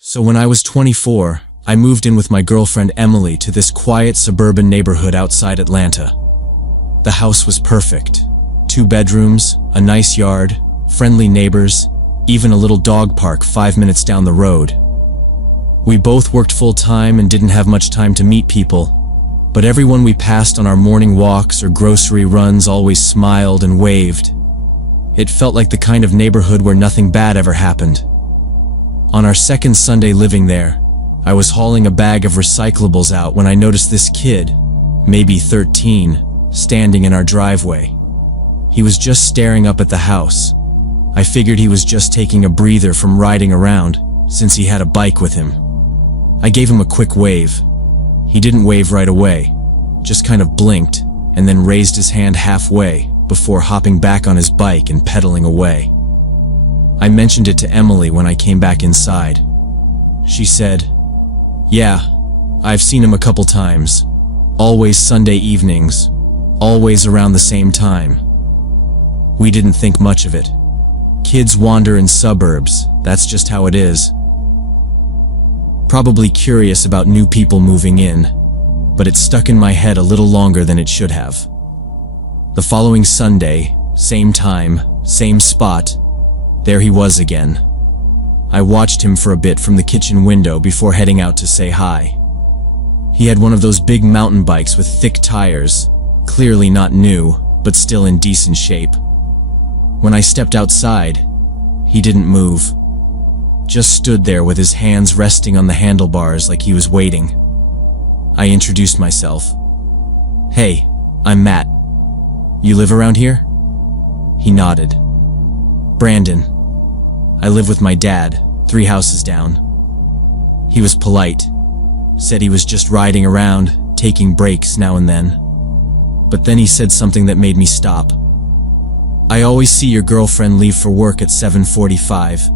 So when I was 24, I moved in with my girlfriend Emily to this quiet suburban neighborhood outside Atlanta. The house was perfect. 2 bedrooms, a nice yard, friendly neighbors, even a little dog park 5 minutes down the road. We both worked full-time and didn't have much time to meet people, but everyone we passed on our morning walks or grocery runs always smiled and waved. It felt like the kind of neighborhood where nothing bad ever happened. On our second Sunday living there, I was hauling a bag of recyclables out when I noticed this kid, maybe 13, standing in our driveway. He was just staring up at the house. I figured he was just taking a breather from riding around, since he had a bike with him. I gave him a quick wave. He didn't wave right away, just kind of blinked, and then raised his hand halfway before hopping back on his bike and pedaling away. I mentioned it to Emily when I came back inside. She said, "Yeah, I've seen him a couple times. Always Sunday evenings. Always around the same time." We didn't think much of it. Kids wander in suburbs, that's just how it is. Probably curious about new people moving in, but it stuck in my head a little longer than it should have. The following Sunday, same time, same spot, there he was again. I watched him for a bit from the kitchen window before heading out to say hi. He had one of those big mountain bikes with thick tires, clearly not new, but still in decent shape. When I stepped outside, he didn't move. Just stood there with his hands resting on the handlebars like he was waiting. I introduced myself. "Hey, I'm Matt. You live around here?" He nodded. "Brandon. I live with my dad, 3 houses down." He was polite. Said he was just riding around, taking breaks now and then. But then he said something that made me stop. "I always see your girlfriend leave for work at 7:45.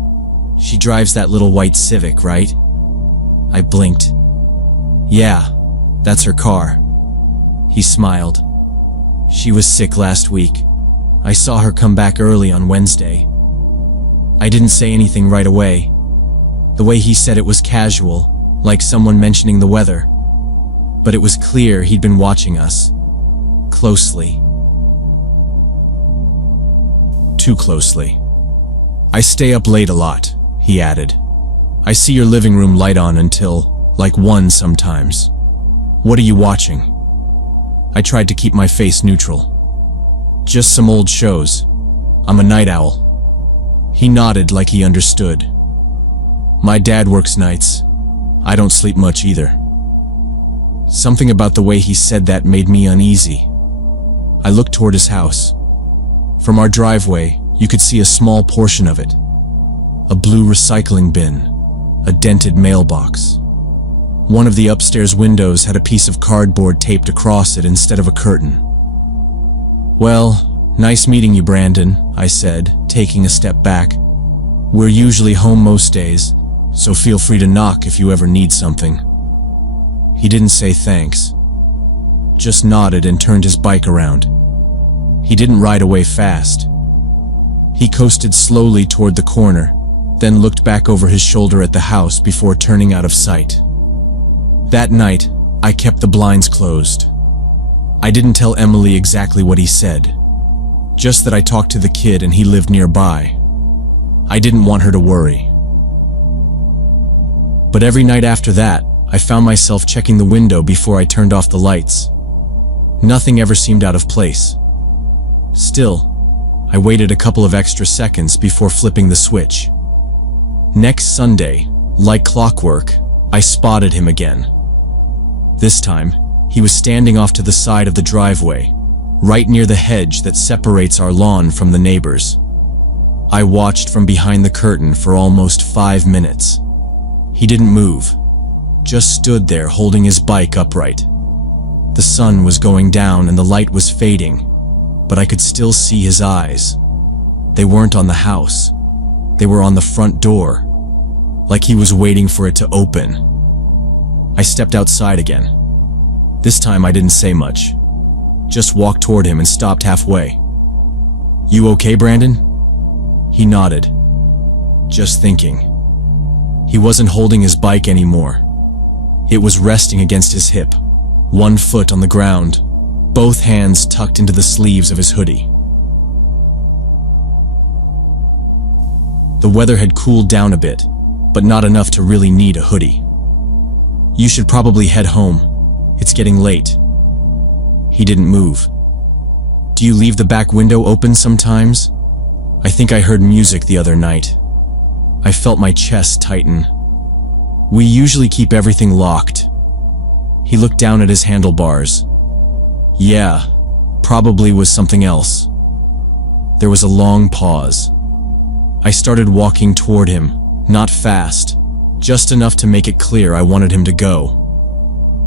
She drives that little white Civic, right?" I blinked. "Yeah, that's her car." He smiled. "She was sick last week. I saw her come back early on Wednesday." I didn't say anything right away. The way he said it was casual, like someone mentioning the weather. But it was clear he'd been watching us. Closely. Too closely. "I stay up late a lot," he added. "I see your living room light on until, like 1 sometimes. What are you watching?" I tried to keep my face neutral. "Just some old shows. I'm a night owl." He nodded like he understood. "My dad works nights. I don't sleep much either." Something about the way he said that made me uneasy. I looked toward his house. From our driveway, you could see a small portion of it. A blue recycling bin, a dented mailbox. One of the upstairs windows had a piece of cardboard taped across it instead of a curtain. "Well, nice meeting you, Brandon," I said, taking a step back. "We're usually home most days, so feel free to knock if you ever need something." He didn't say thanks. Just nodded and turned his bike around. He didn't ride away fast. He coasted slowly toward the corner, then looked back over his shoulder at the house before turning out of sight. That night, I kept the blinds closed. I didn't tell Emily exactly what he said, just that I talked to the kid and he lived nearby. I didn't want her to worry. But every night after that, I found myself checking the window before I turned off the lights. Nothing ever seemed out of place. Still, I waited a couple of extra seconds before flipping the switch. Next Sunday, like clockwork, I spotted him again. This time, he was standing off to the side of the driveway, right near the hedge that separates our lawn from the neighbors. I watched from behind the curtain for almost 5 minutes. He didn't move, just stood there holding his bike upright. The sun was going down and the light was fading, but I could still see his eyes. They weren't on the house. They were on the front door, like he was waiting for it to open. I stepped outside again. This time I didn't say much, just walked toward him and stopped halfway. "You okay, Brandon?" He nodded. "Just thinking." He wasn't holding his bike anymore. It was resting against his hip, one foot on the ground, both hands tucked into the sleeves of his hoodie. The weather had cooled down a bit, but not enough to really need a hoodie. "You should probably head home. It's getting late." He didn't move. "Do you leave the back window open sometimes? I think I heard music the other night." I felt my chest tighten. "We usually keep everything locked." He looked down at his handlebars. "Yeah, probably was something else." There was a long pause. I started walking toward him, not fast, just enough to make it clear I wanted him to go.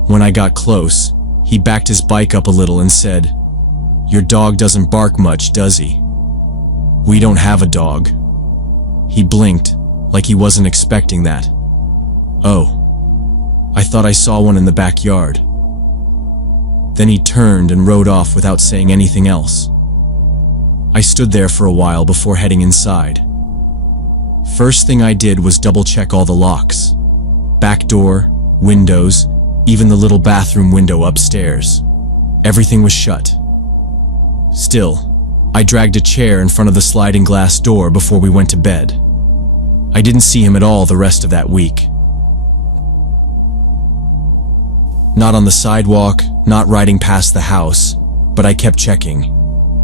When I got close, he backed his bike up a little and said, "Your dog doesn't bark much, does he?" "We don't have a dog." He blinked, like he wasn't expecting that. "Oh, I thought I saw one in the backyard." Then he turned and rode off without saying anything else. I stood there for a while before heading inside. First thing I did was double-check all the locks. Back door, windows, even the little bathroom window upstairs. Everything was shut. Still, I dragged a chair in front of the sliding glass door before we went to bed. I didn't see him at all the rest of that week. Not on the sidewalk, not riding past the house, but I kept checking.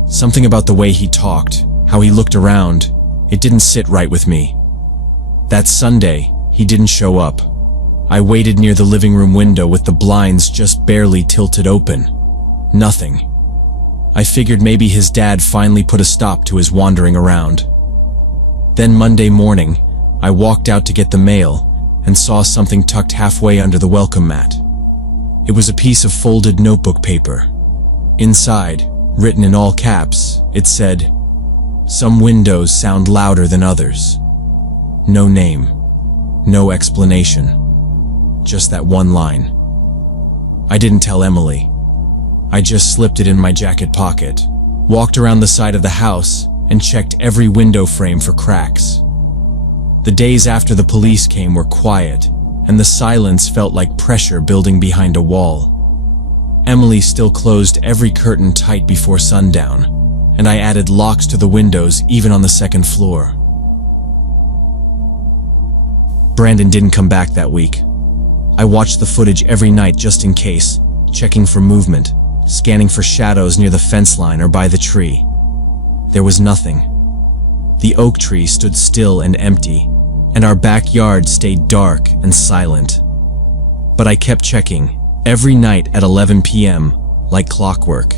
Something about the way he talked, how he looked around, it didn't sit right with me. That Sunday, he didn't show up. I waited near the living room window with the blinds just barely tilted open. Nothing. I figured maybe his dad finally put a stop to his wandering around. Then Monday morning, I walked out to get the mail and saw something tucked halfway under the welcome mat. It was a piece of folded notebook paper. Inside, written in all caps, it said, "Some windows sound louder than others." No name, no explanation, just that one line. I didn't tell Emily. I just slipped it in my jacket pocket, walked around the side of the house, and checked every window frame for cracks. The days after the police came were quiet, and the silence felt like pressure building behind a wall. Emily still closed every curtain tight before sundown, and I added locks to the windows even on the second floor. Brandon didn't come back that week. I watched the footage every night just in case, checking for movement, scanning for shadows near the fence line or by the tree. There was nothing. The oak tree stood still and empty, and our backyard stayed dark and silent. But I kept checking, every night at 11 p.m., like clockwork.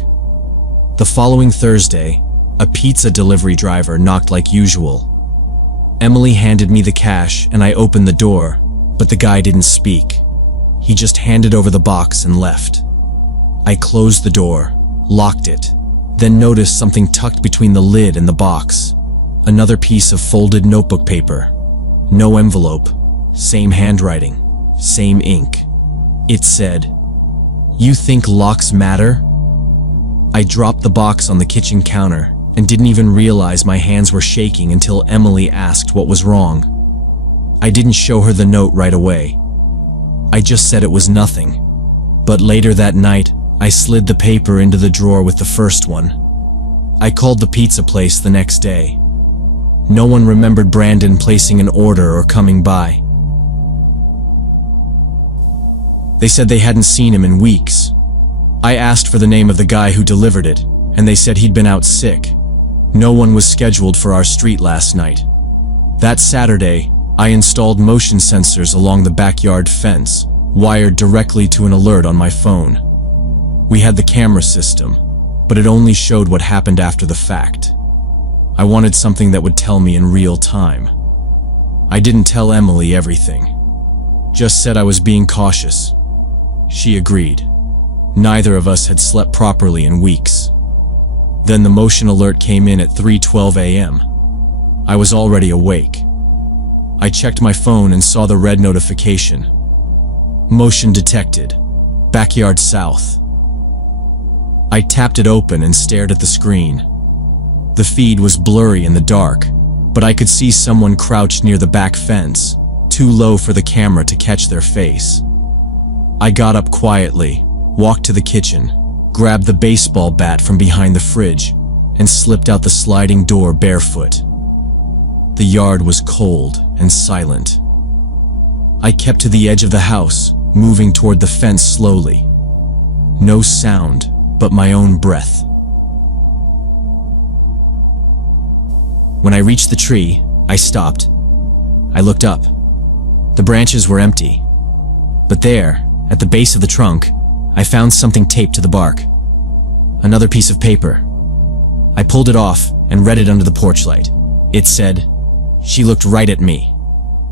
The following Thursday, a pizza delivery driver knocked like usual. Emily handed me the cash and I opened the door, but the guy didn't speak. He just handed over the box and left. I closed the door, locked it, then noticed something tucked between the lid and the box. Another piece of folded notebook paper. No envelope, same handwriting, same ink. It said, "You think locks matter?" I dropped the box on the kitchen counter and didn't even realize my hands were shaking until Emily asked what was wrong. I didn't show her the note right away. I just said it was nothing. But later that night, I slid the paper into the drawer with the first one. I called the pizza place the next day. No one remembered Brandon placing an order or coming by. They said they hadn't seen him in weeks. I asked for the name of the guy who delivered it, and they said he'd been out sick. No one was scheduled for our street last night. That Saturday, I installed motion sensors along the backyard fence, wired directly to an alert on my phone. We had the camera system, but it only showed what happened after the fact. I wanted something that would tell me in real time. I didn't tell Emily everything. Just said I was being cautious. She agreed. Neither of us had slept properly in weeks. Then the motion alert came in at 3:12 a.m. I was already awake. I checked my phone and saw the red notification. Motion detected. Backyard south. I tapped it open and stared at the screen. The feed was blurry in the dark, but I could see someone crouched near the back fence, too low for the camera to catch their face. I got up quietly, walked to the kitchen, grabbed the baseball bat from behind the fridge, and slipped out the sliding door barefoot. The yard was cold and silent. I kept to the edge of the house, moving toward the fence slowly. No sound but my own breath. When I reached the tree, I stopped. I looked up. The branches were empty. But there, at the base of the trunk, I found something taped to the bark. Another piece of paper. I pulled it off and read it under the porch light. It said, "She looked right at me."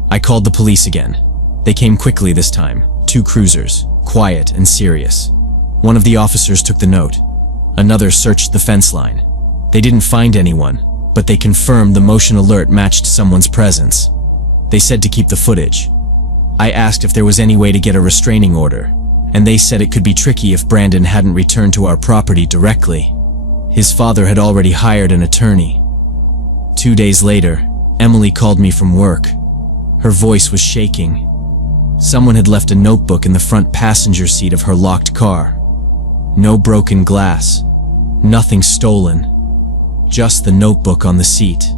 I called the police again. They came quickly this time, 2 cruisers, quiet and serious. One of the officers took the note. Another searched the fence line. They didn't find anyone, but they confirmed the motion alert matched someone's presence. They said to keep the footage. I asked if there was any way to get a restraining order, and they said it could be tricky if Brandon hadn't returned to our property directly. His father had already hired an attorney. 2 days later, Emily called me from work. Her voice was shaking. Someone had left a notebook in the front passenger seat of her locked car. No broken glass, nothing stolen, just the notebook on the seat.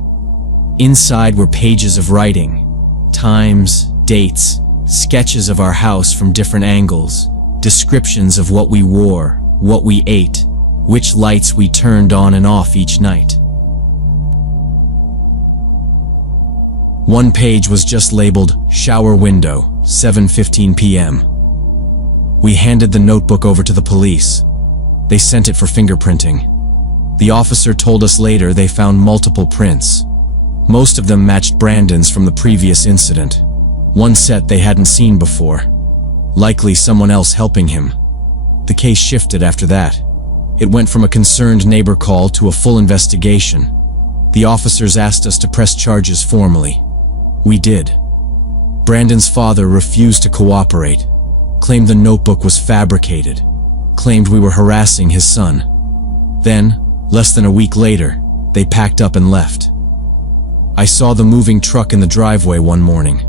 Inside were pages of writing, times, dates, sketches of our house from different angles, descriptions of what we wore, what we ate, which lights we turned on and off each night. One page was just labeled "Shower Window, 7:15 p.m. We handed the notebook over to the police. They sent it for fingerprinting. The officer told us later they found multiple prints. Most of them matched Brandon's from the previous incident. One set they hadn't seen before. Likely someone else helping him. The case shifted after that. It went from a concerned neighbor call to a full investigation. The officers asked us to press charges formally. We did. Brandon's father refused to cooperate, claimed the notebook was fabricated, claimed we were harassing his son. Then, less than a week later, they packed up and left. I saw the moving truck in the driveway one morning.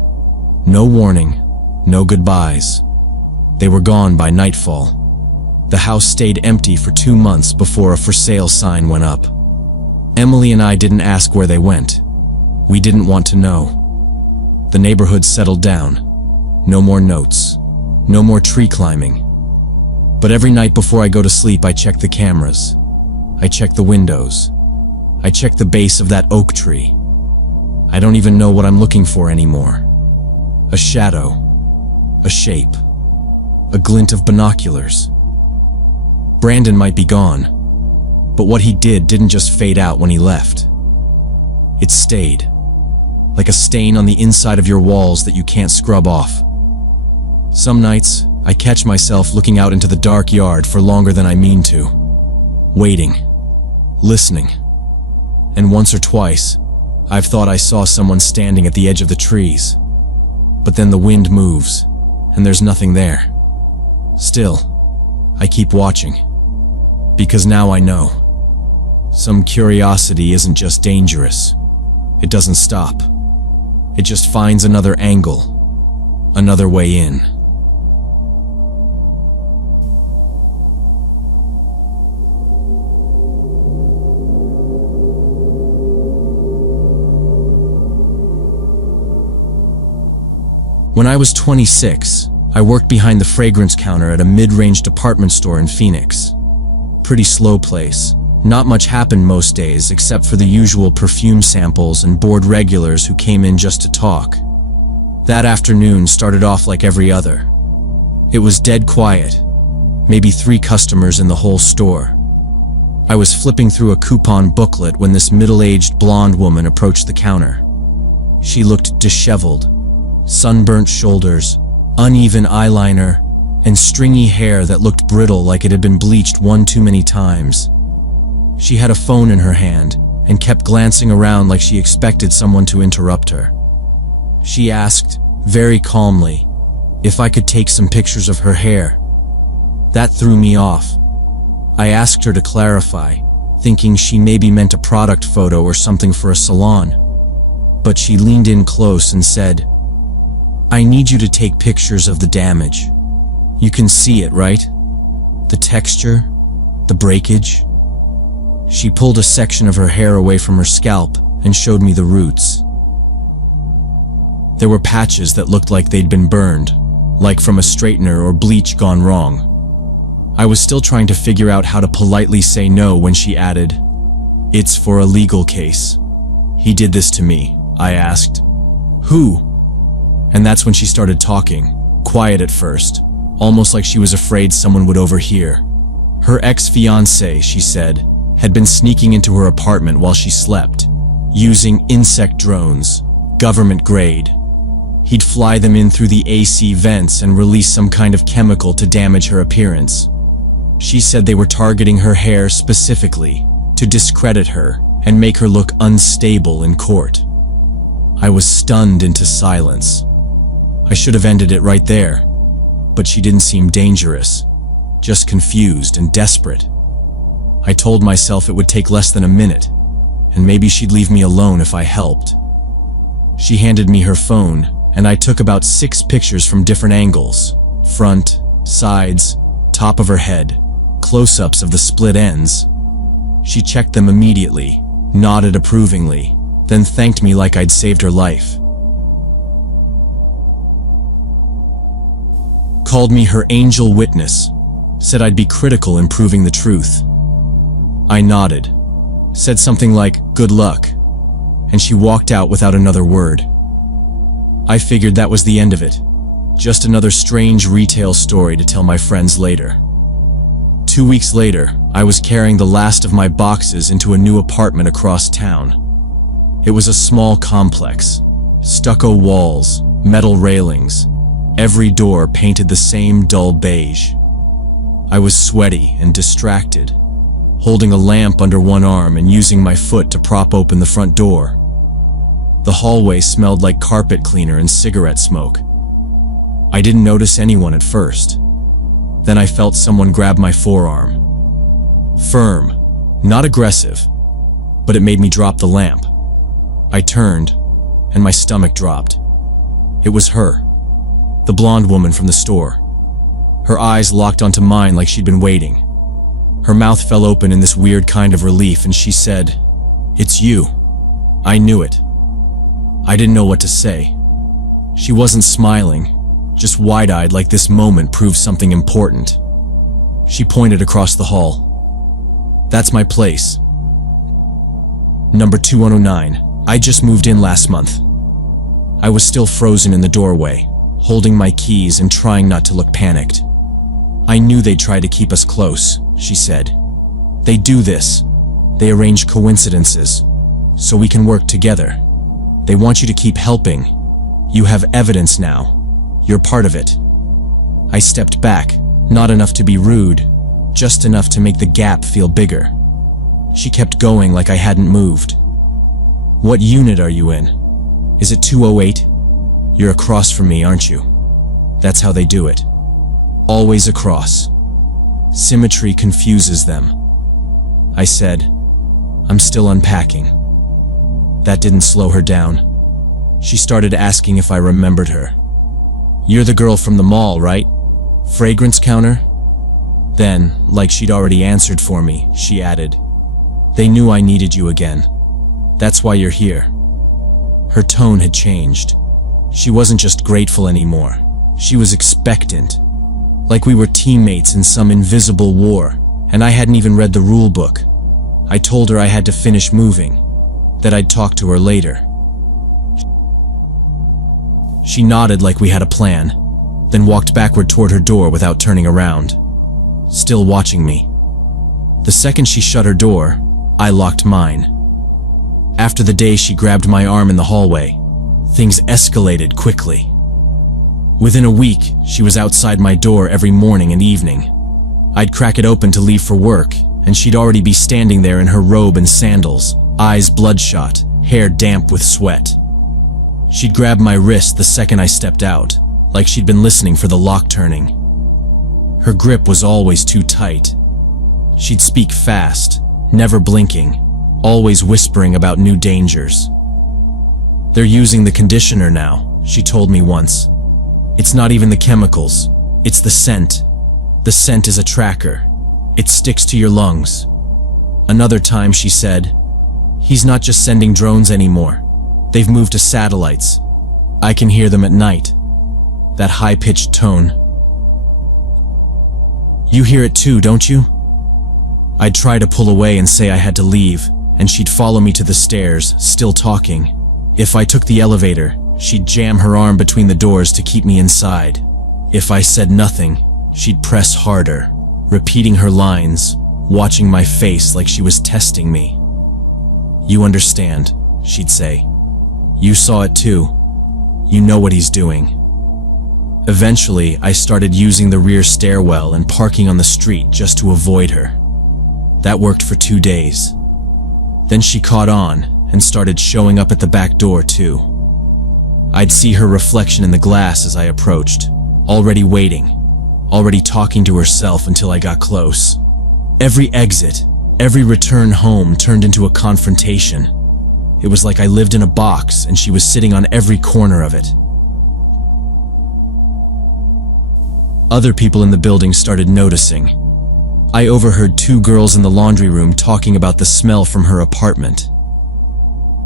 No warning, no goodbyes. They were gone by nightfall. The house stayed empty for 2 months before a for sale sign went up. Emily and I didn't ask where they went. We didn't want to know. The neighborhood settled down. No more notes. No more tree climbing. But every night before I go to sleep, I check the cameras. I check the windows. I check the base of that oak tree. I don't even know what I'm looking for anymore. A shadow. A shape. A glint of binoculars. Brandon might be gone, but what he did didn't just fade out when he left. It stayed, like a stain on the inside of your walls that you can't scrub off. Some nights, I catch myself looking out into the dark yard for longer than I mean to, waiting, listening. And once or twice, I've thought I saw someone standing at the edge of the trees. But then the wind moves, and there's nothing there. Still, I keep watching, because now I know. Some curiosity isn't just dangerous. It doesn't stop. It just finds another angle, another way in. When I was 26, I worked behind the fragrance counter at a mid-range department store in Phoenix. Pretty slow place. Not much happened most days except for the usual perfume samples and bored regulars who came in just to talk. That afternoon started off like every other. It was dead quiet. Maybe 3 customers in the whole store. I was flipping through a coupon booklet when this middle-aged blonde woman approached the counter. She looked disheveled. Sunburnt shoulders, uneven eyeliner, and stringy hair that looked brittle like it had been bleached one too many times. She had a phone in her hand and kept glancing around like she expected someone to interrupt her. She asked, very calmly, if I could take some pictures of her hair. That threw me off. I asked her to clarify, thinking she maybe meant a product photo or something for a salon. But she leaned in close and said, I need you to take pictures of the damage. You can see it, right? The texture, the breakage. She pulled a section of her hair away from her scalp and showed me the roots. There were patches that looked like they'd been burned, like from a straightener or bleach gone wrong. I was still trying to figure out how to politely say no when she added, "It's for a legal case." "He did this to me," I asked. "Who?" And that's when she started talking, quiet at first, almost like she was afraid someone would overhear. Her ex-fiancé, she said, had been sneaking into her apartment while she slept, using insect drones, government grade. He'd fly them in through the AC vents and release some kind of chemical to damage her appearance. She said they were targeting her hair specifically, to discredit her and make her look unstable in court. I was stunned into silence. I should have ended it right there, but she didn't seem dangerous, just confused and desperate. I told myself it would take less than a minute, and maybe she'd leave me alone if I helped. She handed me her phone, and I took about 6 pictures from different angles: front, sides, top of her head, close-ups of the split ends. She checked them immediately, nodded approvingly, then thanked me like I'd saved her life. Called me her angel witness, said I'd be critical in proving the truth. I nodded, said something like, "Good luck," and she walked out without another word. I figured that was the end of it, just another strange retail story to tell my friends later. 2 weeks later, I was carrying the last of my boxes into a new apartment across town. It was a small complex, stucco walls, metal railings, every door painted the same dull beige. I was sweaty and distracted, holding a lamp under one arm and using my foot to prop open the front door. The hallway smelled like carpet cleaner and cigarette smoke. I didn't notice anyone at first. Then I felt someone grab my forearm. Firm, not aggressive, but it made me drop the lamp. I turned, and my stomach dropped. It was her, the blonde woman from the store. Her eyes locked onto mine like she'd been waiting. Her mouth fell open in this weird kind of relief, and she said, "It's you." I knew it. I didn't know what to say. She wasn't smiling, just wide-eyed like this moment proved something important. She pointed across the hall. "That's my place. Number 2109. I just moved in last month." I was still frozen in the doorway, holding my keys and trying not to look panicked. "I knew they'd try to keep us close," she said. "They do this. They arrange coincidences, so we can work together. They want you to keep helping. You have evidence now. You're part of it." I stepped back, not enough to be rude, just enough to make the gap feel bigger. She kept going like I hadn't moved. "What unit are you in? Is it 208? You're across from me, aren't you?" That's how they do it. Always across. Symmetry confuses them. I said, "I'm still unpacking." That didn't slow her down. She started asking if I remembered her. "You're the girl from the mall, right? Fragrance counter?" Then, like she'd already answered for me, she added, "They knew I needed you again. That's why you're here." Her tone had changed. She wasn't just grateful anymore. She was expectant. Like we were teammates in some invisible war, and I hadn't even read the rule book. I told her I had to finish moving, that I'd talk to her later. She nodded like we had a plan, then walked backward toward her door without turning around, still watching me. The second she shut her door, I locked mine. After the day she grabbed my arm in the hallway, things escalated quickly. Within a week, she was outside my door every morning and evening. I'd crack it open to leave for work, and she'd already be standing there in her robe and sandals, eyes bloodshot, hair damp with sweat. She'd grab my wrist the second I stepped out, like she'd been listening for the lock turning. Her grip was always too tight. She'd speak fast, never blinking, always whispering about new dangers. "They're using the conditioner now," she told me once. It's not even the chemicals. It's the scent. The scent is a tracker. It sticks to your lungs. Another time she said, "He's not just sending drones anymore. They've moved to satellites. I can hear them at night." That high-pitched tone. "You hear it too, don't you?" I'd try to pull away and say I had to leave, and she'd follow me to the stairs, still talking. If I took the elevator, she'd jam her arm between the doors to keep me inside. If I said nothing, she'd press harder, repeating her lines, watching my face like she was testing me. "You understand," she'd say. "You saw it too. You know what he's doing." Eventually, I started using the rear stairwell and parking on the street just to avoid her. That worked for 2 days. Then she caught on and started showing up at the back door too. I'd see her reflection in the glass as I approached, already waiting, already talking to herself until I got close. Every exit, every return home turned into a confrontation. It was like I lived in a box and she was sitting on every corner of it. Other people in the building started noticing. I overheard 2 girls in the laundry room talking about the smell from her apartment.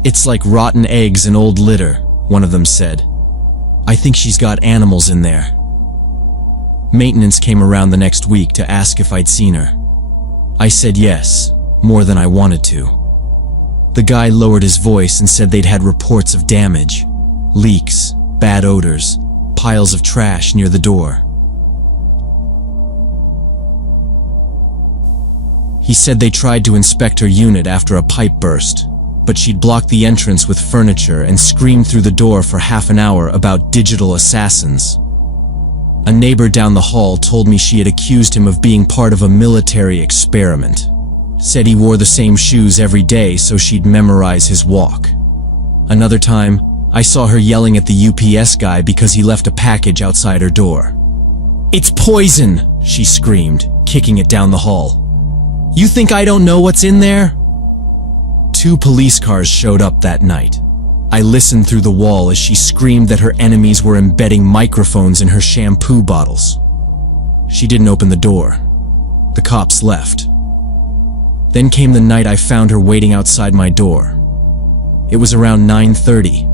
"It's like rotten eggs and old litter," one of them said. "I think she's got animals in there." Maintenance came around the next week to ask if I'd seen her. I said yes, more than I wanted to. The guy lowered his voice and said they'd had reports of damage, leaks, bad odors, piles of trash near the door. He said they tried to inspect her unit after a pipe burst, but she'd blocked the entrance with furniture and screamed through the door for half an hour about digital assassins. A neighbor down the hall told me she had accused him of being part of a military experiment. Said he wore the same shoes every day so she'd memorize his walk. Another time, I saw her yelling at the UPS guy because he left a package outside her door. "It's poison!" she screamed, kicking it down the hall. "You think I don't know what's in there?" 2 police cars showed up that night. I listened through the wall as she screamed that her enemies were embedding microphones in her shampoo bottles. She didn't open the door. The cops left. Then came the night I found her waiting outside my door. It was around 9:30.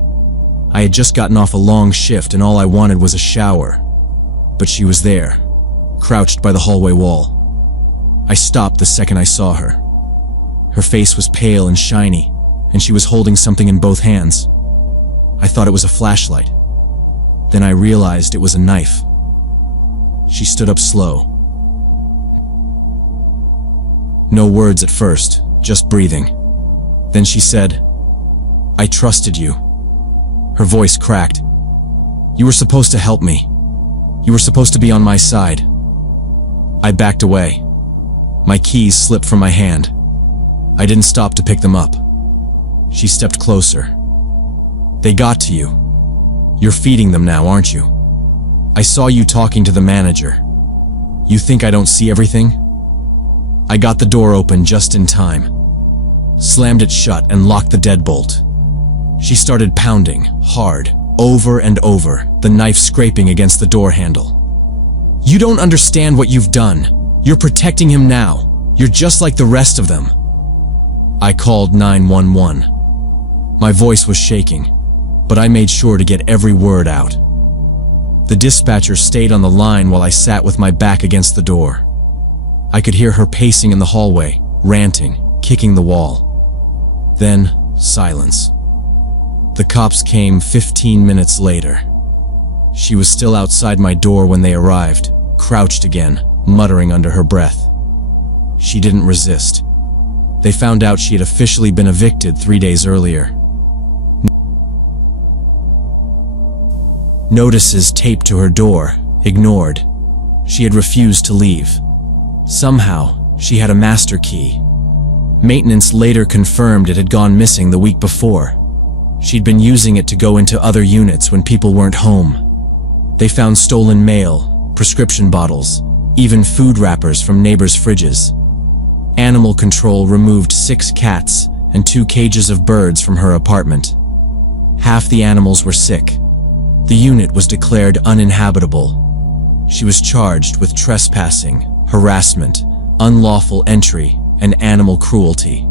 I had just gotten off a long shift and all I wanted was a shower. But she was there, crouched by the hallway wall. I stopped the second I saw her. Her face was pale and shiny, and she was holding something in both hands. I thought it was a flashlight. Then I realized it was a knife. She stood up slow. No words at first, just breathing. Then she said, "I trusted you." Her voice cracked. "You were supposed to help me. You were supposed to be on my side." I backed away. My keys slipped from my hand. I didn't stop to pick them up. She stepped closer. "They got to you. You're feeding them now, aren't you? I saw you talking to the manager. You think I don't see everything?" I got the door open just in time, slammed it shut and locked the deadbolt. She started pounding, hard, over and over, the knife scraping against the door handle. "You don't understand what you've done. You're protecting him now. You're just like the rest of them." I called 911. My voice was shaking, but I made sure to get every word out. The dispatcher stayed on the line while I sat with my back against the door. I could hear her pacing in the hallway, ranting, kicking the wall. Then, silence. The cops came 15 minutes later. She was still outside my door when they arrived, crouched again, muttering under her breath. She didn't resist. They found out she had officially been evicted 3 days earlier. Notices taped to her door, ignored. She had refused to leave. Somehow, she had a master key. Maintenance later confirmed it had gone missing the week before. She'd been using it to go into other units when people weren't home. They found stolen mail, prescription bottles, even food wrappers from neighbors' fridges. Animal control removed 6 cats and 2 cages of birds from her apartment. Half the animals were sick. The unit was declared uninhabitable. She was charged with trespassing, harassment, unlawful entry, and animal cruelty.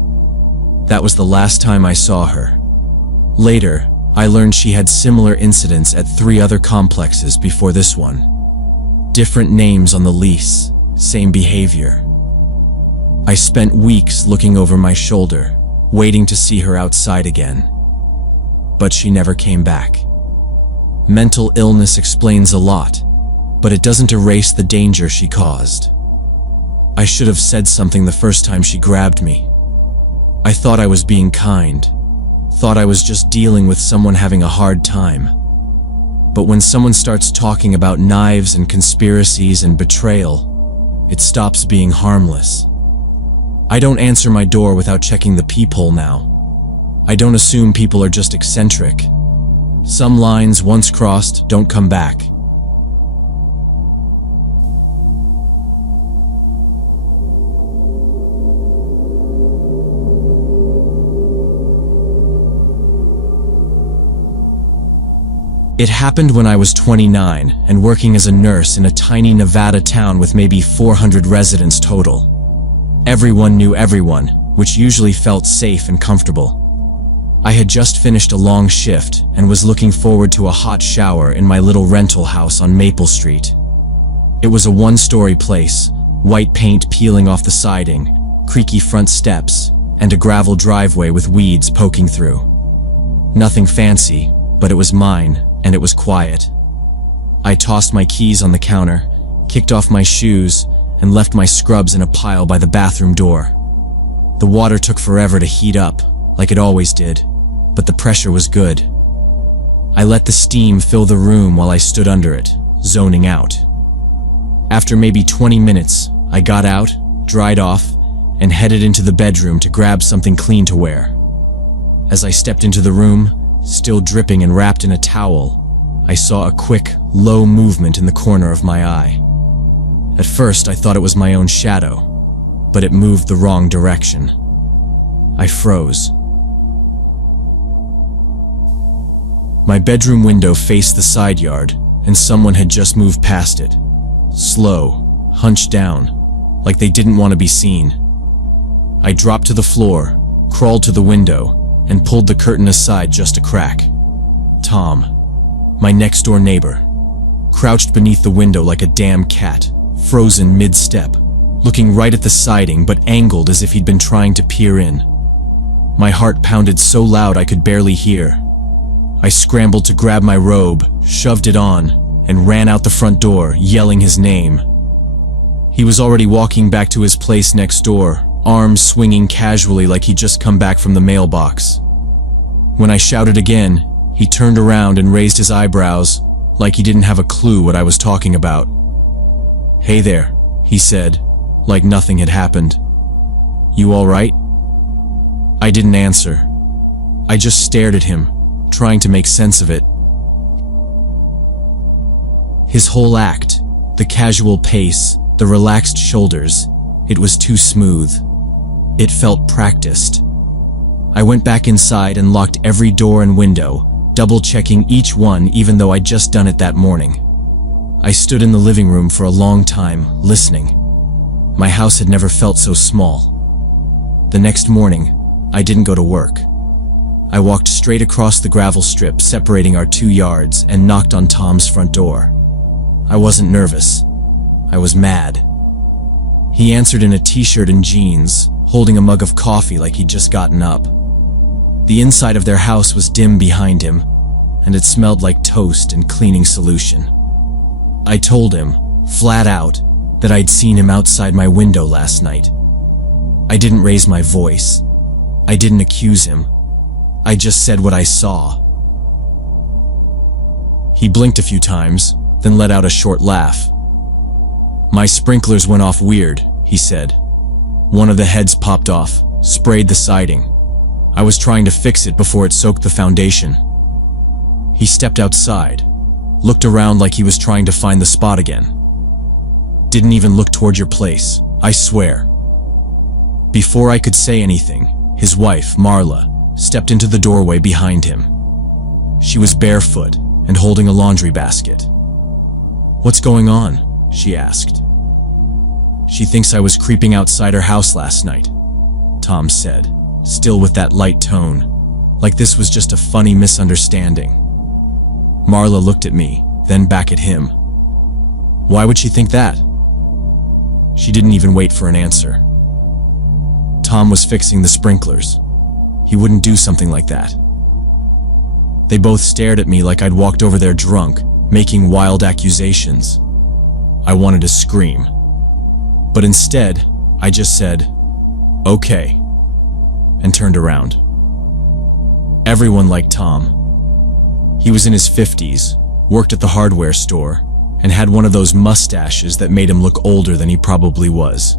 That was the last time I saw her. Later, I learned she had similar incidents at 3 other complexes before this one. Different names on the lease, same behavior. I spent weeks looking over my shoulder, waiting to see her outside again. But she never came back. Mental illness explains a lot, but it doesn't erase the danger she caused. I should have said something the first time she grabbed me. I thought I was being kind, thought I was just dealing with someone having a hard time. But when someone starts talking about knives and conspiracies and betrayal, it stops being harmless. I don't answer my door without checking the peephole now. I don't assume people are just eccentric. Some lines, once crossed, don't come back. It happened when I was 29 and working as a nurse in a tiny Nevada town with maybe 400 residents total. Everyone knew everyone, which usually felt safe and comfortable. I had just finished a long shift and was looking forward to a hot shower in my little rental house on Maple Street. It was a 1-story place, white paint peeling off the siding, creaky front steps, and a gravel driveway with weeds poking through. Nothing fancy, but it was mine, and it was quiet. I tossed my keys on the counter, kicked off my shoes, and left my scrubs in a pile by the bathroom door. The water took forever to heat up, like it always did, but the pressure was good. I let the steam fill the room while I stood under it, zoning out. After maybe 20 minutes, I got out, dried off, and headed into the bedroom to grab something clean to wear. As I stepped into the room, still dripping and wrapped in a towel, I saw a quick, low movement in the corner of my eye. At first, I thought it was my own shadow, but it moved the wrong direction. I froze. My bedroom window faced the side yard, and someone had just moved past it. Slow, hunched down, like they didn't want to be seen. I dropped to the floor, crawled to the window, and pulled the curtain aside just a crack. Tom, my next-door neighbor, crouched beneath the window like a damn cat, frozen mid-step, looking right at the siding but angled as if he'd been trying to peer in. My heart pounded so loud I could barely hear. I scrambled to grab my robe, shoved it on, and ran out the front door, yelling his name. He was already walking back to his place next door, arms swinging casually like he'd just come back from the mailbox. When I shouted again, he turned around and raised his eyebrows, like he didn't have a clue what I was talking about. "Hey there," he said, like nothing had happened. "You all right?" I didn't answer. I just stared at him, trying to make sense of it. His whole act, the casual pace, the relaxed shoulders, it was too smooth. It felt practiced. I went back inside and locked every door and window, double-checking each one even though I'd just done it that morning. I stood in the living room for a long time, listening. My house had never felt so small. The next morning, I didn't go to work. I walked straight across the gravel strip separating our 2 yards and knocked on Tom's front door. I wasn't nervous. I was mad. He answered in a t-shirt and jeans, holding a mug of coffee like he'd just gotten up. The inside of their house was dim behind him, and it smelled like toast and cleaning solution. I told him, flat out, that I'd seen him outside my window last night. I didn't raise my voice. I didn't accuse him. I just said what I saw. He blinked a few times, then let out a short laugh. "My sprinklers went off weird," he said. "One of the heads popped off, sprayed the siding. I was trying to fix it before it soaked the foundation." He stepped outside, looked around like he was trying to find the spot again. "Didn't even look toward your place, I swear." Before I could say anything, his wife, Marla, stepped into the doorway behind him. She was barefoot, and holding a laundry basket. "What's going on?" she asked. "She thinks I was creeping outside her house last night," Tom said, still with that light tone, like this was just a funny misunderstanding. Marla looked at me, then back at him. "Why would she think that?" She didn't even wait for an answer. Tom was fixing the sprinklers. He wouldn't do something like that. They both stared at me like I'd walked over there drunk, making wild accusations. I wanted to scream. But instead, I just said, "Okay," and turned around. Everyone liked Tom. He was in his 50s, worked at the hardware store, and had one of those mustaches that made him look older than he probably was.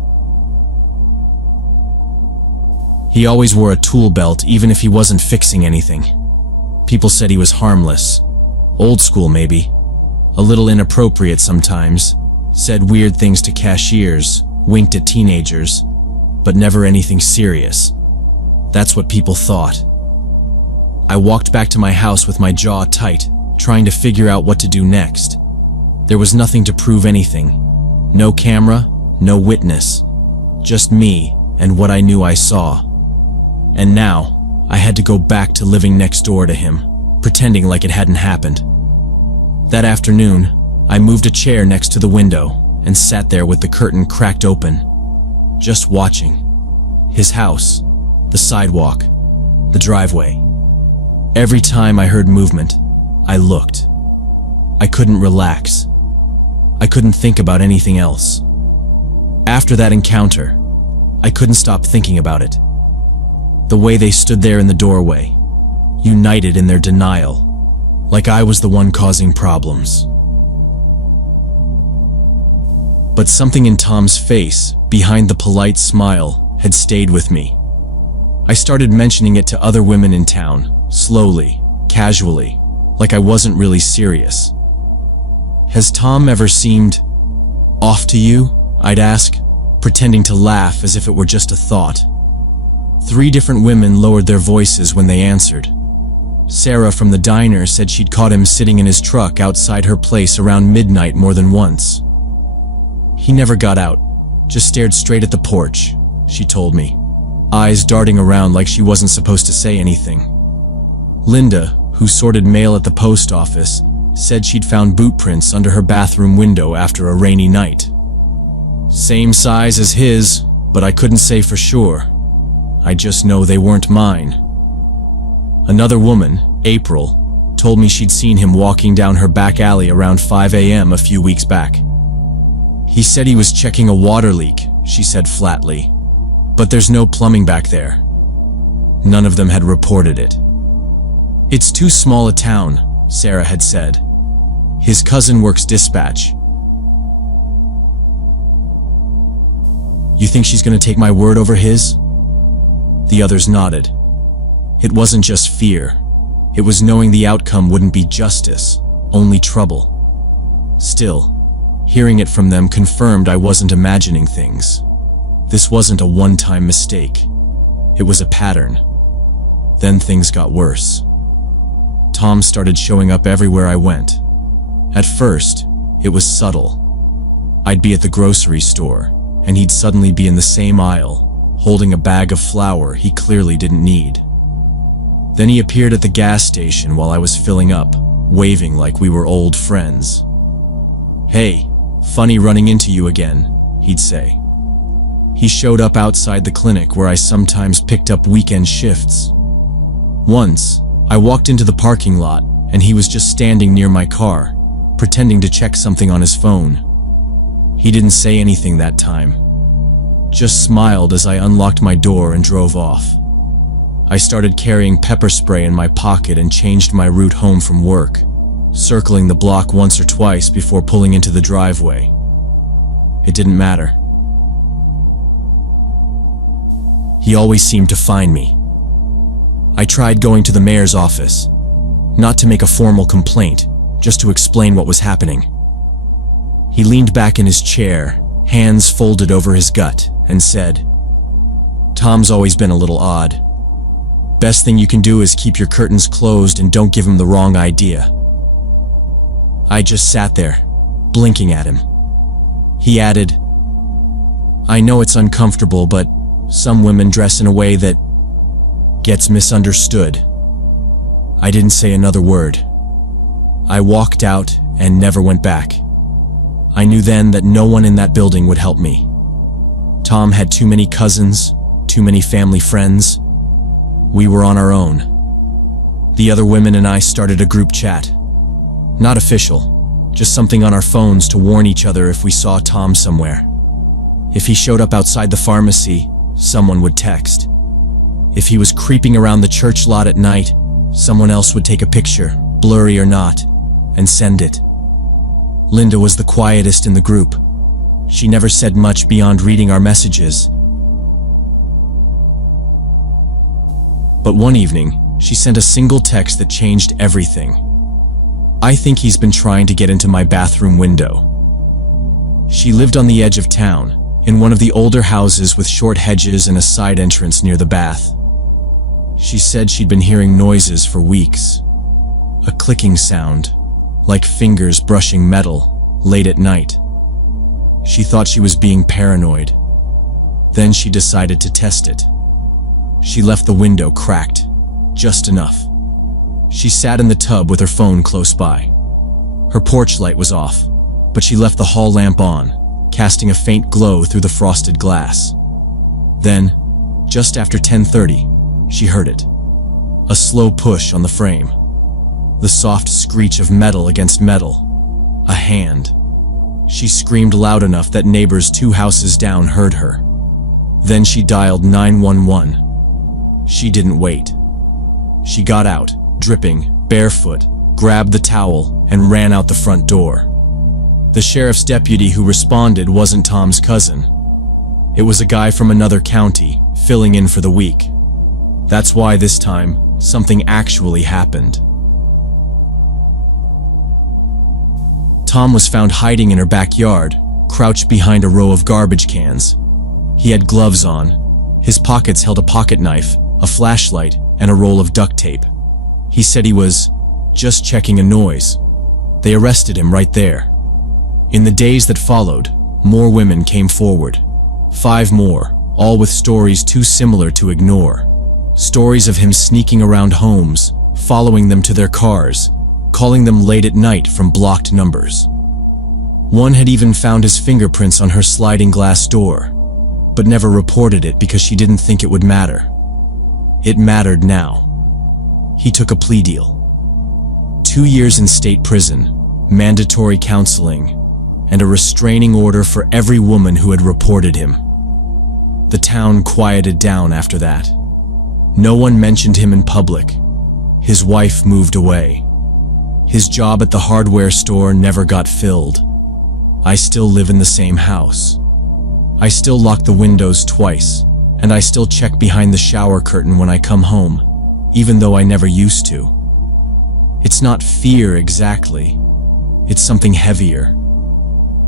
He always wore a tool belt even if he wasn't fixing anything. People said he was harmless. Old school maybe. A little inappropriate sometimes. Said weird things to cashiers, winked at teenagers, but never anything serious. That's what people thought. I walked back to my house with my jaw tight, trying to figure out what to do next. There was nothing to prove anything. No camera, no witness. Just me and what I knew I saw. And now, I had to go back to living next door to him, pretending like it hadn't happened. That afternoon, I moved a chair next to the window and sat there with the curtain cracked open, just watching. His house, the sidewalk, the driveway. Every time I heard movement, I looked. I couldn't relax. I couldn't think about anything else. After that encounter, I couldn't stop thinking about it. The way they stood there in the doorway, united in their denial, like I was the one causing problems. But something in Tom's face, behind the polite smile, had stayed with me. I started mentioning it to other women in town, slowly, casually, like I wasn't really serious. "Has Tom ever seemed off to you?" I'd ask, pretending to laugh as if it were just a thought. 3 different women lowered their voices when they answered. Sarah from the diner said she'd caught him sitting in his truck outside her place around midnight more than once. "He never got out, just stared straight at the porch," she told me, eyes darting around like she wasn't supposed to say anything. Linda, who sorted mail at the post office, said she'd found boot prints under her bathroom window after a rainy night. Same size as his, but I couldn't say for sure. I just know they weren't mine. Another woman, April, told me she'd seen him walking down her back alley around 5 a.m. a few weeks back. "He said he was checking a water leak," she said flatly. "But there's no plumbing back there." None of them had reported it. "It's too small a town," Sarah had said. "His cousin works dispatch." "You think she's going to take my word over his?" The others nodded. It wasn't just fear. It was knowing the outcome wouldn't be justice, only trouble. Still, hearing it from them confirmed I wasn't imagining things. This wasn't a one-time mistake. It was a pattern. Then things got worse. Tom started showing up everywhere I went. At first, it was subtle. I'd be at the grocery store, and he'd suddenly be in the same aisle, holding a bag of flour he clearly didn't need. Then he appeared at the gas station while I was filling up, waving like we were old friends. "Hey, funny running into you again," he'd say. He showed up outside the clinic where I sometimes picked up weekend shifts. Once, I walked into the parking lot and he was just standing near my car, pretending to check something on his phone. He didn't say anything that time. Just smiled as I unlocked my door and drove off. I started carrying pepper spray in my pocket and changed my route home from work, circling the block once or twice before pulling into the driveway. It didn't matter. He always seemed to find me. I tried going to the mayor's office, not to make a formal complaint, just to explain what was happening. He leaned back in his chair, hands folded over his gut, and said, "Tom's always been a little odd. Best thing you can do is keep your curtains closed and don't give him the wrong idea." I just sat there, blinking at him. He added, "I know it's uncomfortable, but some women dress in a way that gets misunderstood." I didn't say another word. I walked out and never went back. I knew then that no one in that building would help me. Tom had too many cousins, too many family friends. We were on our own. The other women and I started a group chat. Not official, just something on our phones to warn each other if we saw Tom somewhere. If he showed up outside the pharmacy, someone would text. If he was creeping around the church lot at night, someone else would take a picture, blurry or not, and send it. Linda was the quietest in the group. She never said much beyond reading our messages. But one evening, she sent a single text that changed everything. "I think he's been trying to get into my bathroom window." She lived on the edge of town, in one of the older houses with short hedges and a side entrance near the bath. She said she'd been hearing noises for weeks. A clicking sound, like fingers brushing metal, late at night. She thought she was being paranoid. Then she decided to test it. She left the window cracked, just enough. She sat in the tub with her phone close by. Her porch light was off, but she left the hall lamp on, casting a faint glow through the frosted glass. Then, just after 10:30, she heard it. A slow push on the frame. The soft screech of metal against metal. A hand. She screamed loud enough that neighbors 2 houses down heard her. Then she dialed 911. She didn't wait. She got out, dripping, barefoot, grabbed the towel, and ran out the front door. The sheriff's deputy who responded wasn't Tom's cousin. It was a guy from another county, filling in for the week. That's why this time, something actually happened. Tom was found hiding in her backyard, crouched behind a row of garbage cans. He had gloves on. His pockets held a pocket knife, a flashlight, and a roll of duct tape. He said he was just checking a noise. They arrested him right there. In the days that followed, more women came forward. 5 more, all with stories too similar to ignore. Stories of him sneaking around homes, following them to their cars, calling them late at night from blocked numbers. One had even found his fingerprints on her sliding glass door, but never reported it because she didn't think it would matter. It mattered now. He took a plea deal. 2 years in state prison, mandatory counseling, and a restraining order for every woman who had reported him. The town quieted down after that. No one mentioned him in public. His wife moved away. His job at the hardware store never got filled. I still live in the same house. I still lock the windows twice, and I still check behind the shower curtain when I come home, even though I never used to. It's not fear exactly. It's something heavier.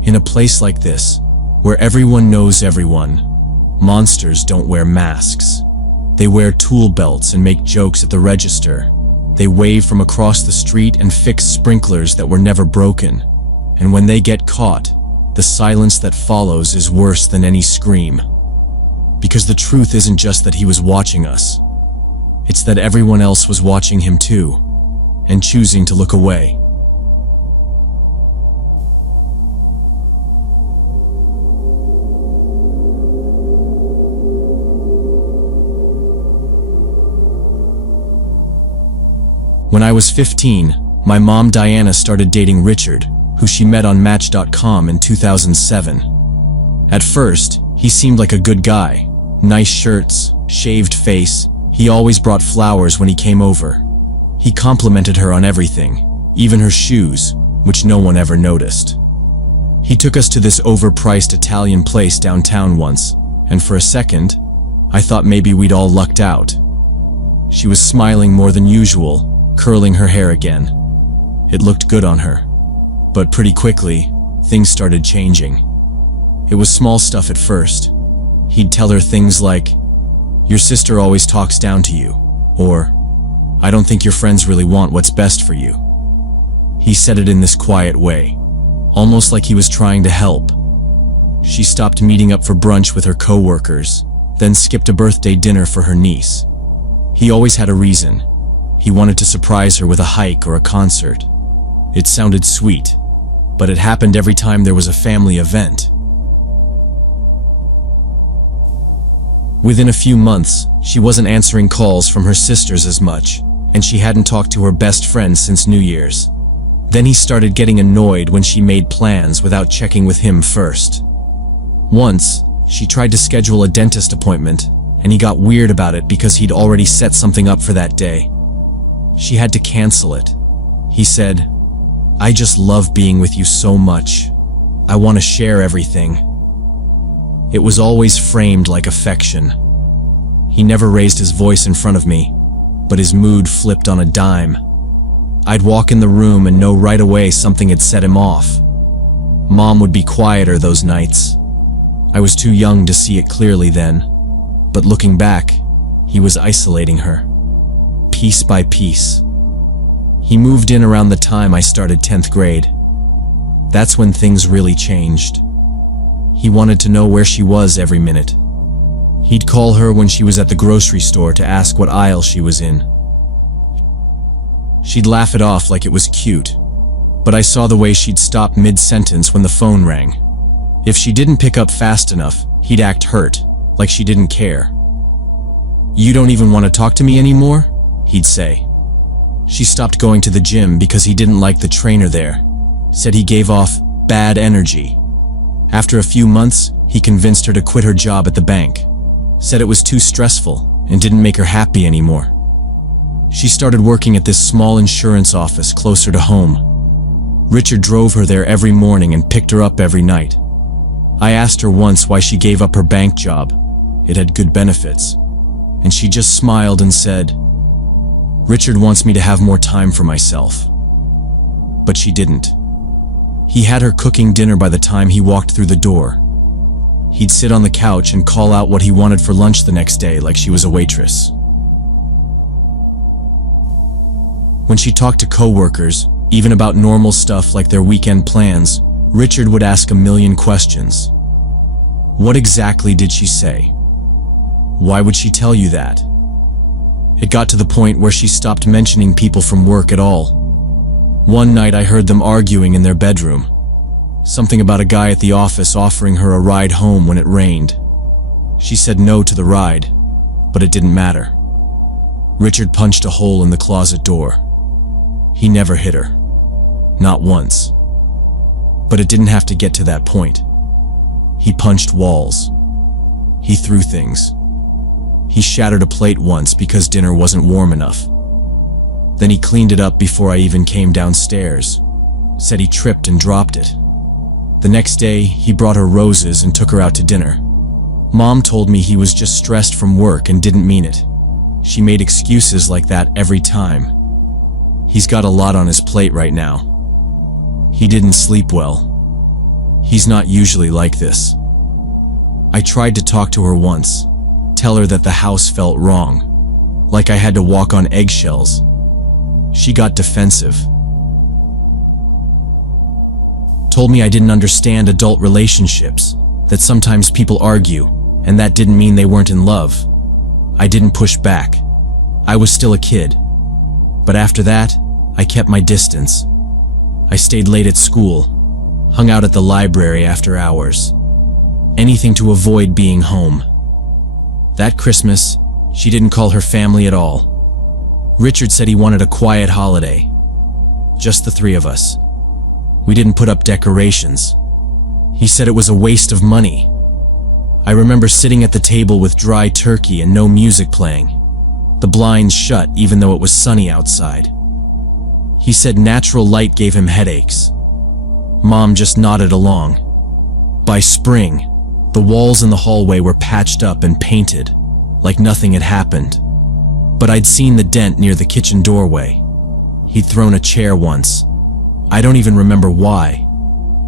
In a place like this, where everyone knows everyone, monsters don't wear masks. They wear tool belts and make jokes at the register. They wave from across the street and fix sprinklers that were never broken. And when they get caught, the silence that follows is worse than any scream. Because the truth isn't just that he was watching us. It's that everyone else was watching him too, and choosing to look away. When I was 15, my mom Diana started dating Richard, who she met on Match.com in 2007. At first, he seemed like a good guy. Nice shirts, shaved face. He always brought flowers when he came over. He complimented her on everything, even her shoes, which no one ever noticed. He took us to this overpriced Italian place downtown once, and for a second, I thought maybe we'd all lucked out. She was smiling more than usual, curling her hair again. It looked good on her. But pretty quickly, things started changing. It was small stuff at first. He'd tell her things like, "Your sister always talks down to you," or, "I don't think your friends really want what's best for you." He said it in this quiet way, almost like he was trying to help. She stopped meeting up for brunch with her co-workers, then skipped a birthday dinner for her niece. He always had a reason. He wanted to surprise her with a hike or a concert. It sounded sweet, but it happened every time there was a family event. Within a few months, she wasn't answering calls from her sisters as much, and she hadn't talked to her best friend since New Year's. Then he started getting annoyed when she made plans without checking with him first. Once, she tried to schedule a dentist appointment, and he got weird about it because he'd already set something up for that day. She had to cancel it. He said, "I just love being with you so much. I want to share everything." It was always framed like affection. He never raised his voice in front of me, but his mood flipped on a dime. I'd walk in the room and know right away something had set him off. Mom would be quieter those nights. I was too young to see it clearly then, but looking back, he was isolating her, piece by piece. He moved in around the time I started 10th grade. That's when things really changed. He wanted to know where she was every minute. He'd call her when she was at the grocery store to ask what aisle she was in. She'd laugh it off like it was cute, but I saw the way she'd stop mid-sentence when the phone rang. If she didn't pick up fast enough, he'd act hurt, like she didn't care. "You don't even want to talk to me anymore?" he'd say. She stopped going to the gym because he didn't like the trainer there, said he gave off bad energy. After a few months, he convinced her to quit her job at the bank, said it was too stressful and didn't make her happy anymore. She started working at this small insurance office closer to home. Richard drove her there every morning and picked her up every night. I asked her once why she gave up her bank job. It had good benefits. And she just smiled and said, "Richard wants me to have more time for myself." But she didn't. He had her cooking dinner by the time he walked through the door. He'd sit on the couch and call out what he wanted for lunch the next day like she was a waitress. When she talked to coworkers, even about normal stuff like their weekend plans, Richard would ask a million questions. What exactly did she say? Why would she tell you that? It got to the point where she stopped mentioning people from work at all. One night I heard them arguing in their bedroom. Something about a guy at the office offering her a ride home when it rained. She said no to the ride, but it didn't matter. Richard punched a hole in the closet door. He never hit her. Not once. But it didn't have to get to that point. He punched walls. He threw things. He shattered a plate once because dinner wasn't warm enough. Then he cleaned it up before I even came downstairs. Said he tripped and dropped it. The next day, he brought her roses and took her out to dinner. Mom told me he was just stressed from work and didn't mean it. She made excuses like that every time. He's got a lot on his plate right now. He didn't sleep well. He's not usually like this. I tried to talk to her once, tell her that the house felt wrong, like I had to walk on eggshells. She got defensive. Told me I didn't understand adult relationships, that sometimes people argue, and that didn't mean they weren't in love. I didn't push back. I was still a kid. But after that, I kept my distance. I stayed late at school, hung out at the library after hours. Anything to avoid being home. That Christmas, she didn't call her family at all. Richard said he wanted a quiet holiday. Just the three of us. We didn't put up decorations. He said it was a waste of money. I remember sitting at the table with dry turkey and no music playing. The blinds shut even though it was sunny outside. He said natural light gave him headaches. Mom just nodded along. By spring, the walls in the hallway were patched up and painted, like nothing had happened. But I'd seen the dent near the kitchen doorway. He'd thrown a chair once. I don't even remember why.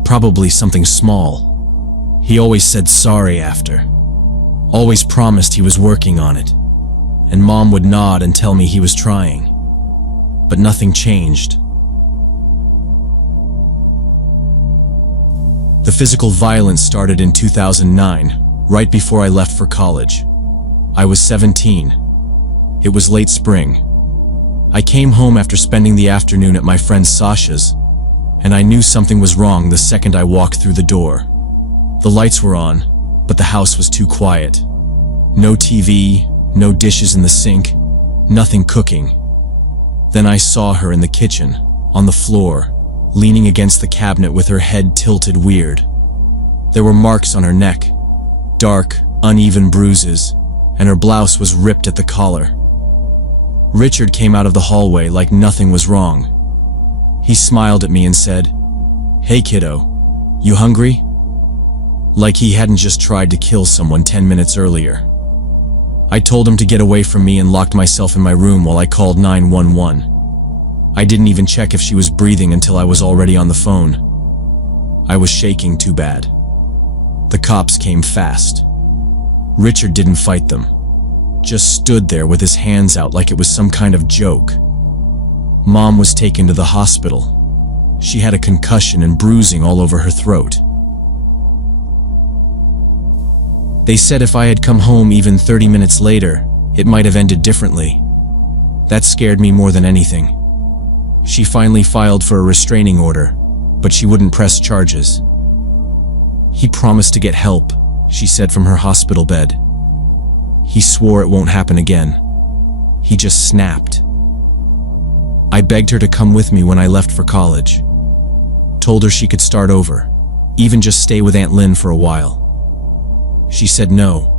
Probably something small. He always said sorry after. Always promised he was working on it. And Mom would nod and tell me he was trying. But nothing changed. The physical violence started in 2009, right before I left for college. I was 17. It was late spring. I came home after spending the afternoon at my friend Sasha's, and I knew something was wrong the second I walked through the door. The lights were on, but the house was too quiet. No TV, no dishes in the sink, nothing cooking. Then I saw her in the kitchen, on the floor, leaning against the cabinet with her head tilted weird. There were marks on her neck, dark, uneven bruises, and her blouse was ripped at the collar. Richard came out of the hallway like nothing was wrong. He smiled at me and said, "Hey kiddo, you hungry?" Like he hadn't just tried to kill someone 10 minutes earlier. I told him to get away from me and locked myself in my room while I called 911. I didn't even check if she was breathing until I was already on the phone. I was shaking too bad. The cops came fast. Richard didn't fight them, just stood there with his hands out like it was some kind of joke. Mom was taken to the hospital. She had a concussion and bruising all over her throat. They said if I had come home even 30 minutes later, it might have ended differently. That scared me more than anything. She finally filed for a restraining order, but she wouldn't press charges. "He promised to get help," she said from her hospital bed. "He swore it won't happen again. He just snapped." I begged her to come with me when I left for college. Told her she could start over, even just stay with Aunt Lynn for a while. She said no.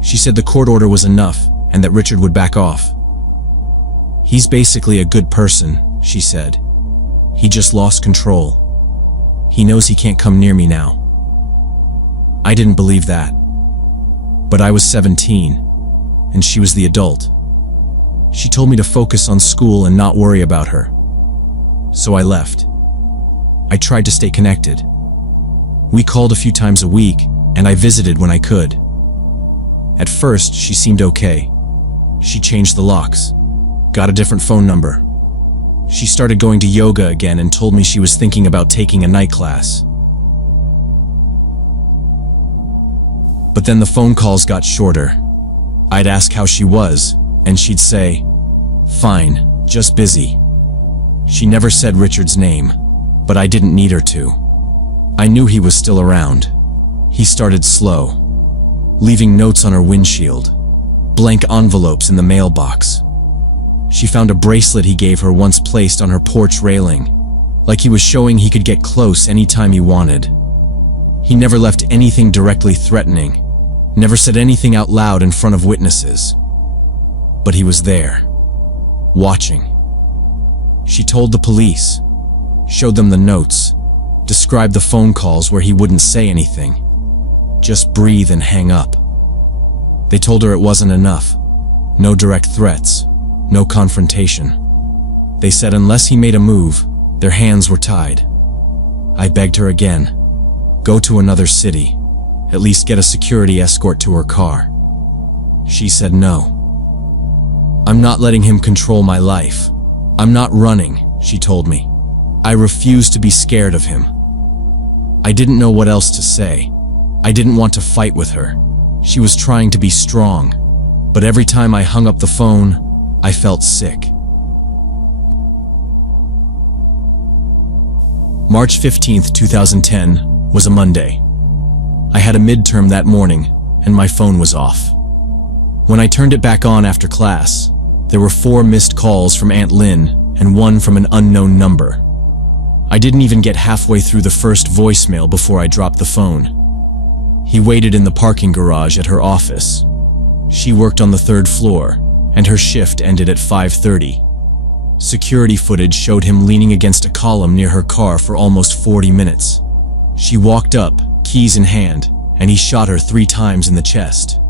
She said the court order was enough and that Richard would back off. "He's basically a good person," she said. "He just lost control. He knows he can't come near me now." I didn't believe that. But I was 17, and she was the adult. She told me to focus on school and not worry about her. So I left. I tried to stay connected. We called a few times a week, and I visited when I could. At first, she seemed okay. She changed the locks, got a different phone number. She started going to yoga again and told me she was thinking about taking a night class. But then the phone calls got shorter. I'd ask how she was, and she'd say, "Fine, just busy." She never said Richard's name, but I didn't need her to. I knew he was still around. He started slow, leaving notes on her windshield, blank envelopes in the mailbox. She found a bracelet he gave her once placed on her porch railing, like he was showing he could get close anytime he wanted. He never left anything directly threatening, never said anything out loud in front of witnesses. But he was there, watching. She told the police, showed them the notes, described the phone calls where he wouldn't say anything, just breathe and hang up. They told her it wasn't enough. No direct threats, no confrontation. They said unless he made a move, their hands were tied. I begged her again, go to another city, at least get a security escort to her car. She said no. "I'm not letting him control my life. I'm not running," she told me. I refused to be scared of him. I didn't know what else to say. I didn't want to fight with her. She was trying to be strong, but every time I hung up the phone, I felt sick. March 15th, 2010 was a Monday. I had a midterm that morning, and my phone was off. When I turned it back on after class, there were 4 missed calls from Aunt Lynn and 1 from an unknown number. I didn't even get halfway through the first voicemail before I dropped the phone. He waited in the parking garage at her office. She worked on the 3rd floor, and her shift ended at 5:30. Security footage showed him leaning against a column near her car for almost 40 minutes. She walked up, keys in hand, and he shot her 3 times in the chest.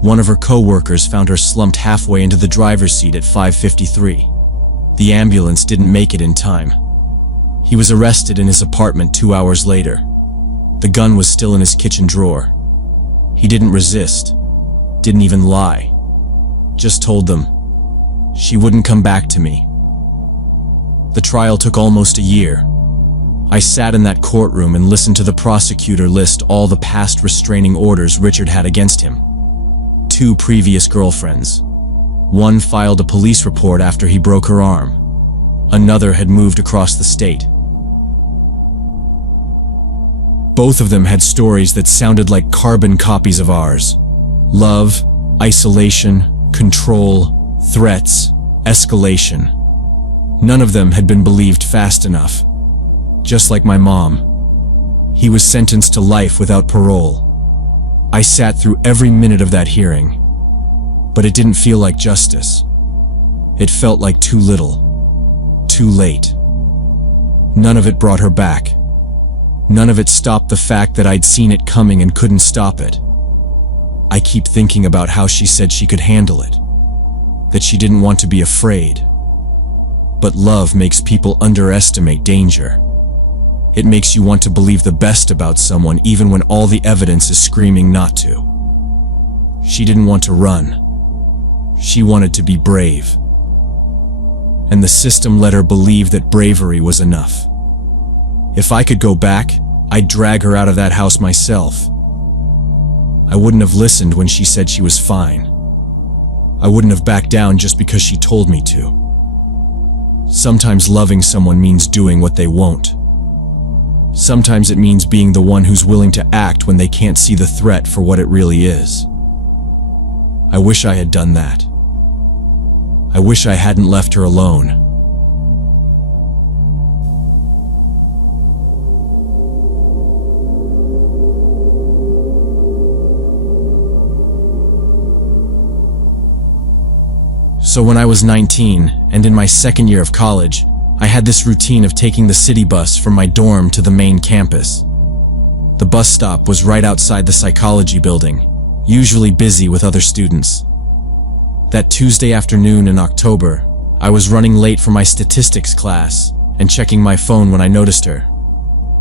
One of her co-workers found her slumped halfway into the driver's seat at 5:53. The ambulance didn't make it in time. He was arrested in his apartment 2 hours later. The gun was still in his kitchen drawer. He didn't resist, didn't even lie. Just told them, she wouldn't come back to me. The trial took almost a year. I sat in that courtroom and listened to the prosecutor list all the past restraining orders Richard had against him. 2 previous girlfriends. One filed a police report after he broke her arm. Another had moved across the state. Both of them had stories that sounded like carbon copies of ours. Love, isolation, control, threats, escalation. None of them had been believed fast enough. Just like my mom. He was sentenced to life without parole. I sat through every minute of that hearing. But it didn't feel like justice. It felt like too little. Too late. None of it brought her back. None of it stopped the fact that I'd seen it coming and couldn't stop it. I keep thinking about how she said she could handle it. That she didn't want to be afraid. But love makes people underestimate danger. It makes you want to believe the best about someone even when all the evidence is screaming not to. She didn't want to run. She wanted to be brave. And the system let her believe that bravery was enough. If I could go back, I'd drag her out of that house myself. I wouldn't have listened when she said she was fine. I wouldn't have backed down just because she told me to. Sometimes loving someone means doing what they won't. Sometimes it means being the one who's willing to act when they can't see the threat for what it really is. I wish I had done that. I wish I hadn't left her alone. So when I was 19 and in my second year of college, I had this routine of taking the city bus from my dorm to the main campus. The bus stop was right outside the psychology building, usually busy with other students. That Tuesday afternoon in October, I was running late for my statistics class and checking my phone when I noticed her.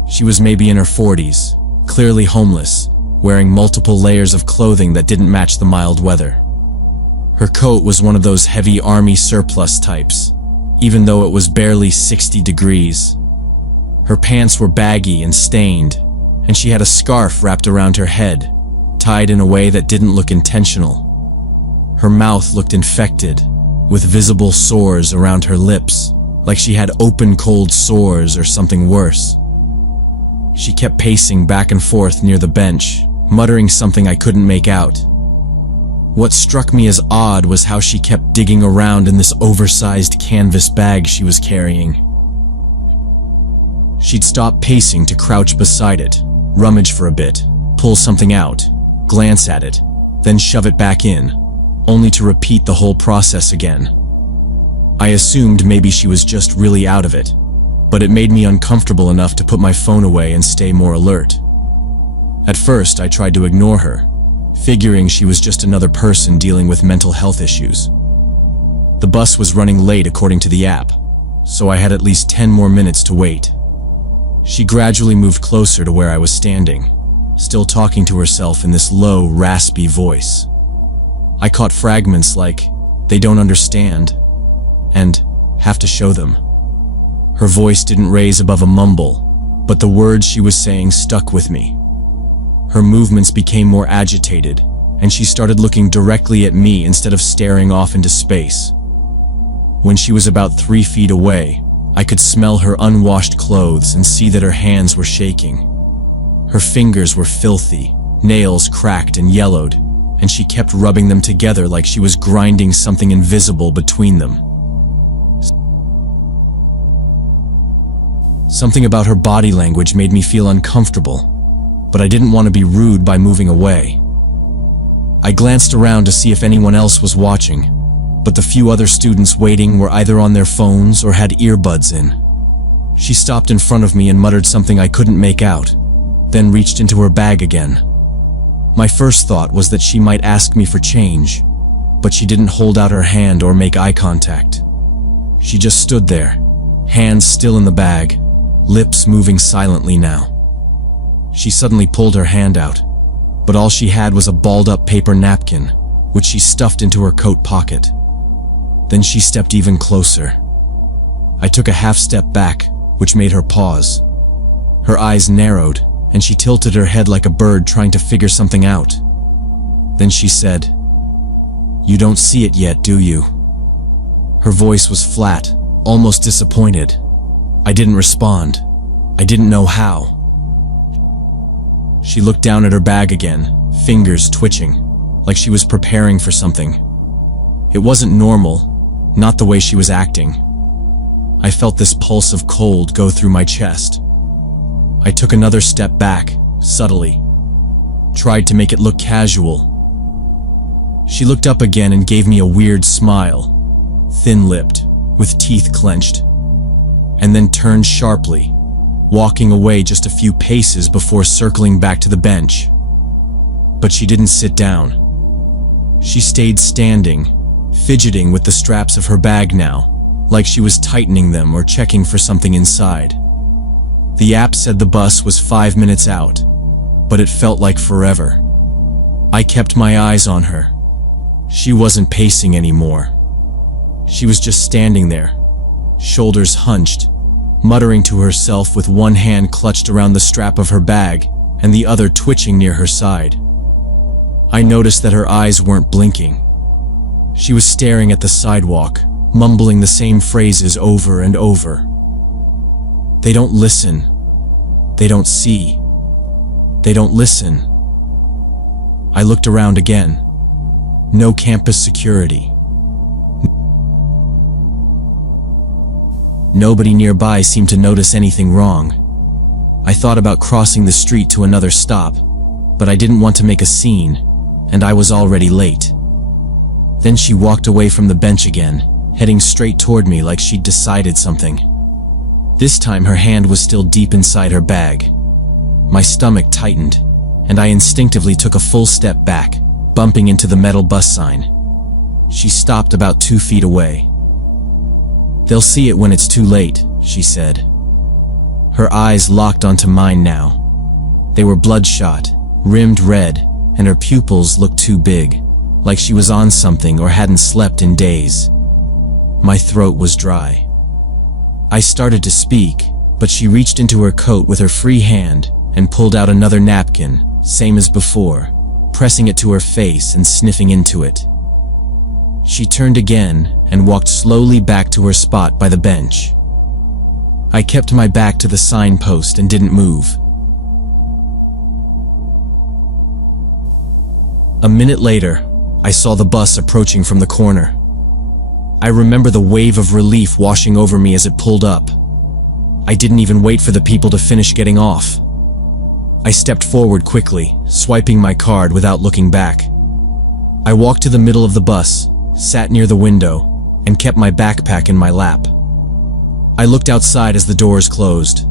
She was maybe in her 40s, clearly homeless, wearing multiple layers of clothing that didn't match the mild weather. Her coat was one of those heavy army surplus types, even though it was barely 60 degrees. Her pants were baggy and stained, and she had a scarf wrapped around her head, tied in a way that didn't look intentional. Her mouth looked infected, with visible sores around her lips, like she had open cold sores or something worse. She kept pacing back and forth near the bench, muttering something I couldn't make out. What struck me as odd was how she kept digging around in this oversized canvas bag she was carrying. She'd stop pacing to crouch beside it, rummage for a bit, pull something out, glance at it, then shove it back in, only to repeat the whole process again. I assumed maybe she was just really out of it, but it made me uncomfortable enough to put my phone away and stay more alert. At first, I tried to ignore her, figuring she was just another person dealing with mental health issues. The bus was running late according to the app, so I had at least 10 more minutes to wait. She gradually moved closer to where I was standing, still talking to herself in this low, raspy voice. I caught fragments like, "They don't understand," and "have to show them." Her voice didn't raise above a mumble, but the words she was saying stuck with me. Her movements became more agitated, and she started looking directly at me instead of staring off into space. When she was about 3 feet away, I could smell her unwashed clothes and see that her hands were shaking. Her fingers were filthy, nails cracked and yellowed, and she kept rubbing them together like she was grinding something invisible between them. Something about her body language made me feel uncomfortable, but I didn't want to be rude by moving away. I glanced around to see if anyone else was watching, but the few other students waiting were either on their phones or had earbuds in. She stopped in front of me and muttered something I couldn't make out, then reached into her bag again. My first thought was that she might ask me for change, but she didn't hold out her hand or make eye contact. She just stood there, hands still in the bag, lips moving silently now. She suddenly pulled her hand out, but all she had was a balled-up paper napkin, which she stuffed into her coat pocket. Then she stepped even closer. I took a half step back, which made her pause. Her eyes narrowed, and she tilted her head like a bird trying to figure something out. Then she said, "You don't see it yet, do you?" Her voice was flat, almost disappointed. I didn't respond. I didn't know how. She looked down at her bag again, fingers twitching, like she was preparing for something. It wasn't normal, not the way she was acting. I felt this pulse of cold go through my chest. I took another step back, subtly. Tried to make it look casual. She looked up again and gave me a weird smile, thin-lipped, with teeth clenched, and then turned sharply, walking away just a few paces before circling back to the bench. But she didn't sit down. She stayed standing, fidgeting with the straps of her bag now, like she was tightening them or checking for something inside. The app said the bus was 5 minutes out, but it felt like forever. I kept my eyes on her. She wasn't pacing anymore. She was just standing there, shoulders hunched, muttering to herself with one hand clutched around the strap of her bag and the other twitching near her side. I noticed that her eyes weren't blinking. She was staring at the sidewalk, mumbling the same phrases over and over. They don't listen. They don't see. They don't listen. I looked around again. No campus security. Nobody nearby seemed to notice anything wrong. I thought about crossing the street to another stop, but I didn't want to make a scene, and I was already late. Then she walked away from the bench again, heading straight toward me like she'd decided something. This time her hand was still deep inside her bag. My stomach tightened, and I instinctively took a full step back, bumping into the metal bus sign. She stopped about 2 feet away. "They'll see it when it's too late," she said. Her eyes locked onto mine now. They were bloodshot, rimmed red, and her pupils looked too big, like she was on something or hadn't slept in days. My throat was dry. I started to speak, but she reached into her coat with her free hand and pulled out another napkin, same as before, pressing it to her face and sniffing into it. She turned again and walked slowly back to her spot by the bench. I kept my back to the signpost and didn't move. A minute later, I saw the bus approaching from the corner. I remember the wave of relief washing over me as it pulled up. I didn't even wait for the people to finish getting off. I stepped forward quickly, swiping my card without looking back. I walked to the middle of the bus, sat near the window, and kept my backpack in my lap. I looked outside as the doors closed.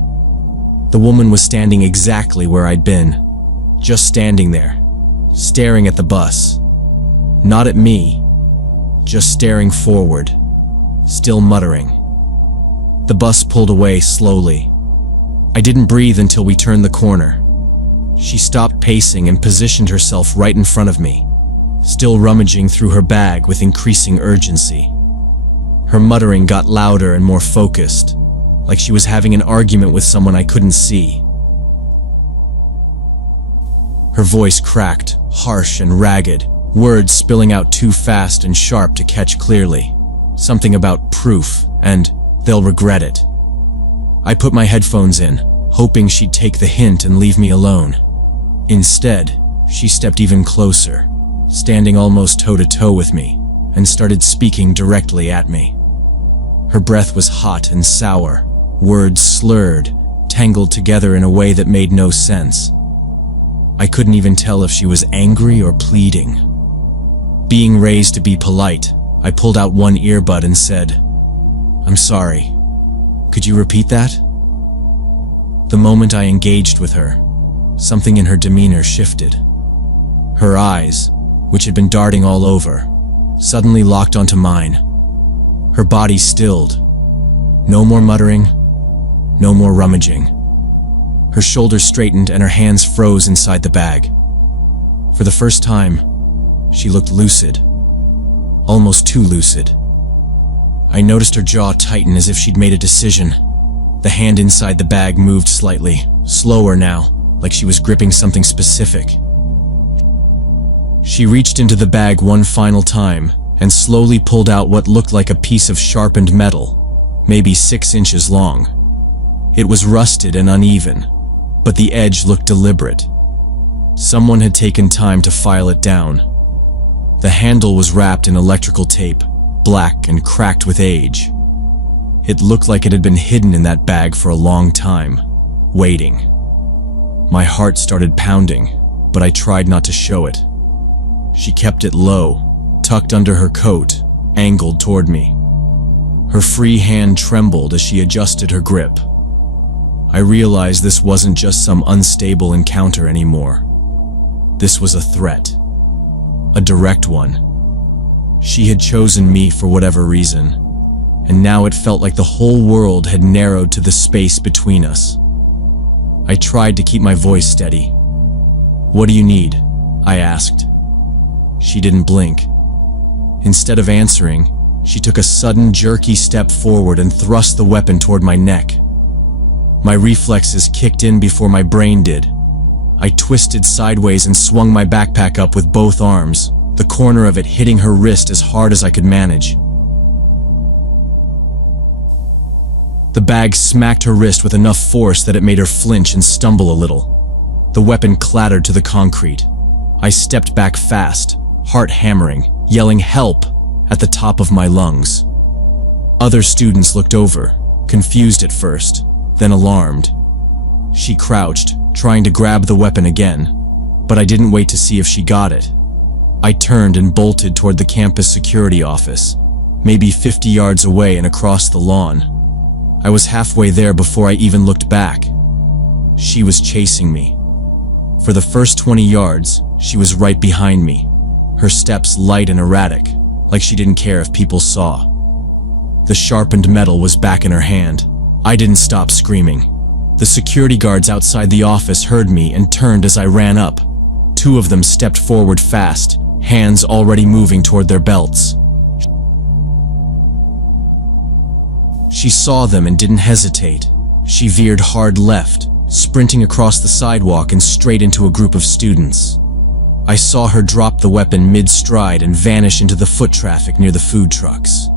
The woman was standing exactly where I'd been, just standing there, staring at the bus. Not at me, just staring forward, still muttering. The bus pulled away slowly. I didn't breathe until we turned the corner. She stopped pacing and positioned herself right in front of me, still rummaging through her bag with increasing urgency. Her muttering got louder and more focused, like she was having an argument with someone I couldn't see. Her voice cracked, harsh and ragged, words spilling out too fast and sharp to catch clearly. Something about proof and they'll regret it. I put my headphones in, hoping she'd take the hint and leave me alone. Instead, she stepped even closer, standing almost toe-to-toe with me, and started speaking directly at me. Her breath was hot and sour, words slurred, tangled together in a way that made no sense. I couldn't even tell if she was angry or pleading. Being raised to be polite, I pulled out one earbud and said, "I'm sorry. Could you repeat that?" The moment I engaged with her, something in her demeanor shifted. Her eyes, which had been darting all over, suddenly locked onto mine. Her body stilled. No more muttering, no more rummaging. Her shoulders straightened and her hands froze inside the bag. For the first time, she looked lucid, almost too lucid. I noticed her jaw tighten as if she'd made a decision. The hand inside the bag moved slightly, slower now, like she was gripping something specific. She reached into the bag one final time and slowly pulled out what looked like a piece of sharpened metal, maybe 6 inches long. It was rusted and uneven, but the edge looked deliberate. Someone had taken time to file it down. The handle was wrapped in electrical tape, black and cracked with age. It looked like it had been hidden in that bag for a long time, waiting. My heart started pounding, but I tried not to show it. She kept it low, tucked under her coat, angled toward me. Her free hand trembled as she adjusted her grip. I realized this wasn't just some unstable encounter anymore. This was a threat. A direct one. She had chosen me for whatever reason, and now it felt like the whole world had narrowed to the space between us. I tried to keep my voice steady. "What do you need?" I asked. She didn't blink. Instead of answering, she took a sudden, jerky step forward and thrust the weapon toward my neck. My reflexes kicked in before my brain did. I twisted sideways and swung my backpack up with both arms, the corner of it hitting her wrist as hard as I could manage. The bag smacked her wrist with enough force that it made her flinch and stumble a little. The weapon clattered to the concrete. I stepped back fast, heart hammering, yelling "help" at the top of my lungs. Other students looked over, confused at first, then alarmed. She crouched, trying to grab the weapon again, but I didn't wait to see if she got it. I turned and bolted toward the campus security office, maybe 50 yards away and across the lawn. I was halfway there before I even looked back. She was chasing me. For the first 20 yards, she was right behind me, her steps light and erratic, like she didn't care if people saw. The sharpened metal was back in her hand. I didn't stop screaming. The security guards outside the office heard me and turned as I ran up. 2 of them stepped forward fast, hands already moving toward their belts. She saw them and didn't hesitate. She veered hard left, sprinting across the sidewalk and straight into a group of students. I saw her drop the weapon mid-stride and vanish into the foot traffic near the food trucks.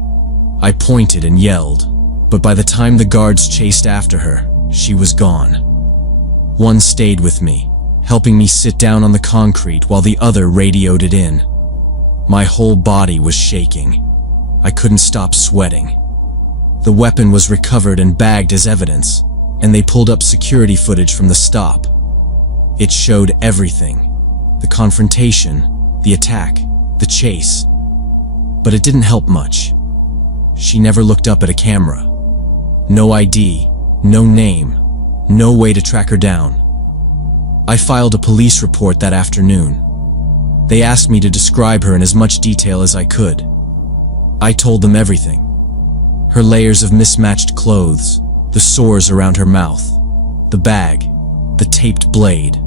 I pointed and yelled, but by the time the guards chased after her, she was gone. One stayed with me, helping me sit down on the concrete while the other radioed it in. My whole body was shaking. I couldn't stop sweating. The weapon was recovered and bagged as evidence, and they pulled up security footage from the stop. It showed everything. The confrontation, the attack, the chase. But it didn't help much. She never looked up at a camera. No ID, no name, no way to track her down. I filed a police report that afternoon. They asked me to describe her in as much detail as I could. I told them everything. Her layers of mismatched clothes, the sores around her mouth, the bag, the taped blade.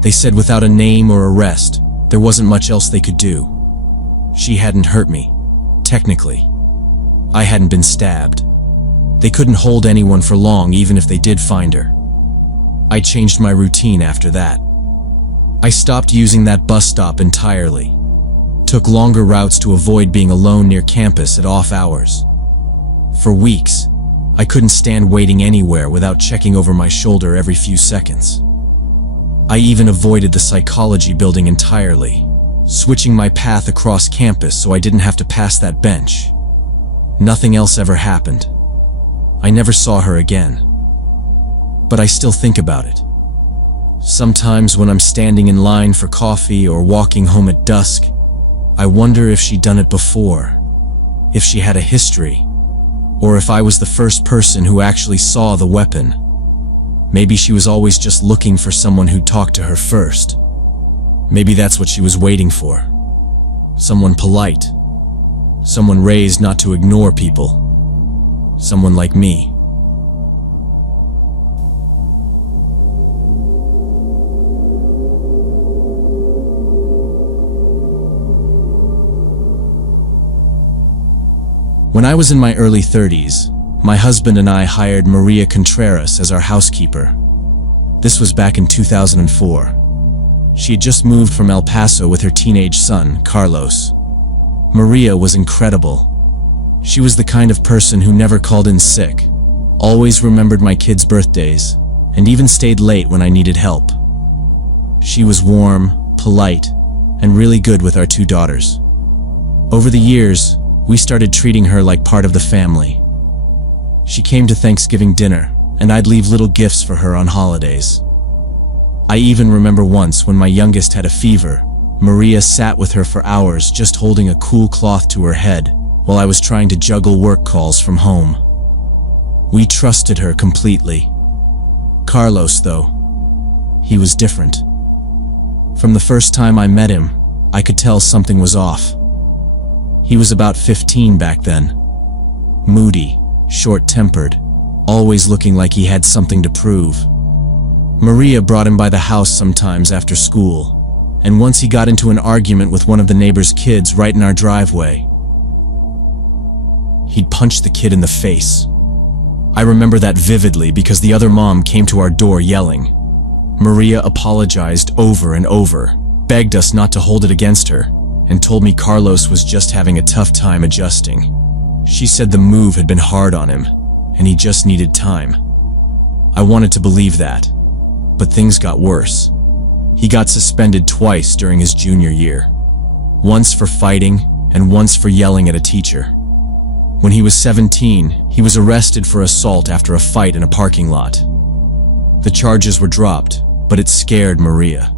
They said without a name or arrest, there wasn't much else they could do. She hadn't hurt me, technically. I hadn't been stabbed. They couldn't hold anyone for long even if they did find her. I changed my routine after that. I stopped using that bus stop entirely. Took longer routes to avoid being alone near campus at off hours. For weeks, I couldn't stand waiting anywhere without checking over my shoulder every few seconds. I even avoided the psychology building entirely, switching my path across campus so I didn't have to pass that bench. Nothing else ever happened. I never saw her again. But I still think about it. Sometimes when I'm standing in line for coffee or walking home at dusk, I wonder if she'd done it before, if she had a history, or if I was the first person who actually saw the weapon. Maybe she was always just looking for someone who'd talk to her first. Maybe that's what she was waiting for. Someone polite. Someone raised not to ignore people. Someone like me. When I was in my early 30s, my husband and I hired Maria Contreras as our housekeeper. This was back in 2004. She had just moved from El Paso with her teenage son, Carlos. Maria was incredible. She was the kind of person who never called in sick, always remembered my kids' birthdays, and even stayed late when I needed help. She was warm, polite, and really good with our two daughters. Over the years, we started treating her like part of the family. She came to Thanksgiving dinner, and I'd leave little gifts for her on holidays. I even remember once when my youngest had a fever, Maria sat with her for hours just holding a cool cloth to her head while I was trying to juggle work calls from home. We trusted her completely. Carlos, though, he was different. From the first time I met him, I could tell something was off. He was about 15 back then. Moody, short-tempered, always looking like he had something to prove. Maria brought him by the house sometimes after school, and once he got into an argument with one of the neighbor's kids right in our driveway. He'd punch the kid in the face. I remember that vividly because the other mom came to our door yelling. Maria apologized over and over, begged us not to hold it against her, and told me Carlos was just having a tough time adjusting. She said the move had been hard on him, and he just needed time. I wanted to believe that, but things got worse. He got suspended twice during his junior year, once for fighting and once for yelling at a teacher. When he was 17, he was arrested for assault after a fight in a parking lot. The charges were dropped, but it scared Maria.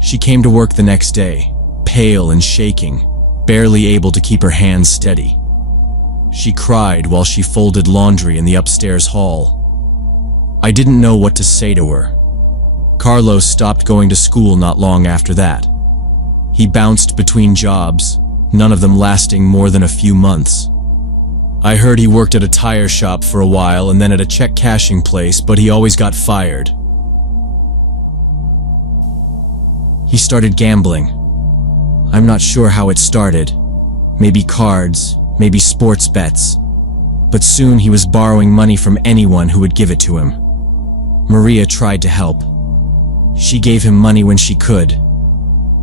She came to work the next day, pale and shaking, barely able to keep her hands steady. She cried while she folded laundry in the upstairs hall. I didn't know what to say to her. Carlos stopped going to school not long after that. He bounced between jobs, none of them lasting more than a few months. I heard he worked at a tire shop for a while and then at a check cashing place, but he always got fired. He started gambling. I'm not sure how it started. Maybe cards, maybe sports bets. But soon he was borrowing money from anyone who would give it to him. Maria tried to help. She gave him money when she could.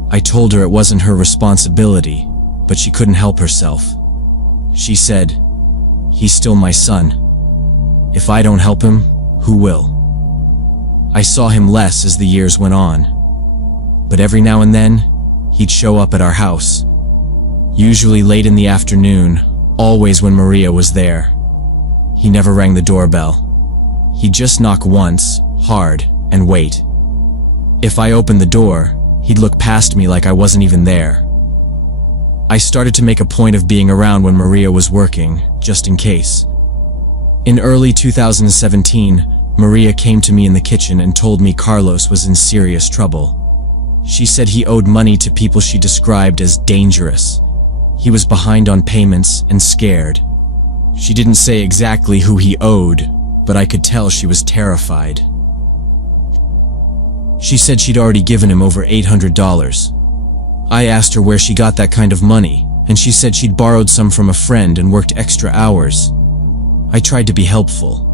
I told her it wasn't her responsibility, but she couldn't help herself. She said, "He's still my son. If I don't help him, who will?" I saw him less as the years went on, but every now and then, he'd show up at our house. Usually late in the afternoon, always when Maria was there. He never rang the doorbell. He'd just knock once, hard, and wait. If I opened the door, he'd look past me like I wasn't even there. I started to make a point of being around when Maria was working, just in case. In early 2017, Maria came to me in the kitchen and told me Carlos was in serious trouble. She said he owed money to people she described as dangerous. He was behind on payments and scared. She didn't say exactly who he owed, but I could tell she was terrified. She said she'd already given him over $800. I asked her where she got that kind of money, and she said she'd borrowed some from a friend and worked extra hours. I tried to be helpful.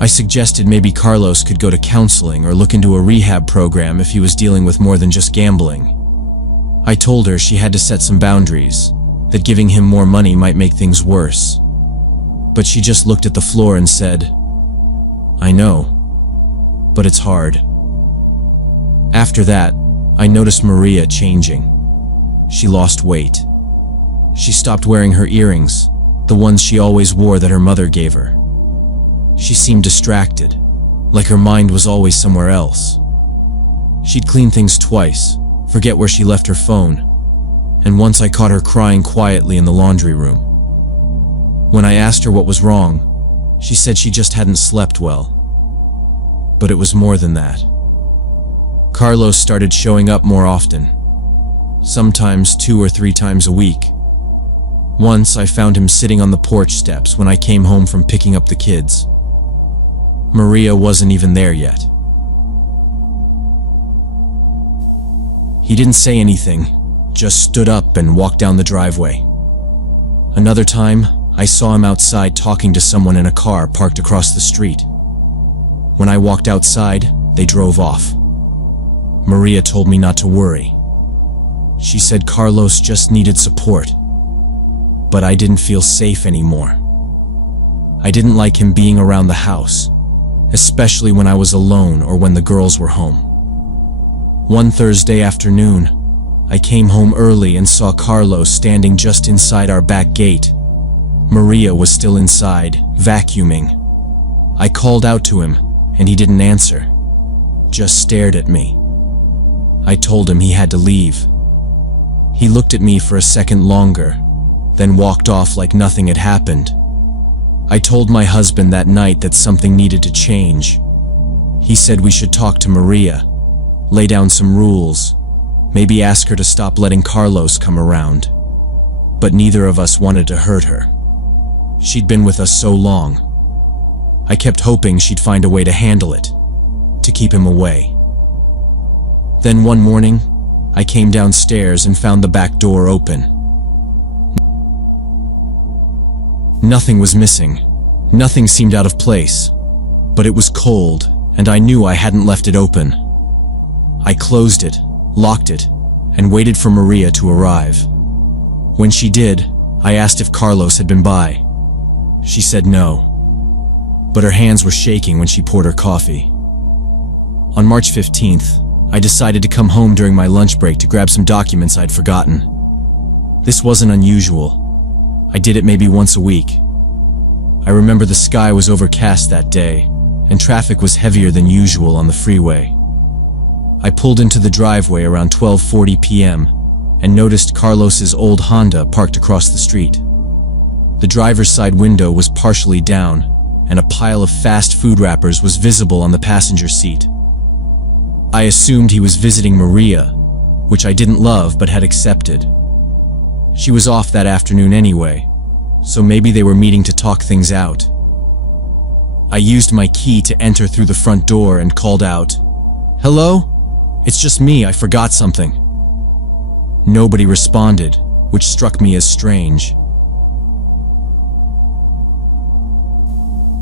I suggested maybe Carlos could go to counseling or look into a rehab program if he was dealing with more than just gambling. I told her she had to set some boundaries, that giving him more money might make things worse. But she just looked at the floor and said, "I know, but it's hard." After that, I noticed Maria changing. She lost weight. She stopped wearing her earrings, the ones she always wore that her mother gave her. She seemed distracted, like her mind was always somewhere else. She'd clean things twice, forget where she left her phone, and once I caught her crying quietly in the laundry room. When I asked her what was wrong, she said she just hadn't slept well. But it was more than that. Carlos started showing up more often, sometimes 2 or 3 times a week. Once I found him sitting on the porch steps when I came home from picking up the kids. Maria wasn't even there yet. He didn't say anything, just stood up and walked down the driveway. Another time, I saw him outside talking to someone in a car parked across the street. When I walked outside, they drove off. Maria told me not to worry. She said Carlos just needed support. But I didn't feel safe anymore. I didn't like him being around the house, especially when I was alone or when the girls were home. One Thursday afternoon, I came home early and saw Carlos standing just inside our back gate. Maria was still inside, vacuuming. I called out to him, and he didn't answer, just stared at me. I told him he had to leave. He looked at me for a second longer, then walked off like nothing had happened. I told my husband that night that something needed to change. He said we should talk to Maria, lay down some rules, maybe ask her to stop letting Carlos come around. But neither of us wanted to hurt her. She'd been with us so long. I kept hoping she'd find a way to handle it, to keep him away. Then one morning, I came downstairs and found the back door open. Nothing was missing. Nothing seemed out of place. But it was cold, and I knew I hadn't left it open. I closed it, locked it, and waited for Maria to arrive. When she did, I asked if Carlos had been by. She said no. But her hands were shaking when she poured her coffee. On March 15th, I decided to come home during my lunch break to grab some documents I'd forgotten. This wasn't unusual. I did it maybe once a week. I remember the sky was overcast that day, and traffic was heavier than usual on the freeway. I pulled into the driveway around 12:40 p.m. and noticed Carlos's old Honda parked across the street. The driver's side window was partially down, and a pile of fast food wrappers was visible on the passenger seat. I assumed he was visiting Maria, which I didn't love but had accepted. She was off that afternoon anyway, so maybe they were meeting to talk things out. I used my key to enter through the front door and called out, "Hello? It's just me, I forgot something." Nobody responded, which struck me as strange.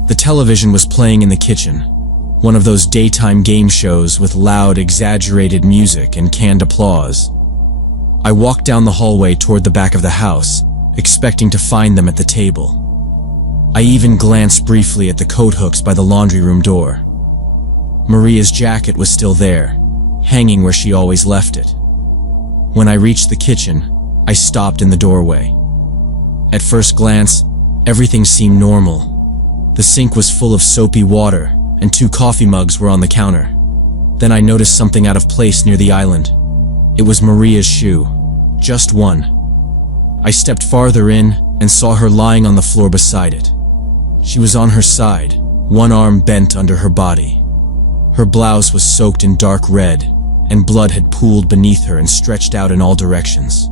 The television was playing in the kitchen, one of those daytime game shows with loud, exaggerated music and canned applause. I walked down the hallway toward the back of the house, expecting to find them at the table. I even glanced briefly at the coat hooks by the laundry room door. Maria's jacket was still there, hanging where she always left it. When I reached the kitchen, I stopped in the doorway. At first glance, everything seemed normal. The sink was full of soapy water, and 2 coffee mugs were on the counter. Then I noticed something out of place near the island. It was Maria's shoe, just one. I stepped farther in and saw her lying on the floor beside it. She was on her side, one arm bent under her body. Her blouse was soaked in dark red, and blood had pooled beneath her and stretched out in all directions.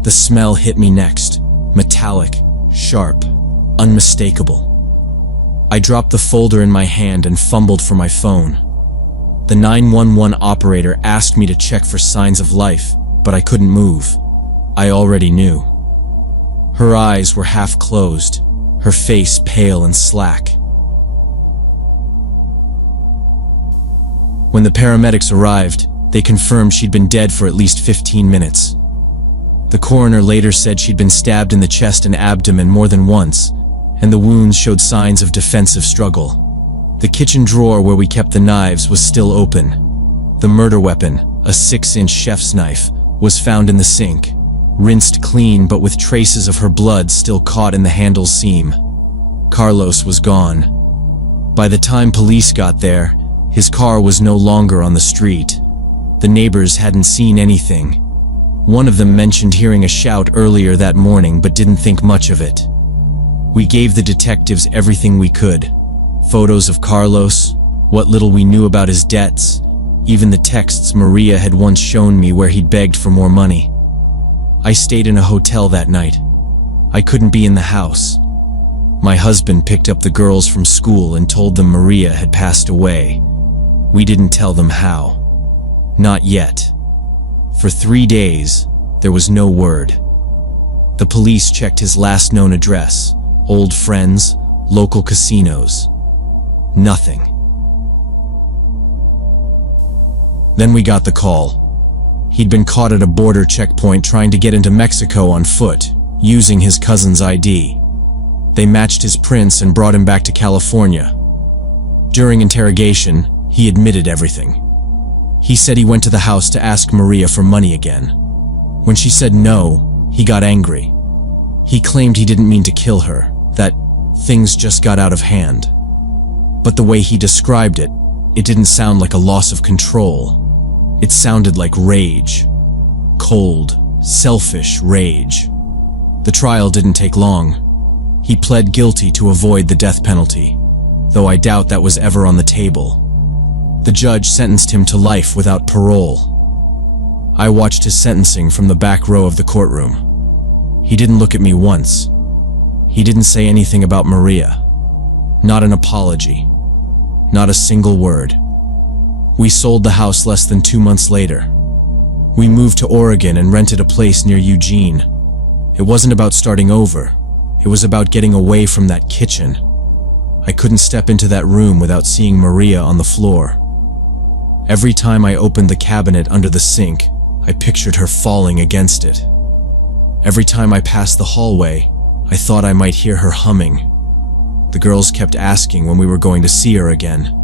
The smell hit me next, metallic, sharp, unmistakable. I dropped the folder in my hand and fumbled for my phone. The 911 operator asked me to check for signs of life, but I couldn't move. I already knew. Her eyes were half closed, her face pale and slack. When the paramedics arrived, they confirmed she'd been dead for at least 15 minutes. The coroner later said she'd been stabbed in the chest and abdomen more than once, and the wounds showed signs of defensive struggle. The kitchen drawer where we kept the knives was still open. The murder weapon, a 6-inch chef's knife, was found in the sink, rinsed clean but with traces of her blood still caught in the handle seam. Carlos was gone. By the time police got there, his car was no longer on the street. The neighbors hadn't seen anything. One of them mentioned hearing a shout earlier that morning but didn't think much of it. We gave the detectives everything we could. Photos of Carlos, what little we knew about his debts, even the texts Maria had once shown me where he'd begged for more money. I stayed in a hotel that night. I couldn't be in the house. My husband picked up the girls from school and told them Maria had passed away. We didn't tell them how. Not yet. For 3 days, there was no word. The police checked his last known address, old friends, local casinos. Nothing. Then we got the call. He'd been caught at a border checkpoint trying to get into Mexico on foot, using his cousin's ID. They matched his prints and brought him back to California. During interrogation, he admitted everything. He said he went to the house to ask Maria for money again. When she said no, he got angry. He claimed he didn't mean to kill her, that things just got out of hand. But the way he described it, it didn't sound like a loss of control. It sounded like rage. Cold, selfish rage. The trial didn't take long. He pled guilty to avoid the death penalty, though I doubt that was ever on the table. The judge sentenced him to life without parole. I watched his sentencing from the back row of the courtroom. He didn't look at me once. He didn't say anything about Maria. Not an apology. Not a single word. We sold the house less than 2 months later. We moved to Oregon and rented a place near Eugene. It wasn't about starting over. It was about getting away from that kitchen. I couldn't step into that room without seeing Maria on the floor. Every time I opened the cabinet under the sink, I pictured her falling against it. Every time I passed the hallway, I thought I might hear her humming. The girls kept asking when we were going to see her again.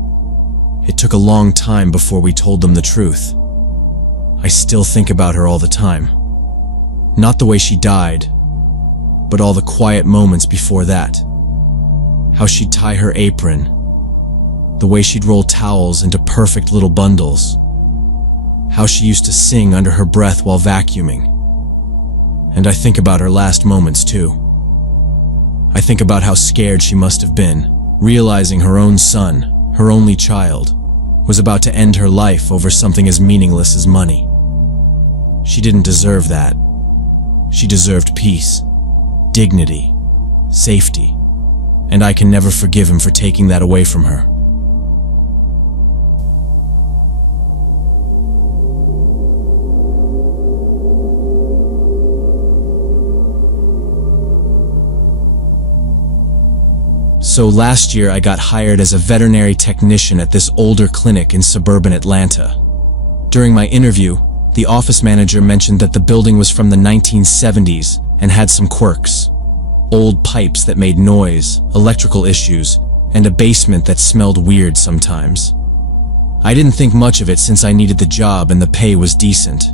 It took a long time before we told them the truth. I still think about her all the time. Not the way she died, but all the quiet moments before that. How she'd tie her apron, the way she'd roll towels into perfect little bundles, how she used to sing under her breath while vacuuming. And I think about her last moments too. I think about how scared she must have been, realizing her own son, her only child, was about to end her life over something as meaningless as money. She didn't deserve that. She deserved peace, dignity, safety, and I can never forgive him for taking that away from her. So last year I got hired as a veterinary technician at this older clinic in suburban Atlanta. During my interview, the office manager mentioned that the building was from the 1970s and had some quirks. Old pipes that made noise, electrical issues, and a basement that smelled weird sometimes. I didn't think much of it since I needed the job and the pay was decent.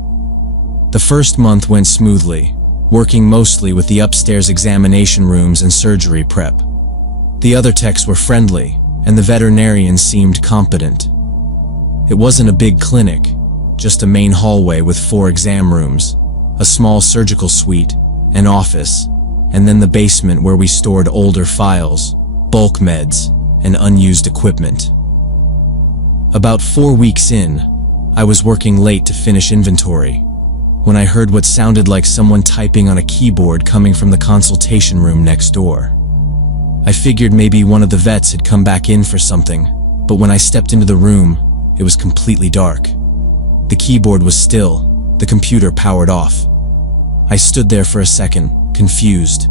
The first month went smoothly, working mostly with the upstairs examination rooms and surgery prep. The other techs were friendly, and the veterinarian seemed competent. It wasn't a big clinic, just a main hallway with 4 exam rooms, a small surgical suite, an office, and then the basement where we stored older files, bulk meds, and unused equipment. About 4 weeks in, I was working late to finish inventory, when I heard what sounded like someone typing on a keyboard coming from the consultation room next door. I figured maybe one of the vets had come back in for something, but when I stepped into the room, it was completely dark. The keyboard was still, the computer powered off. I stood there for a second, confused.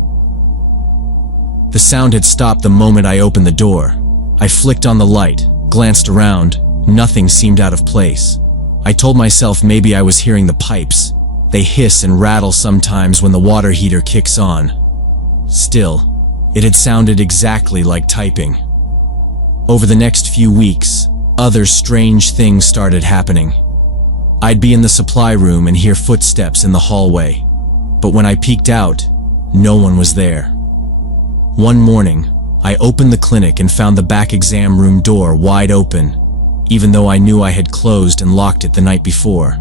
The sound had stopped the moment I opened the door. I flicked on the light, glanced around, nothing seemed out of place. I told myself maybe I was hearing the pipes. They hiss and rattle sometimes when the water heater kicks on. Still, it had sounded exactly like typing. Over the next few weeks, other strange things started happening. I'd be in the supply room and hear footsteps in the hallway, but when I peeked out, no one was there. One morning, I opened the clinic and found the back exam room door wide open, even though I knew I had closed and locked it the night before.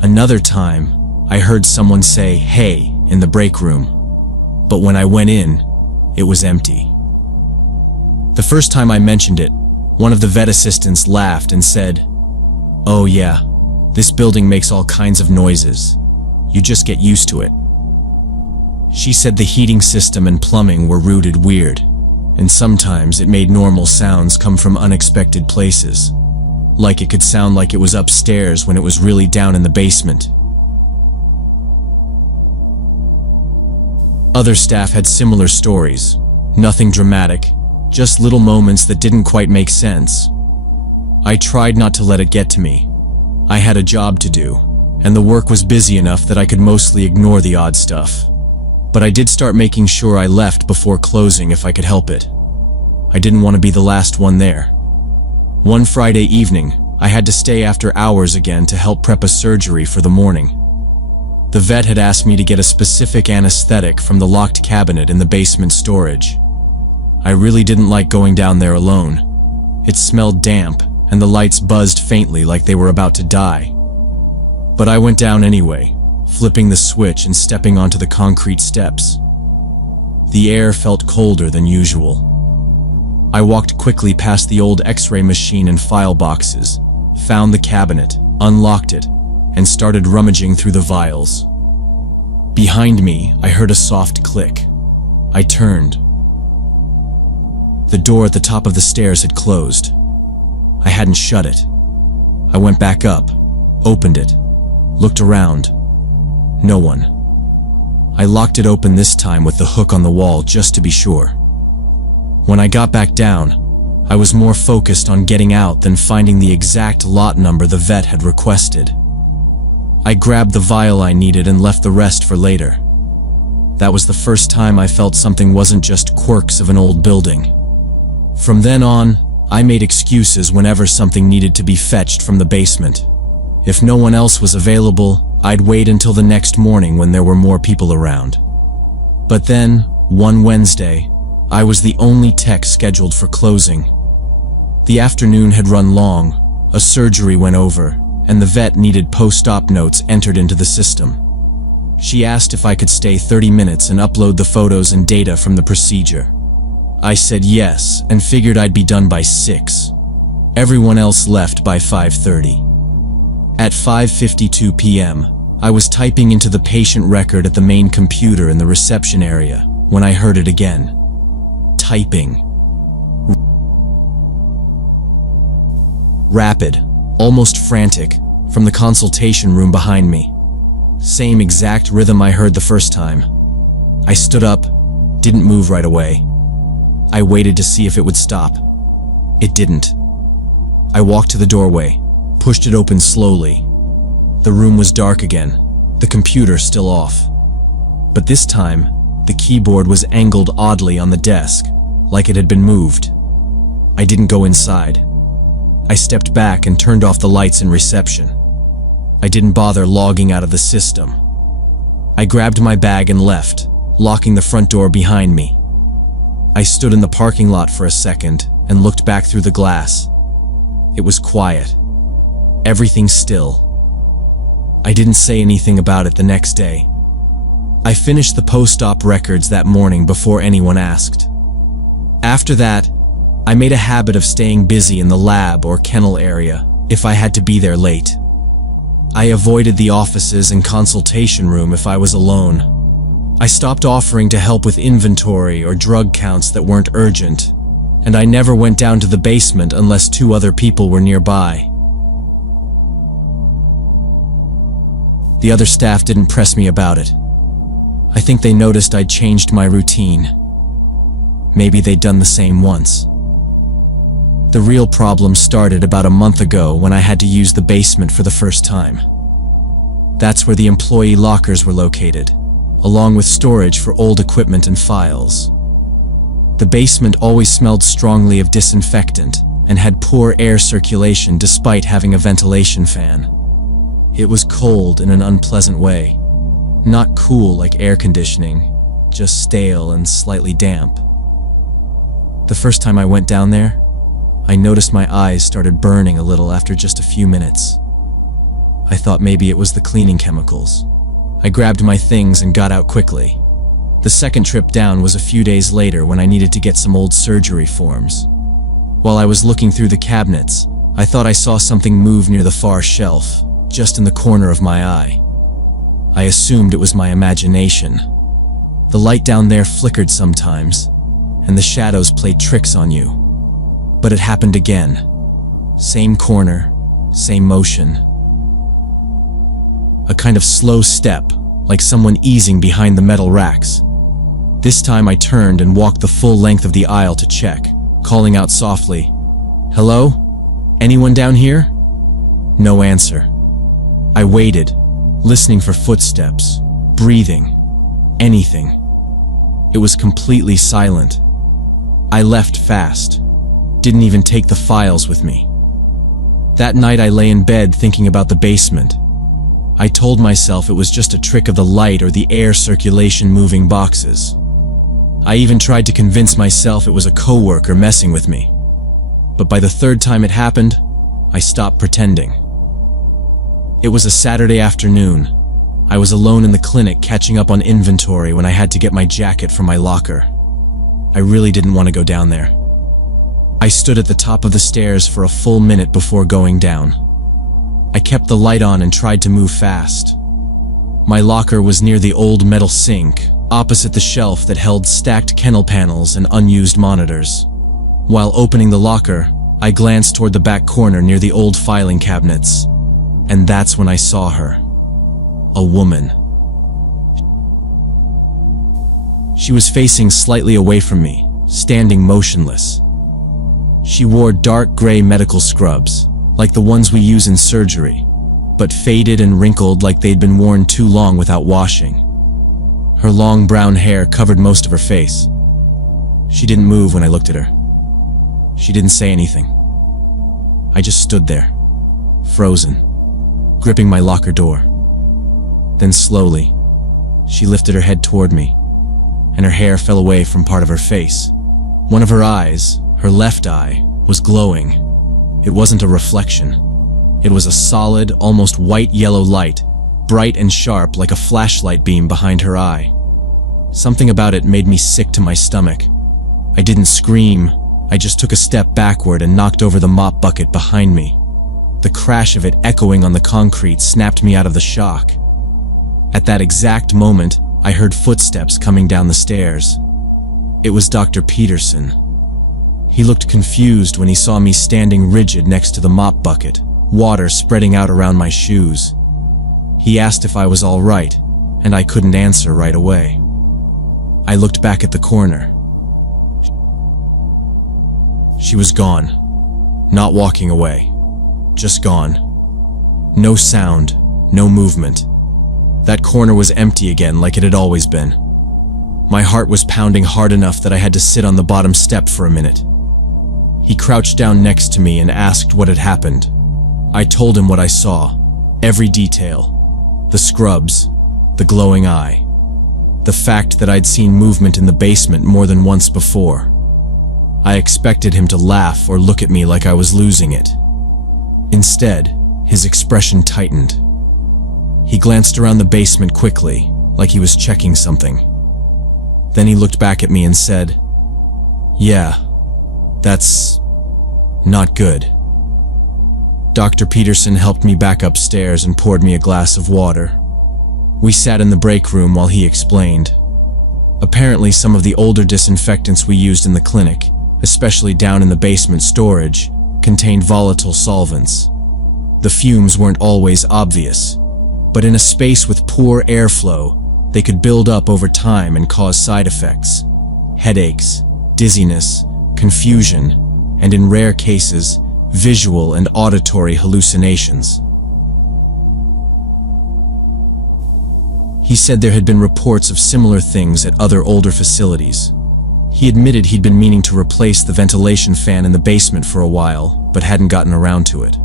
Another time, I heard someone say, "Hey," in the break room, but when I went in, it was empty. The first time I mentioned it, one of the vet assistants laughed and said, "Oh yeah, this building makes all kinds of noises. You just get used to it." She said the heating system and plumbing were rooted weird, and sometimes it made normal sounds come from unexpected places. Like it could sound like it was upstairs when it was really down in the basement. Other staff had similar stories. Nothing dramatic, just little moments that didn't quite make sense. I tried not to let it get to me. I had a job to do, and the work was busy enough that I could mostly ignore the odd stuff. But I did start making sure I left before closing if I could help it. I didn't want to be the last one there. One Friday evening, I had to stay after hours again to help prep a surgery for the morning. The vet had asked me to get a specific anesthetic from the locked cabinet in the basement storage. I really didn't like going down there alone. It smelled damp, and the lights buzzed faintly like they were about to die. But I went down anyway, flipping the switch and stepping onto the concrete steps. The air felt colder than usual. I walked quickly past the old X-ray machine and file boxes, found the cabinet, unlocked it, and started rummaging through the vials. Behind me, I heard a soft click. I turned. The door at the top of the stairs had closed. I hadn't shut it. I went back up, opened it, looked around. No one. I locked it open this time with the hook on the wall just to be sure. When I got back down, I was more focused on getting out than finding the exact lot number the vet had requested. I grabbed the vial I needed and left the rest for later. That was the first time I felt something wasn't just quirks of an old building. From then on, I made excuses whenever something needed to be fetched from the basement. If no one else was available, I'd wait until the next morning when there were more people around. But then, one Wednesday, I was the only tech scheduled for closing. The afternoon had run long, a surgery went over, and the vet needed post-op notes entered into the system. She asked if I could stay 30 minutes and upload the photos and data from the procedure. I said yes, and figured I'd be done by 6. Everyone else left by 5:30. At 5:52 p.m., I was typing into the patient record at the main computer in the reception area when I heard it again. Typing. Rapid, almost frantic, from the consultation room behind me. Same exact rhythm I heard the first time. I stood up, didn't move right away. I waited to see if it would stop. It didn't. I walked to the doorway, pushed it open slowly. The room was dark again, the computer still off. But this time, the keyboard was angled oddly on the desk, like it had been moved. I didn't go inside. I stepped back and turned off the lights in reception. I didn't bother logging out of the system. I grabbed my bag and left, locking the front door behind me. I stood in the parking lot for a second and looked back through the glass. It was quiet. Everything still. I didn't say anything about it the next day. I finished the post-op records that morning before anyone asked. After that, I made a habit of staying busy in the lab or kennel area if I had to be there late. I avoided the offices and consultation room if I was alone. I stopped offering to help with inventory or drug counts that weren't urgent, and I never went down to the basement unless 2 other people were nearby. The other staff didn't press me about it. I think they noticed I'd changed my routine. Maybe they'd done the same once. The real problem started about a month ago when I had to use the basement for the first time. That's where the employee lockers were located, along with storage for old equipment and files. The basement always smelled strongly of disinfectant and had poor air circulation despite having a ventilation fan. It was cold in an unpleasant way. Not cool like air conditioning, just stale and slightly damp. The first time I went down there, I noticed my eyes started burning a little after just a few minutes. I thought maybe it was the cleaning chemicals. I grabbed my things and got out quickly. The second trip down was a few days later when I needed to get some old surgery forms. While I was looking through the cabinets, I thought I saw something move near the far shelf, just in the corner of my eye. I assumed it was my imagination. The light down there flickered sometimes, and the shadows played tricks on you. But it happened again. Same corner, same motion. A kind of slow step, like someone easing behind the metal racks. This time I turned and walked the full length of the aisle to check, calling out softly, "Hello? Anyone down here?" No answer. I waited, listening for footsteps, breathing, anything. It was completely silent. I left fast, didn't even take the files with me. That night I lay in bed thinking about the basement. I told myself it was just a trick of the light or the air circulation moving boxes. I even tried to convince myself it was a coworker messing with me. But by the third time it happened, I stopped pretending. It was a Saturday afternoon. I was alone in the clinic catching up on inventory when I had to get my jacket from my locker. I really didn't want to go down there. I stood at the top of the stairs for a full minute before going down. I kept the light on and tried to move fast. My locker was near the old metal sink, opposite the shelf that held stacked kennel panels and unused monitors. While opening the locker, I glanced toward the back corner near the old filing cabinets, and that's when I saw her. A woman. She was facing slightly away from me, standing motionless. She wore dark gray medical scrubs, like the ones we use in surgery, but faded and wrinkled like they'd been worn too long without washing. Her long brown hair covered most of her face. She didn't move when I looked at her. She didn't say anything. I just stood there, frozen, gripping my locker door. Then slowly, she lifted her head toward me, and her hair fell away from part of her face. One of her eyes, her left eye, was glowing. It wasn't a reflection. It was a solid, almost white-yellow light, bright and sharp like a flashlight beam behind her eye. Something about it made me sick to my stomach. I didn't scream. I just took a step backward and knocked over the mop bucket behind me. The crash of it echoing on the concrete snapped me out of the shock. At that exact moment, I heard footsteps coming down the stairs. It was Dr. Peterson. He looked confused when he saw me standing rigid next to the mop bucket, water spreading out around my shoes. He asked if I was all right, and I couldn't answer right away. I looked back at the corner. She was gone. Not walking away. Just gone. No sound, no movement. That corner was empty again like it had always been. My heart was pounding hard enough that I had to sit on the bottom step for a minute. He crouched down next to me and asked what had happened. I told him what I saw, every detail. The scrubs, the glowing eye, the fact that I'd seen movement in the basement more than once before. I expected him to laugh or look at me like I was losing it. Instead, his expression tightened. He glanced around the basement quickly, like he was checking something. Then he looked back at me and said, "Yeah, that's not good." Dr. Peterson helped me back upstairs and poured me a glass of water. We sat in the break room while he explained. Apparently, some of the older disinfectants we used in the clinic, especially down in the basement storage, contained volatile solvents. The fumes weren't always obvious, but in a space with poor airflow, they could build up over time and cause side effects: headaches, dizziness, confusion, and in rare cases, visual and auditory hallucinations. He said there had been reports of similar things at other older facilities. He admitted he'd been meaning to replace the ventilation fan in the basement for a while, but hadn't gotten around to it.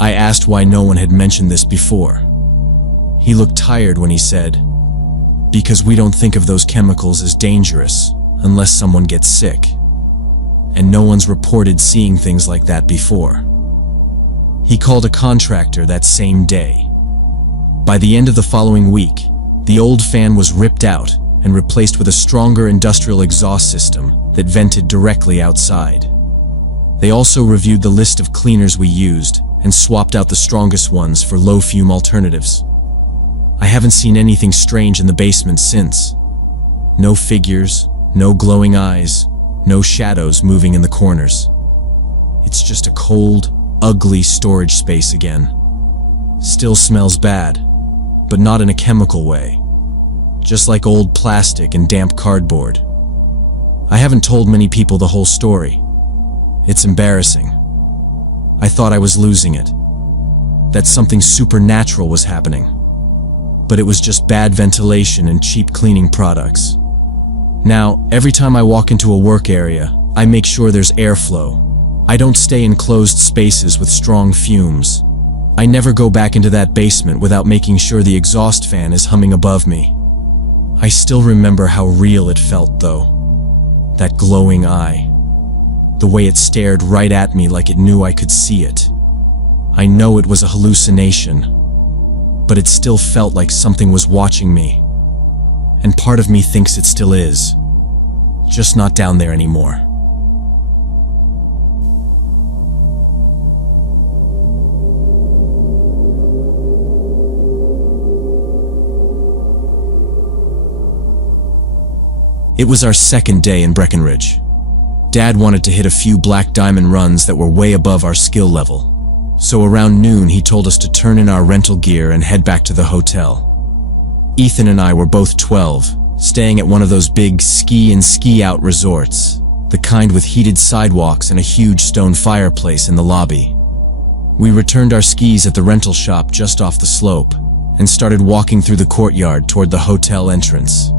I asked why no one had mentioned this before. He looked tired when he said, "Because we don't think of those chemicals as dangerous unless someone gets sick. And no one's reported seeing things like that before." He called a contractor that same day. By the end of the following week, the old fan was ripped out and replaced with a stronger industrial exhaust system that vented directly outside. They also reviewed the list of cleaners we used and swapped out the strongest ones for low-fume alternatives. I haven't seen anything strange in the basement since. No figures, no glowing eyes, no shadows moving in the corners. It's just a cold, ugly storage space again. Still smells bad, but not in a chemical way. just like old plastic and damp cardboard. I haven't told many people the whole story. It's embarrassing. I thought I was losing it, that something supernatural was happening. But it was just bad ventilation and cheap cleaning products. Now, every time I walk into a work area, I make sure there's airflow. I don't stay in closed spaces with strong fumes. I never go back into that basement without making sure the exhaust fan is humming above me. I still remember how real it felt, though. That glowing eye. The way it stared right at me like it knew I could see it. I know it was a hallucination, but it still felt like something was watching me. And part of me thinks it still is. Just not down there anymore. It was our second day in Breckenridge. Dad wanted to hit a few black diamond runs that were way above our skill level. So around noon, he told us to turn in our rental gear and head back to the hotel. Ethan and I were both 12, staying at one of those big ski and ski out resorts, the kind with heated sidewalks and a huge stone fireplace in the lobby. We returned our skis at the rental shop just off the slope and started walking through the courtyard toward the hotel entrance.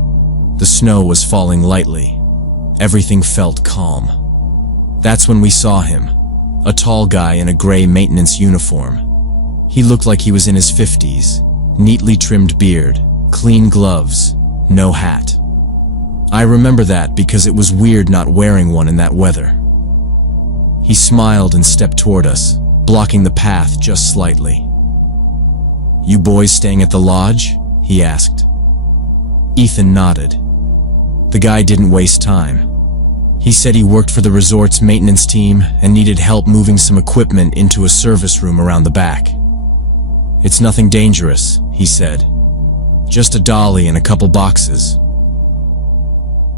The snow was falling lightly. Everything felt calm. That's when we saw him, a tall guy in a gray maintenance uniform. He looked like he was in his 50s, neatly trimmed beard, clean gloves, no hat. I remember that because it was weird not wearing one in that weather. He smiled and stepped toward us, blocking the path just slightly. "You boys staying at the lodge?" he asked. Ethan nodded. The guy didn't waste time. He said he worked for the resort's maintenance team and needed help moving some equipment into a service room around the back. "It's nothing dangerous," he said. "Just a dolly and a couple boxes.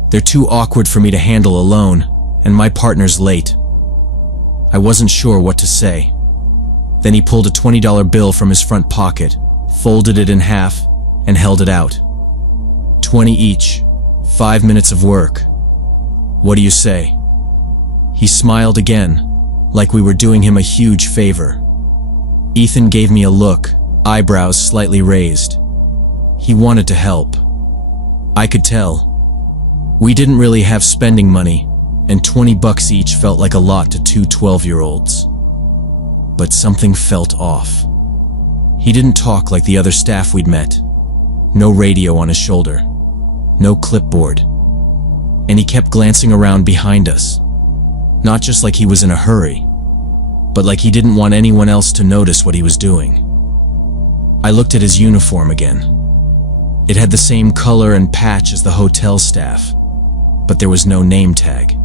They're too awkward for me to handle alone, and my partner's late." I wasn't sure what to say. Then he pulled a $20 bill from his front pocket, folded it in half, and held it out. "20 each. 5 minutes of work. What do you say?" He smiled again, like we were doing him a huge favor. Ethan gave me a look, eyebrows slightly raised. He wanted to help. I could tell. We didn't really have spending money, and $20 each felt like a lot to two 12-year-olds. But something felt off. He didn't talk like the other staff we'd met. No radio on his shoulder. No clipboard. And he kept glancing around behind us. Not just like he was in a hurry, but like he didn't want anyone else to notice what he was doing. I looked at his uniform again. It had the same color and patch as the hotel staff, but there was no name tag.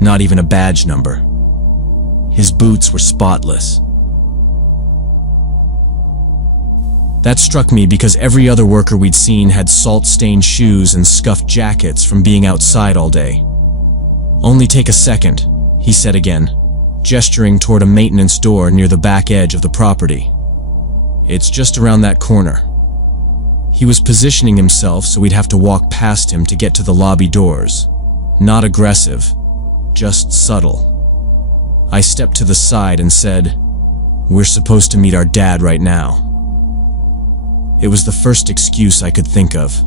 Not even a badge number. His boots were spotless. That struck me because every other worker we'd seen had salt-stained shoes and scuffed jackets from being outside all day. "Only take a second," he said again, gesturing toward a maintenance door near the back edge of the property. "It's just around that corner." He was positioning himself so we'd have to walk past him to get to the lobby doors. Not aggressive, just subtle. I stepped to the side and said, "We're supposed to meet our dad right now." It was the first excuse I could think of.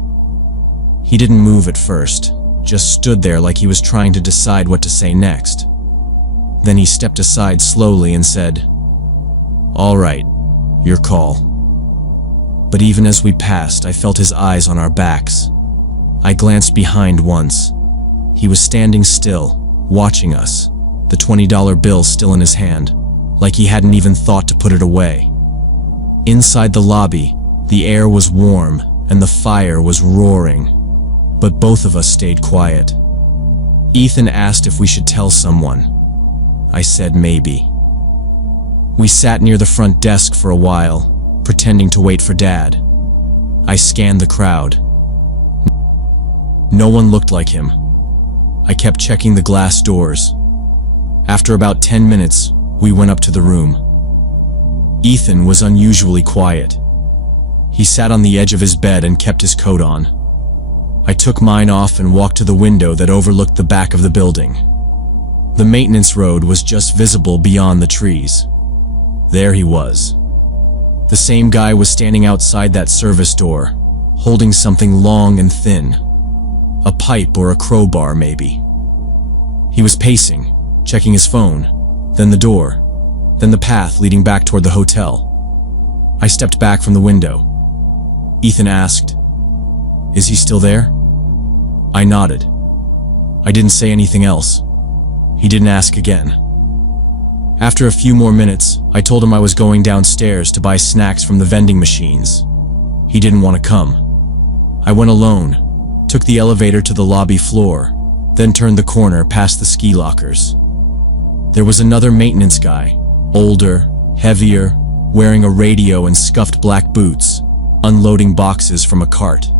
He didn't move at first, just stood there like he was trying to decide what to say next. Then he stepped aside slowly and said, "All right, your call." But even as we passed, I felt his eyes on our backs. I glanced behind once. He was standing still, watching us, the $20 bill still in his hand, like he hadn't even thought to put it away. Inside the lobby, the air was warm and the fire was roaring, but both of us stayed quiet. Ethan asked if we should tell someone. I said maybe. We sat near the front desk for a while, pretending to wait for Dad. I scanned the crowd. No one looked like him. I kept checking the glass doors. After about 10 minutes, we went up to the room. Ethan was unusually quiet. He sat on the edge of his bed and kept his coat on. I took mine off and walked to the window that overlooked the back of the building. The maintenance road was just visible beyond the trees. There he was. The same guy was standing outside that service door, holding something long and thin. A pipe or a crowbar, maybe. He was pacing, checking his phone, then the door, then the path leading back toward the hotel. I stepped back from the window. Ethan asked, "Is he still there?" I nodded. I didn't say anything else. He didn't ask again. After a few more minutes, I told him I was going downstairs to buy snacks from the vending machines. He didn't want to come. I went alone, took the elevator to the lobby floor, then turned the corner past the ski lockers. There was another maintenance guy, older, heavier, wearing a radio and scuffed black boots, unloading boxes from a cart.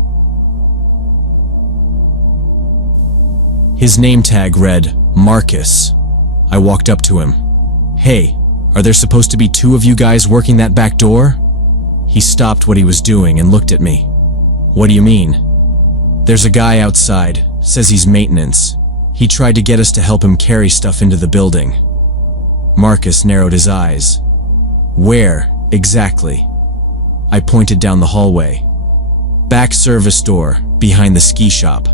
His name tag read, Marcus. I walked up to him. "Hey, are there supposed to be two of you guys working that back door?" He stopped what he was doing and looked at me. "What do you mean?" "There's a guy outside, says he's maintenance. He tried to get us to help him carry stuff into the building." Marcus narrowed his eyes. "Where, exactly?" I pointed down the hallway. "Back service door, behind the ski shop."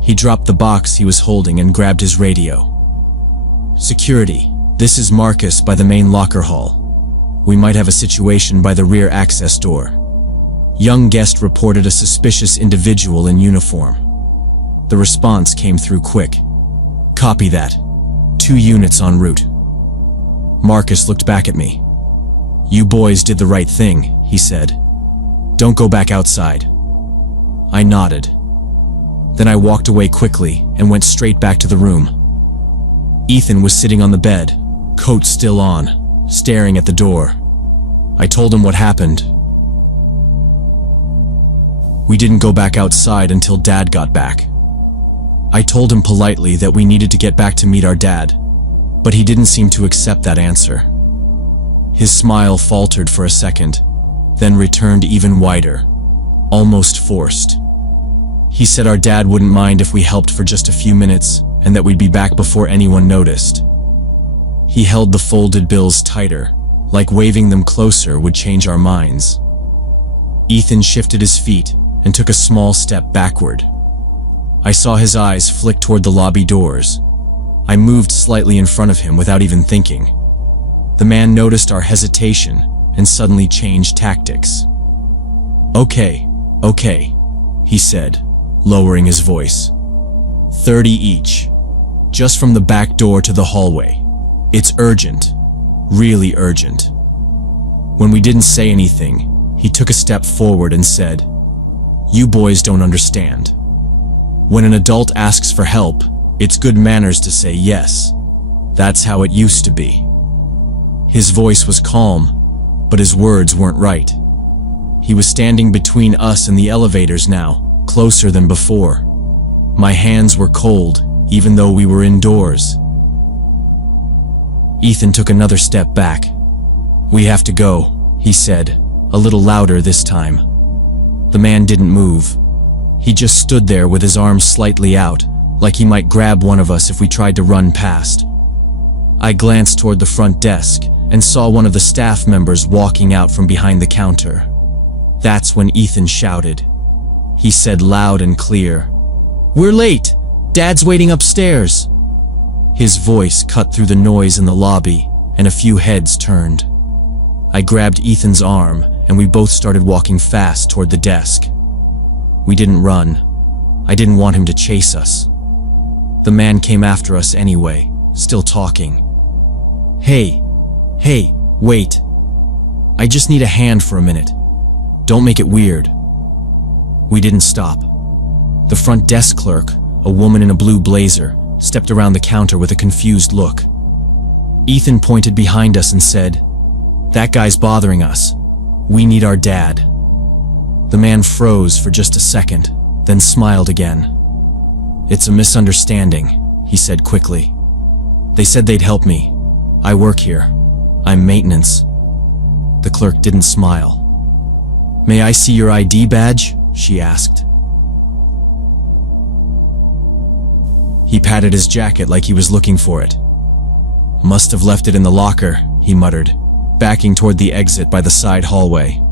He dropped the box he was holding and grabbed his radio. "Security, this is Marcus by the main locker hall. We might have a situation by the rear access door. Young guest reported a suspicious individual in uniform." The response came through quick. "Copy that. 2 units en route." Marcus looked back at me. "You boys did the right thing," he said. "Don't go back outside." I nodded. Then I walked away quickly and went straight back to the room. Ethan was sitting on the bed, coat still on, staring at the door. I told him what happened. We didn't go back outside until Dad got back. I told him politely that we needed to get back to meet our dad, but he didn't seem to accept that answer. His smile faltered for a second, then returned even wider, almost forced. He said our dad wouldn't mind if we helped for just a few minutes and that we'd be back before anyone noticed. He held the folded bills tighter, like waving them closer would change our minds. Ethan shifted his feet and took a small step backward. I saw his eyes flick toward the lobby doors. I moved slightly in front of him without even thinking. The man noticed our hesitation and suddenly changed tactics. Okay, he said, lowering his voice. 30 each. Just from the back door to the hallway. It's urgent. Really urgent." When we didn't say anything, he took a step forward and said, "You boys don't understand. When an adult asks for help, it's good manners to say yes. That's how it used to be." His voice was calm, but his words weren't right. He was standing between us and the elevators now, closer than before. My hands were cold, even though we were indoors. Ethan took another step back. "We have to go," he said, a little louder this time. The man didn't move. He just stood there with his arms slightly out, like he might grab one of us if we tried to run past. I glanced toward the front desk and saw one of the staff members walking out from behind the counter. That's when Ethan shouted. He said loud and clear, "We're late! Dad's waiting upstairs!" His voice cut through the noise in the lobby, and a few heads turned. I grabbed Ethan's arm, and we both started walking fast toward the desk. We didn't run. I didn't want him to chase us. The man came after us anyway, still talking. Hey, wait. I just need a hand for a minute. Don't make it weird." We didn't stop. The front desk clerk, a woman in a blue blazer, stepped around the counter with a confused look. Ethan pointed behind us and said, "That guy's bothering us. We need our dad." The man froze for just a second, then smiled again. "It's a misunderstanding," he said quickly. "They said they'd help me. I work here. I'm maintenance." The clerk didn't smile. "May I see your ID badge?" she asked. He patted his jacket like he was looking for it. "Must have left it in the locker," he muttered, backing toward the exit by the side hallway.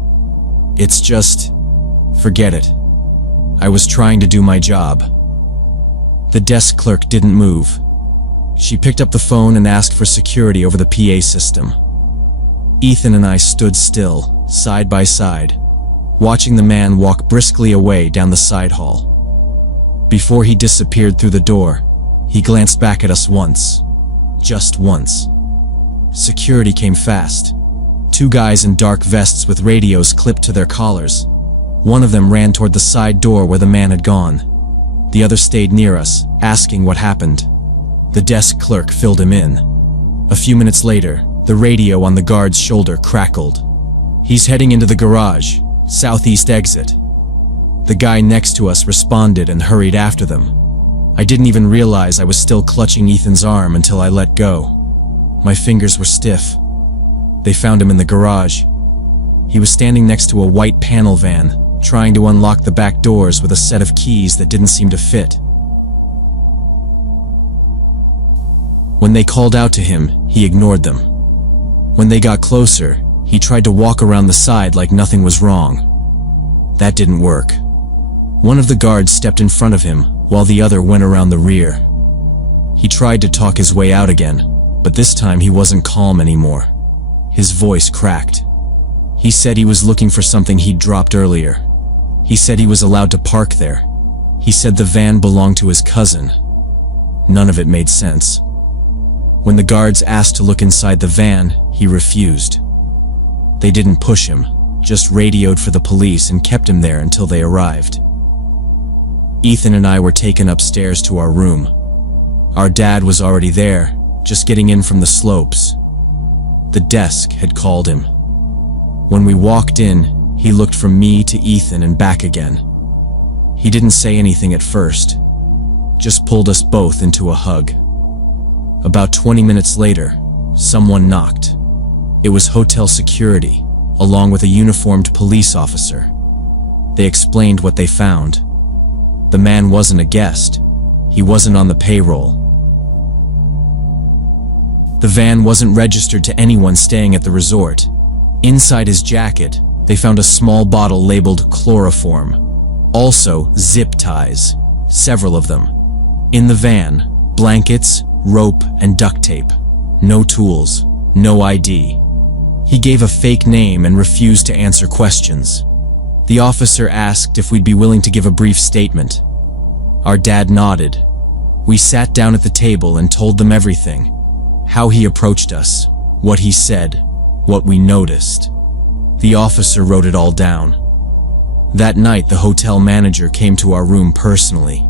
"It's just... forget it. I was trying to do my job." The desk clerk didn't move. She picked up the phone and asked for security over the PA system. Ethan and I stood still, side by side, watching the man walk briskly away down the side hall. Before he disappeared through the door, he glanced back at us once. Just once. Security came fast. 2 guys in dark vests with radios clipped to their collars. One of them ran toward the side door where the man had gone. The other stayed near us, asking what happened. The desk clerk filled him in. A few minutes later, the radio on the guard's shoulder crackled. "He's heading into the garage, southeast exit." The guy next to us responded and hurried after them. I didn't even realize I was still clutching Ethan's arm until I let go. My fingers were stiff. They found him in the garage. He was standing next to a white panel van, trying to unlock the back doors with a set of keys that didn't seem to fit. When they called out to him, he ignored them. When they got closer, he tried to walk around the side like nothing was wrong. That didn't work. One of the guards stepped in front of him, while the other went around the rear. He tried to talk his way out again, but this time he wasn't calm anymore. His voice cracked. He said he was looking for something he'd dropped earlier. He said he was allowed to park there. He said the van belonged to his cousin. None of it made sense. When the guards asked to look inside the van, he refused. They didn't push him, just radioed for the police and kept him there until they arrived. Ethan and I were taken upstairs to our room. Our dad was already there, just getting in from the slopes. The desk had called him. When we walked in, he looked from me to Ethan and back again. He didn't say anything at first, just pulled us both into a hug. About 20 minutes later, someone knocked. It was hotel security, along with a uniformed police officer. They explained what they found. The man wasn't a guest. He wasn't on the payroll. The van wasn't registered to anyone staying at the resort. Inside his jacket, they found a small bottle labeled chloroform. Also, zip ties, several of them. In the van, blankets, rope, and duct tape. No tools, no ID. He gave a fake name and refused to answer questions. The officer asked if we'd be willing to give a brief statement. Our dad nodded. We sat down at the table and told them everything. How he approached us, what he said, what we noticed. The officer wrote it all down. That night, the hotel manager came to our room personally.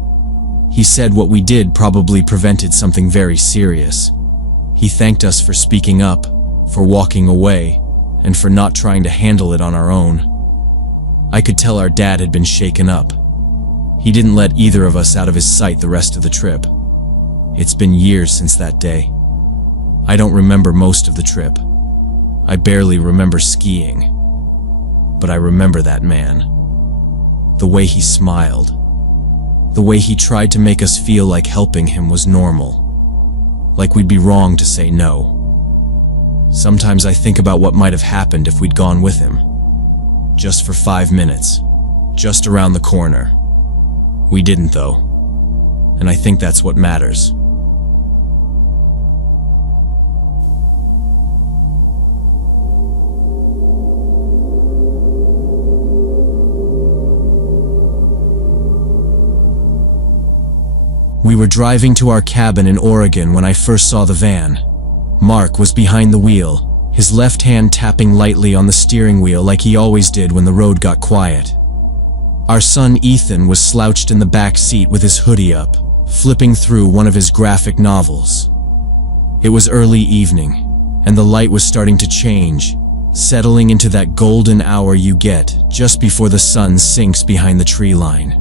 He said what we did probably prevented something very serious. He thanked us for speaking up, for walking away, and for not trying to handle it on our own. I could tell our dad had been shaken up. He didn't let either of us out of his sight the rest of the trip. It's been years since that day. I don't remember most of the trip. I barely remember skiing. But I remember that man. The way he smiled. The way he tried to make us feel like helping him was normal. Like we'd be wrong to say no. Sometimes I think about what might have happened if we'd gone with him. Just for 5 minutes. Just around the corner. We didn't though. And I think that's what matters. We were driving to our cabin in Oregon when I first saw the van. Mark was behind the wheel, his left hand tapping lightly on the steering wheel like he always did when the road got quiet. Our son Ethan was slouched in the back seat with his hoodie up, flipping through one of his graphic novels. It was early evening, and the light was starting to change, settling into that golden hour you get just before the sun sinks behind the tree line.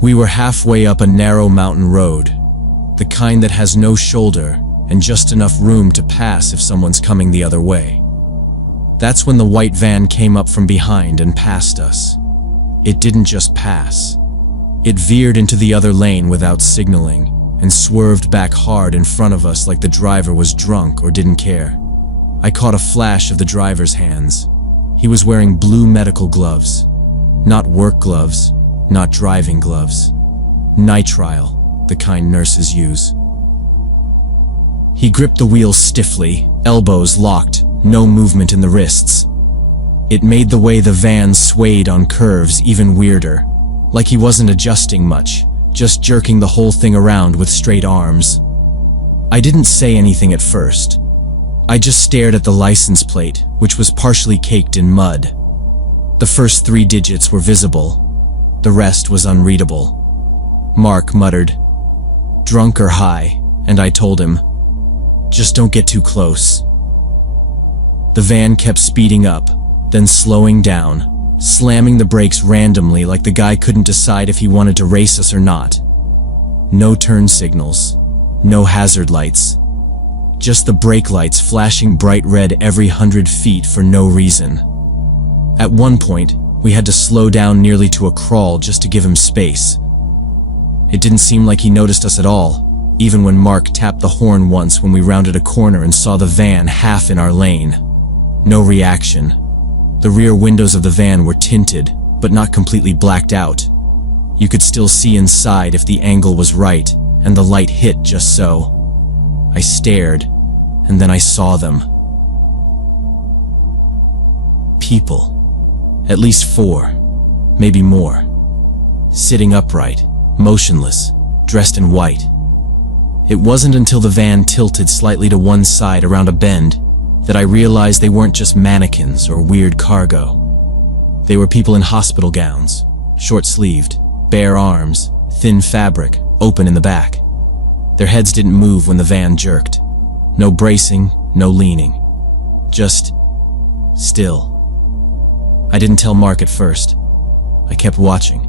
We were halfway up a narrow mountain road, the kind that has no shoulder and just enough room to pass if someone's coming the other way. That's when the white van came up from behind and passed us. It didn't just pass. It veered into the other lane without signaling and swerved back hard in front of us like the driver was drunk or didn't care. I caught a flash of the driver's hands. He was wearing blue medical gloves. Not work gloves, not driving gloves. Nitrile, the kind nurses use. He gripped the wheel stiffly, elbows locked, no movement in the wrists. It made the way the van swayed on curves even weirder, like he wasn't adjusting much, just jerking the whole thing around with straight arms. I didn't say anything at first. I just stared at the license plate, which was partially caked in mud. The first 3 digits were visible. The rest was unreadable. Mark muttered, "Drunk or high," and I told him, "Just don't get too close." The van kept speeding up, then slowing down, slamming the brakes randomly like the guy couldn't decide if he wanted to race us or not. No turn signals, no hazard lights. Just the brake lights flashing bright red every 100 feet for no reason. At one point, we had to slow down nearly to a crawl just to give him space. It didn't seem like he noticed us at all, even when Mark tapped the horn once when we rounded a corner and saw the van half in our lane. No reaction. The rear windows of the van were tinted, but not completely blacked out. You could still see inside if the angle was right, and the light hit just so. I stared, and then I saw them. People. At least 4, maybe more. Sitting upright, motionless, dressed in white. It wasn't until the van tilted slightly to one side around a bend that I realized they weren't just mannequins or weird cargo. They were people in hospital gowns, short-sleeved, bare arms, thin fabric, open in the back. Their heads didn't move when the van jerked. No bracing, no leaning. Just still. I didn't tell Mark at first. I kept watching.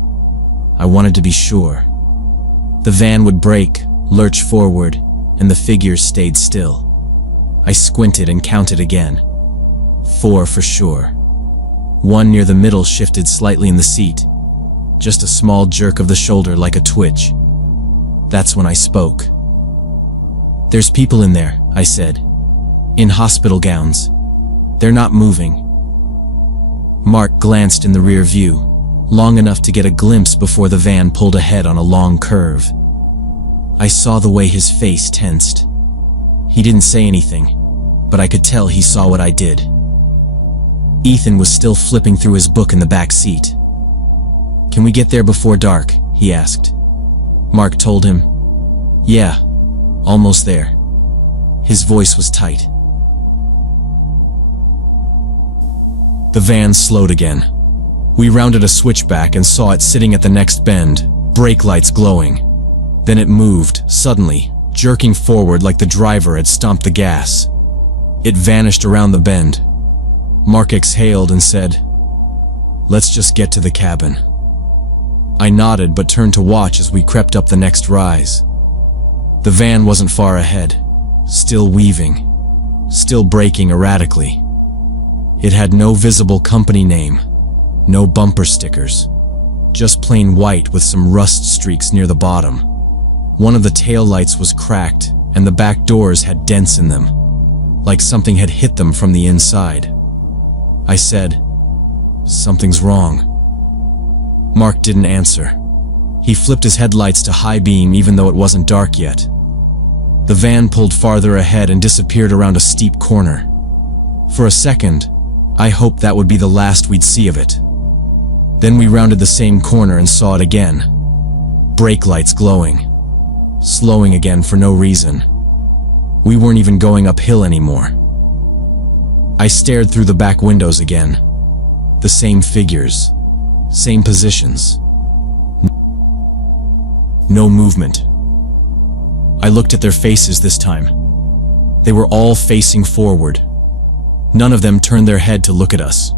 I wanted to be sure. The van would brake, lurch forward, and the figures stayed still. I squinted and counted again. 4 for sure. One near the middle shifted slightly in the seat. Just a small jerk of the shoulder like a twitch. That's when I spoke. "There's people in there," I said. "In hospital gowns. They're not moving." Mark glanced in the rear view, long enough to get a glimpse before the van pulled ahead on a long curve. I saw the way his face tensed. He didn't say anything, but I could tell he saw what I did. Ethan was still flipping through his book in the back seat. "Can we get there before dark?" he asked. Mark told him, "Yeah, almost there." His voice was tight. The van slowed again. We rounded a switchback and saw it sitting at the next bend, brake lights glowing. Then it moved, suddenly, jerking forward like the driver had stomped the gas. It vanished around the bend. Mark exhaled and said, "Let's just get to the cabin." I nodded but turned to watch as we crept up the next rise. The van wasn't far ahead, still weaving, still braking erratically. It had no visible company name, no bumper stickers, just plain white with some rust streaks near the bottom. One of the taillights was cracked, and the back doors had dents in them, like something had hit them from the inside. I said, "Something's wrong." Mark didn't answer. He flipped his headlights to high beam even though it wasn't dark yet. The van pulled farther ahead and disappeared around a steep corner. For a second, I hoped that would be the last we'd see of it. Then we rounded the same corner and saw it again. Brake lights glowing. Slowing again for no reason. We weren't even going uphill anymore. I stared through the back windows again. The same figures. Same positions. No movement. I looked at their faces this time. They were all facing forward. None of them turned their head to look at us.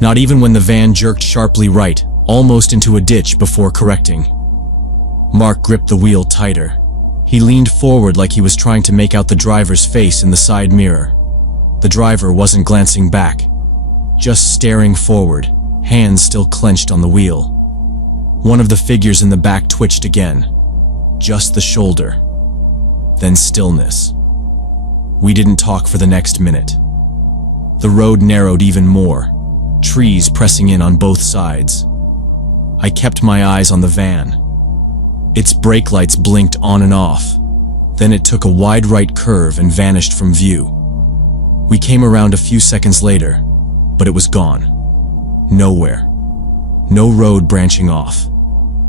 Not even when the van jerked sharply right, almost into a ditch before correcting. Mark gripped the wheel tighter. He leaned forward like he was trying to make out the driver's face in the side mirror. The driver wasn't glancing back, just staring forward, hands still clenched on the wheel. One of the figures in the back twitched again, just the shoulder. Then stillness. We didn't talk for the next minute. The road narrowed even more, trees pressing in on both sides. I kept my eyes on the van. Its brake lights blinked on and off. Then it took a wide right curve and vanished from view. We came around a few seconds later, but it was gone. Nowhere. No road branching off.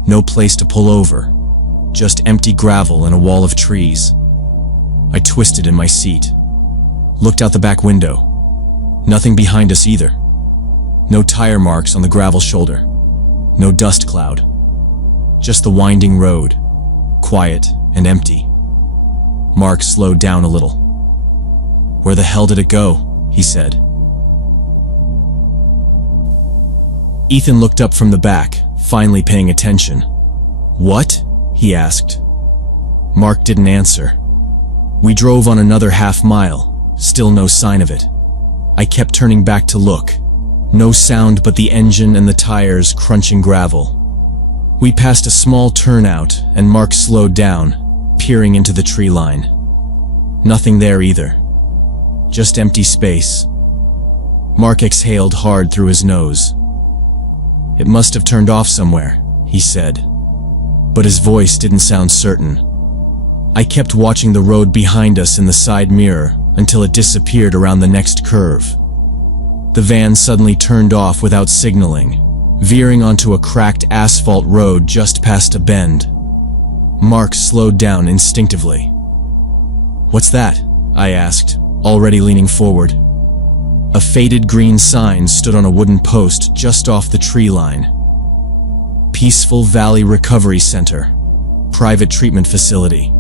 No place to pull over. Just empty gravel and a wall of trees. I twisted in my seat. Looked out the back window. Nothing behind us either. No tire marks on the gravel shoulder. No dust cloud. Just the winding road, quiet and empty. Mark slowed down a little. "Where the hell did it go?" he said. Ethan looked up from the back, finally paying attention. "What?" he asked. Mark didn't answer. We drove on another half mile, still no sign of it. I kept turning back to look. No sound but the engine and the tires crunching gravel. We passed a small turnout and Mark slowed down, peering into the tree line. Nothing there either. Just empty space. Mark exhaled hard through his nose. "It must have turned off somewhere," he said. But his voice didn't sound certain. I kept watching the road behind us in the side mirror until it disappeared around the next curve. The van suddenly turned off without signaling, veering onto a cracked asphalt road just past a bend. Mark slowed down instinctively. "What's that?" I asked, already leaning forward. A faded green sign stood on a wooden post just off the tree line. Peaceful Valley Recovery Center, private treatment facility.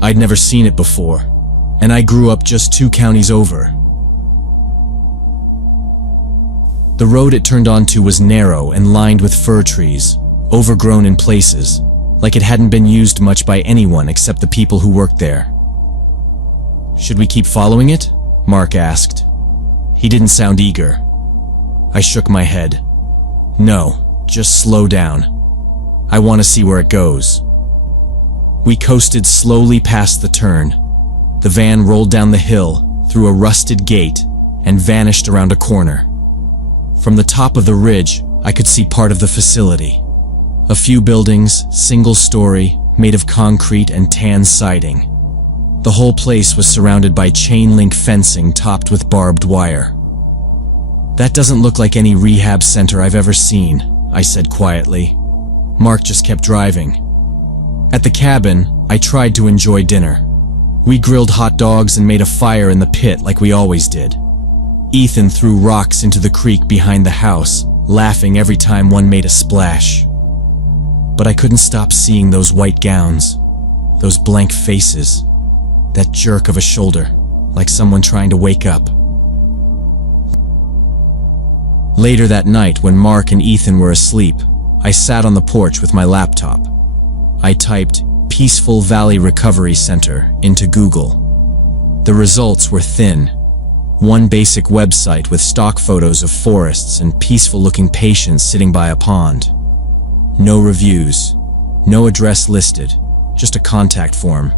I'd never seen it before, and I grew up just 2 counties over. The road it turned onto was narrow and lined with fir trees, overgrown in places, like it hadn't been used much by anyone except the people who worked there. "Should we keep following it?" Mark asked. He didn't sound eager. I shook my head. "No, just slow down. I want to see where it goes." We coasted slowly past the turn. The van rolled down the hill, through a rusted gate, and vanished around a corner. From the top of the ridge, I could see part of the facility. A few buildings, single-story, made of concrete and tan siding. The whole place was surrounded by chain-link fencing topped with barbed wire. "That doesn't look like any rehab center I've ever seen," I said quietly. Mark just kept driving. At the cabin, I tried to enjoy dinner. We grilled hot dogs and made a fire in the pit like we always did. Ethan threw rocks into the creek behind the house, laughing every time one made a splash. But I couldn't stop seeing those white gowns, those blank faces, that jerk of a shoulder, like someone trying to wake up. Later that night, when Mark and Ethan were asleep, I sat on the porch with my laptop. I typed Peaceful Valley Recovery Center into Google. The results were thin. One basic website with stock photos of forests and peaceful-looking patients sitting by a pond. No reviews, no address listed, just a contact form.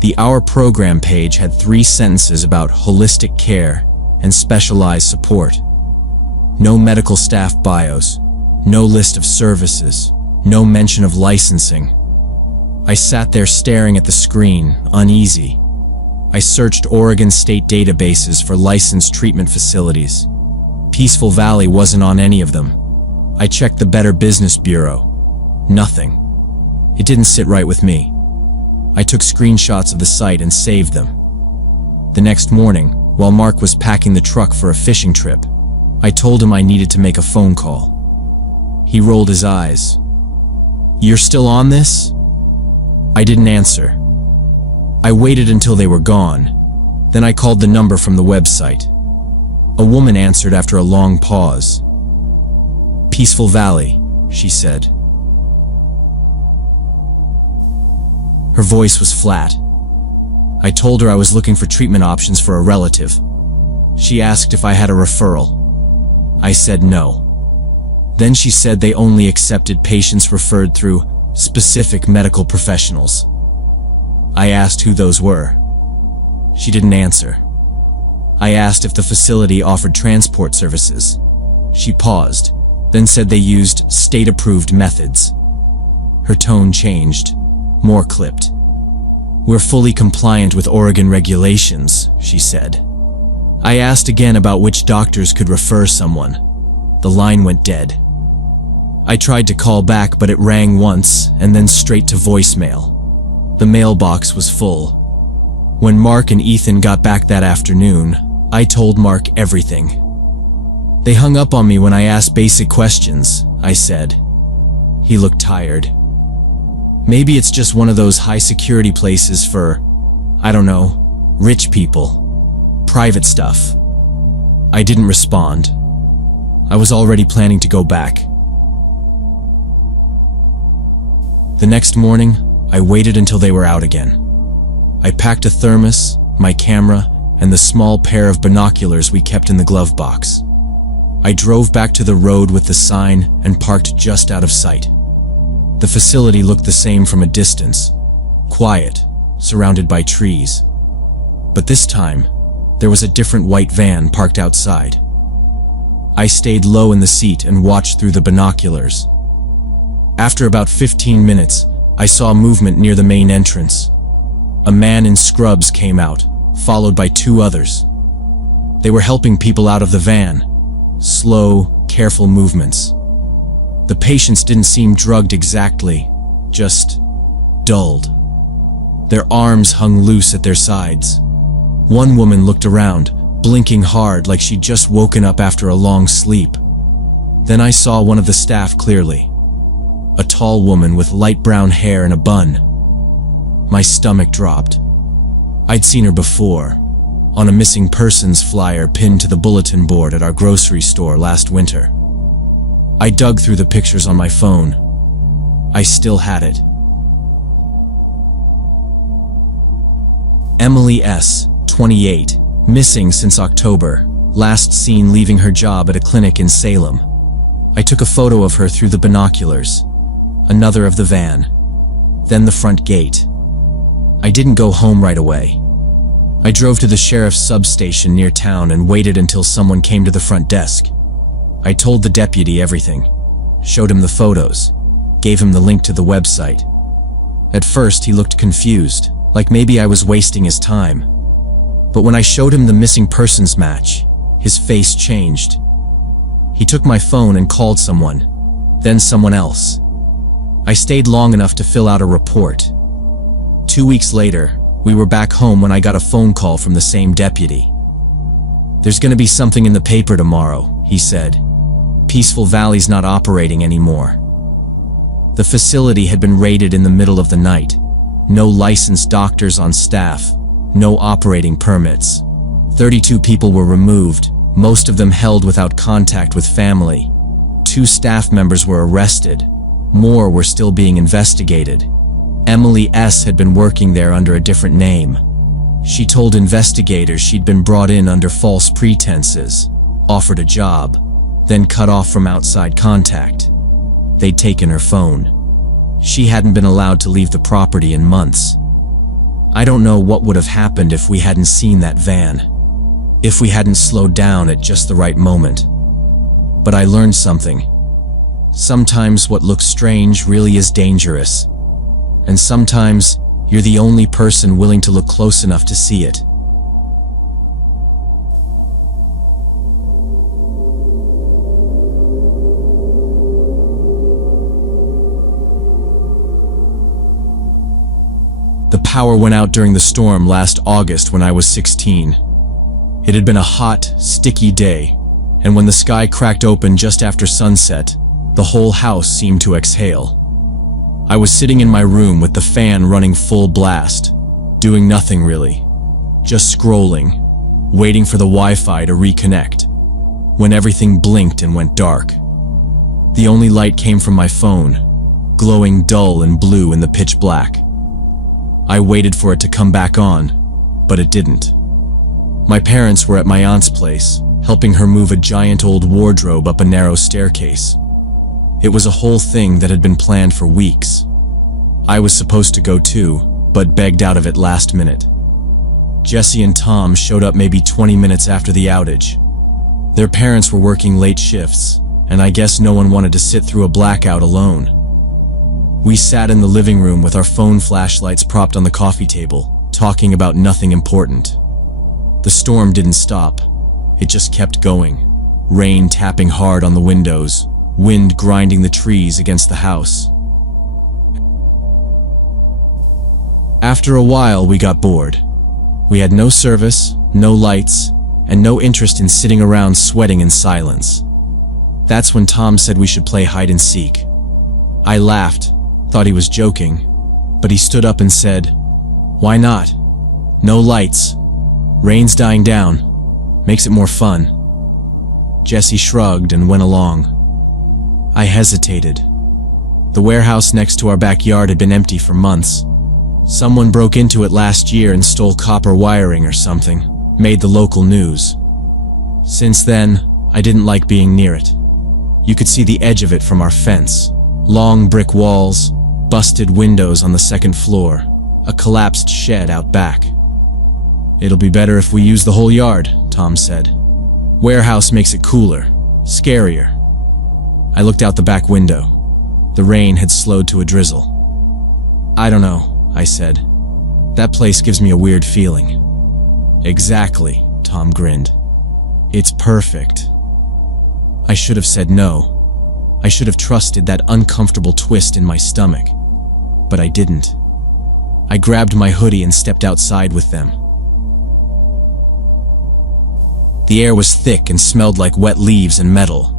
The Our Program page had 3 sentences about holistic care and specialized support. No medical staff bios, no list of services, no mention of licensing. I sat there staring at the screen, uneasy. I searched Oregon state databases for licensed treatment facilities. Peaceful Valley wasn't on any of them. I checked the Better Business Bureau. Nothing. It didn't sit right with me. I took screenshots of the site and saved them. The next morning, while Mark was packing the truck for a fishing trip, I told him I needed to make a phone call. He rolled his eyes. "You're still on this?" I didn't answer. I waited until they were gone. Then I called the number from the website. A woman answered after a long pause. "Peaceful Valley," she said. Her voice was flat. I told her I was looking for treatment options for a relative. She asked if I had a referral. I said no. Then she said they only accepted patients referred through specific medical professionals. I asked who those were. She didn't answer. I asked if the facility offered transport services. She paused, then said they used state-approved methods. Her tone changed, more clipped. "We're fully compliant with Oregon regulations," she said. I asked again about which doctors could refer someone. The line went dead. I tried to call back, but it rang once and then straight to voicemail. The mailbox was full. When Mark and Ethan got back that afternoon, I told Mark everything. They hung up on me when I asked basic questions, I said. He looked tired. Maybe it's just one of those high-security places for, I don't know, rich people. Private stuff. I didn't respond. I was already planning to go back. The next morning, I waited until they were out again. I packed a thermos, my camera, and the small pair of binoculars we kept in the glove box. I drove back to the road with the sign and parked just out of sight. The facility looked the same from a distance, quiet, surrounded by trees. But this time, there was a different white van parked outside. I stayed low in the seat and watched through the binoculars. After about 15 minutes, I saw movement near the main entrance. A man in scrubs came out, followed by two others. They were helping people out of the van. Slow, careful movements. The patients didn't seem drugged exactly, just dulled. Their arms hung loose at their sides. One woman looked around, blinking hard like she'd just woken up after a long sleep. Then I saw one of the staff clearly. A tall woman with light brown hair and a bun. My stomach dropped. I'd seen her before, on a missing persons flyer pinned to the bulletin board at our grocery store last winter. I dug through the pictures on my phone. I still had it. Emily S., 28, missing since October, last seen leaving her job at a clinic in Salem. I took a photo of her through the binoculars, another of the van, then the front gate. I didn't go home right away. I drove to the sheriff's substation near town and waited until someone came to the front desk. I told the deputy everything, showed him the photos, gave him the link to the website. At first, he looked confused, like maybe I was wasting his time. But when I showed him the missing persons match, his face changed. He took my phone and called someone, then someone else. I stayed long enough to fill out a report. 2 weeks later, we were back home when I got a phone call from the same deputy. "There's gonna be something in the paper tomorrow," he said. "Peaceful Valley's not operating anymore." The facility had been raided in the middle of the night. No licensed doctors on staff, no operating permits. 32 people were removed, most of them held without contact with family. 2 staff members were arrested. More were still being investigated. Emily S. had been working there under a different name. She told investigators she'd been brought in under false pretenses, offered a job, then cut off from outside contact. They'd taken her phone. She hadn't been allowed to leave the property in months. I don't know what would have happened if we hadn't seen that van, if we hadn't slowed down at just the right moment. But I learned something. Sometimes what looks strange really is dangerous. And sometimes you're the only person willing to look close enough to see it. The power went out during the storm last August when I was 16. It had been a hot, sticky day, and when the sky cracked open just after sunset, the whole house seemed to exhale. I was sitting in my room with the fan running full blast, doing nothing really, just scrolling, waiting for the Wi-Fi to reconnect, when everything blinked and went dark. The only light came from my phone, glowing dull and blue in the pitch black. I waited for it to come back on, but it didn't. My parents were at my aunt's place, helping her move a giant old wardrobe up a narrow staircase. It was a whole thing that had been planned for weeks. I was supposed to go too, but begged out of it last minute. Jesse and Tom showed up maybe 20 minutes after the outage. Their parents were working late shifts, and I guess no one wanted to sit through a blackout alone. We sat in the living room with our phone flashlights propped on the coffee table, talking about nothing important. The storm didn't stop. It just kept going. Rain tapping hard on the windows, wind grinding the trees against the house. After a while, we got bored. We had no service, no lights, and no interest in sitting around sweating in silence. That's when Tom said we should play hide and seek. I laughed, thought he was joking, but he stood up and said, "Why not? No lights. Rain's dying down. Makes it more fun." Jesse shrugged and went along. I hesitated. The warehouse next to our backyard had been empty for months. Someone broke into it last year and stole copper wiring or something, made the local news. Since then, I didn't like being near it. You could see the edge of it from our fence. Long brick walls, busted windows on the second floor, a collapsed shed out back. "It'll be better if we use the whole yard," Tom said. "Warehouse makes it cooler, scarier." I looked out the back window. The rain had slowed to a drizzle. "I don't know," I said. "That place gives me a weird feeling." "Exactly," Tom grinned. "It's perfect." I should have said no. I should have trusted that uncomfortable twist in my stomach. But I didn't. I grabbed my hoodie and stepped outside with them. The air was thick and smelled like wet leaves and metal.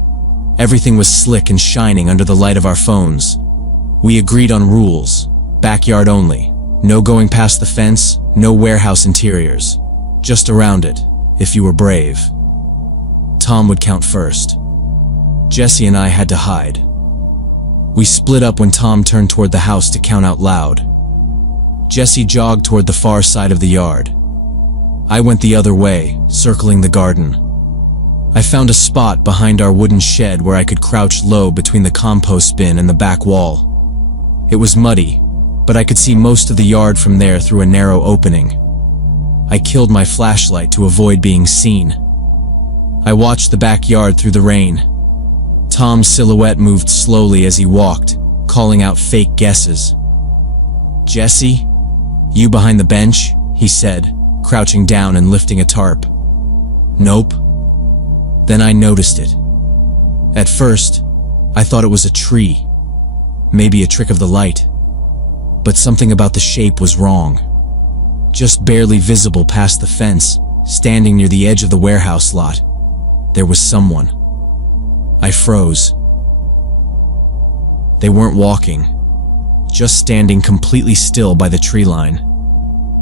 Everything was slick and shining under the light of our phones. We agreed on rules. Backyard only. No going past the fence, no warehouse interiors. Just around it, if you were brave. Tom would count first. Jesse and I had to hide. We split up when Tom turned toward the house to count out loud. Jesse jogged toward the far side of the yard. I went the other way, circling the garden. I found a spot behind our wooden shed where I could crouch low between the compost bin and the back wall. It was muddy, but I could see most of the yard from there through a narrow opening. I killed my flashlight to avoid being seen. I watched the backyard through the rain. Tom's silhouette moved slowly as he walked, calling out fake guesses. "Jesse? You behind the bench?" he said, crouching down and lifting a tarp. "Nope." Then I noticed it. At first, I thought it was a tree, maybe a trick of the light. But something about the shape was wrong. Just barely visible past the fence, standing near the edge of the warehouse lot, there was someone. I froze. They weren't walking, just standing completely still by the tree line.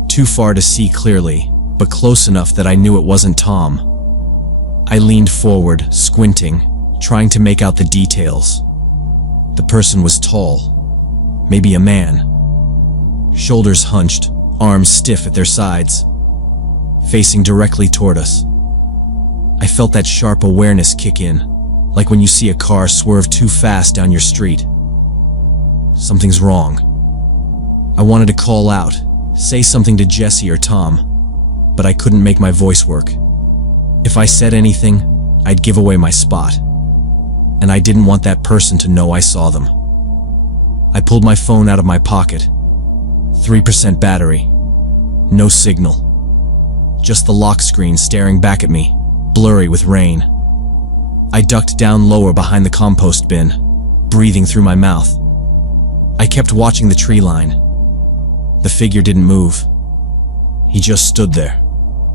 Too far to see clearly, but close enough that I knew it wasn't Tom. I leaned forward, squinting, trying to make out the details. The person was tall, maybe a man. Shoulders hunched, arms stiff at their sides, facing directly toward us. I felt that sharp awareness kick in, like when you see a car swerve too fast down your street. Something's wrong. I wanted to call out, say something to Jesse or Tom, but I couldn't make my voice work. If I said anything, I'd give away my spot. And I didn't want that person to know I saw them. I pulled my phone out of my pocket. 3% battery. No signal. Just the lock screen staring back at me, blurry with rain. I ducked down lower behind the compost bin, breathing through my mouth. I kept watching the tree line. The figure didn't move. He just stood there,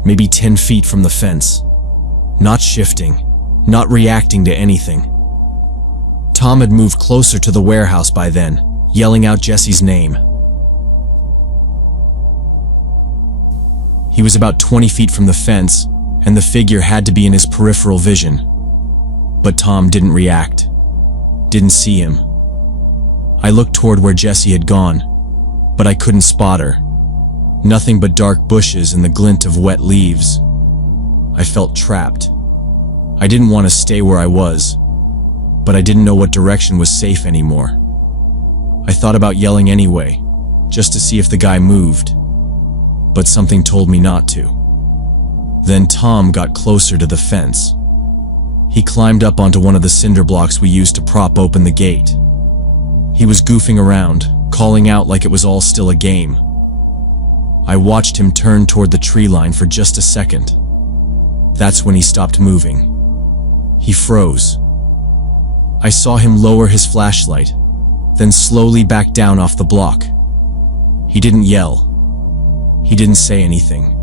maybe 10 feet from the fence. Not shifting, not reacting to anything. Tom had moved closer to the warehouse by then, yelling out Jesse's name. He was about 20 feet from the fence, and the figure had to be in his peripheral vision. But Tom didn't react. Didn't see him. I looked toward where Jesse had gone, but I couldn't spot her. Nothing but dark bushes and the glint of wet leaves. I felt trapped. I didn't want to stay where I was, but I didn't know what direction was safe anymore. I thought about yelling anyway, just to see if the guy moved, but something told me not to. Then Tom got closer to the fence. He climbed up onto one of the cinder blocks we used to prop open the gate. He was goofing around, calling out like it was all still a game. I watched him turn toward the tree line for just a second. That's when he stopped moving. He froze. I saw him lower his flashlight, then slowly back down off the block. He didn't yell. He didn't say anything.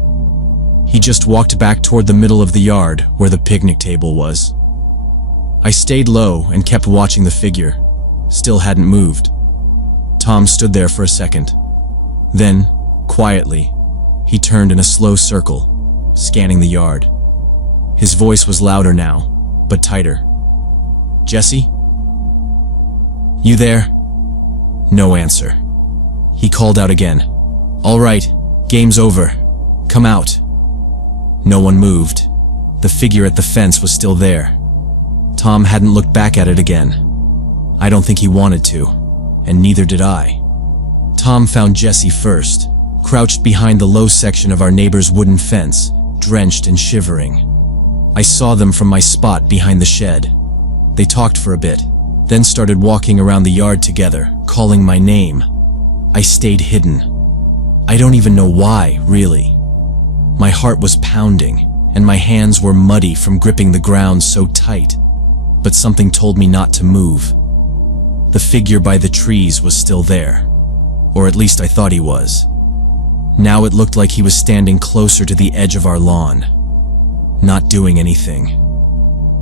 He just walked back toward the middle of the yard where the picnic table was. I stayed low and kept watching the figure. Still hadn't moved. Tom stood there for a second. Then, quietly, he turned in a slow circle, scanning the yard. His voice was louder now, but tighter. "Jesse? You there?" No answer. He called out again. "All right, game's over. Come out." No one moved. The figure at the fence was still there. Tom hadn't looked back at it again. I don't think he wanted to, and neither did I. Tom found Jesse first, crouched behind the low section of our neighbor's wooden fence, drenched and shivering. I saw them from my spot behind the shed. They talked for a bit, then started walking around the yard together, calling my name. I stayed hidden. I don't even know why, really. My heart was pounding, and my hands were muddy from gripping the ground so tight, but something told me not to move. The figure by the trees was still there, or at least I thought he was. Now it looked like he was standing closer to the edge of our lawn, not doing anything,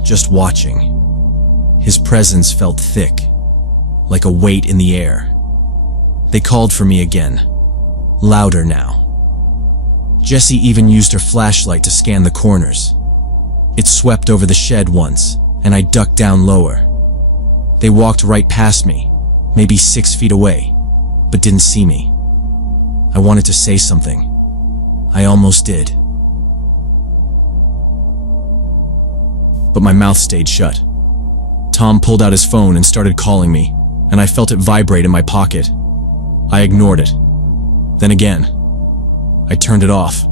just watching. His presence felt thick, like a weight in the air. They called for me again, louder now. Jessie even used her flashlight to scan the corners. It swept over the shed once, and I ducked down lower. They walked right past me, maybe 6 feet away, but didn't see me. I wanted to say something. I almost did. But my mouth stayed shut. Tom pulled out his phone and started calling me, and I felt it vibrate in my pocket. I ignored it. Then again, I turned it off.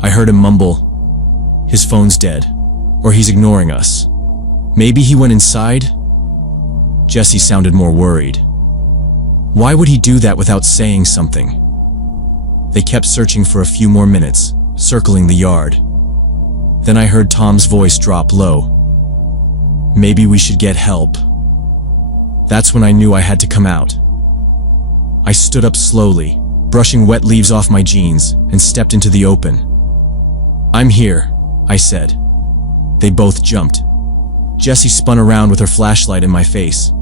I heard him mumble, "His phone's dead, or he's ignoring us. Maybe he went inside?" Jesse sounded more worried. Why would he do that without saying something? They kept searching for a few more minutes, circling the yard. Then I heard Tom's voice drop low. "Maybe we should get help." That's when I knew I had to come out. I stood up slowly, brushing wet leaves off my jeans, and stepped into the open. "I'm here," I said. They both jumped. Jessie spun around with her flashlight in my face.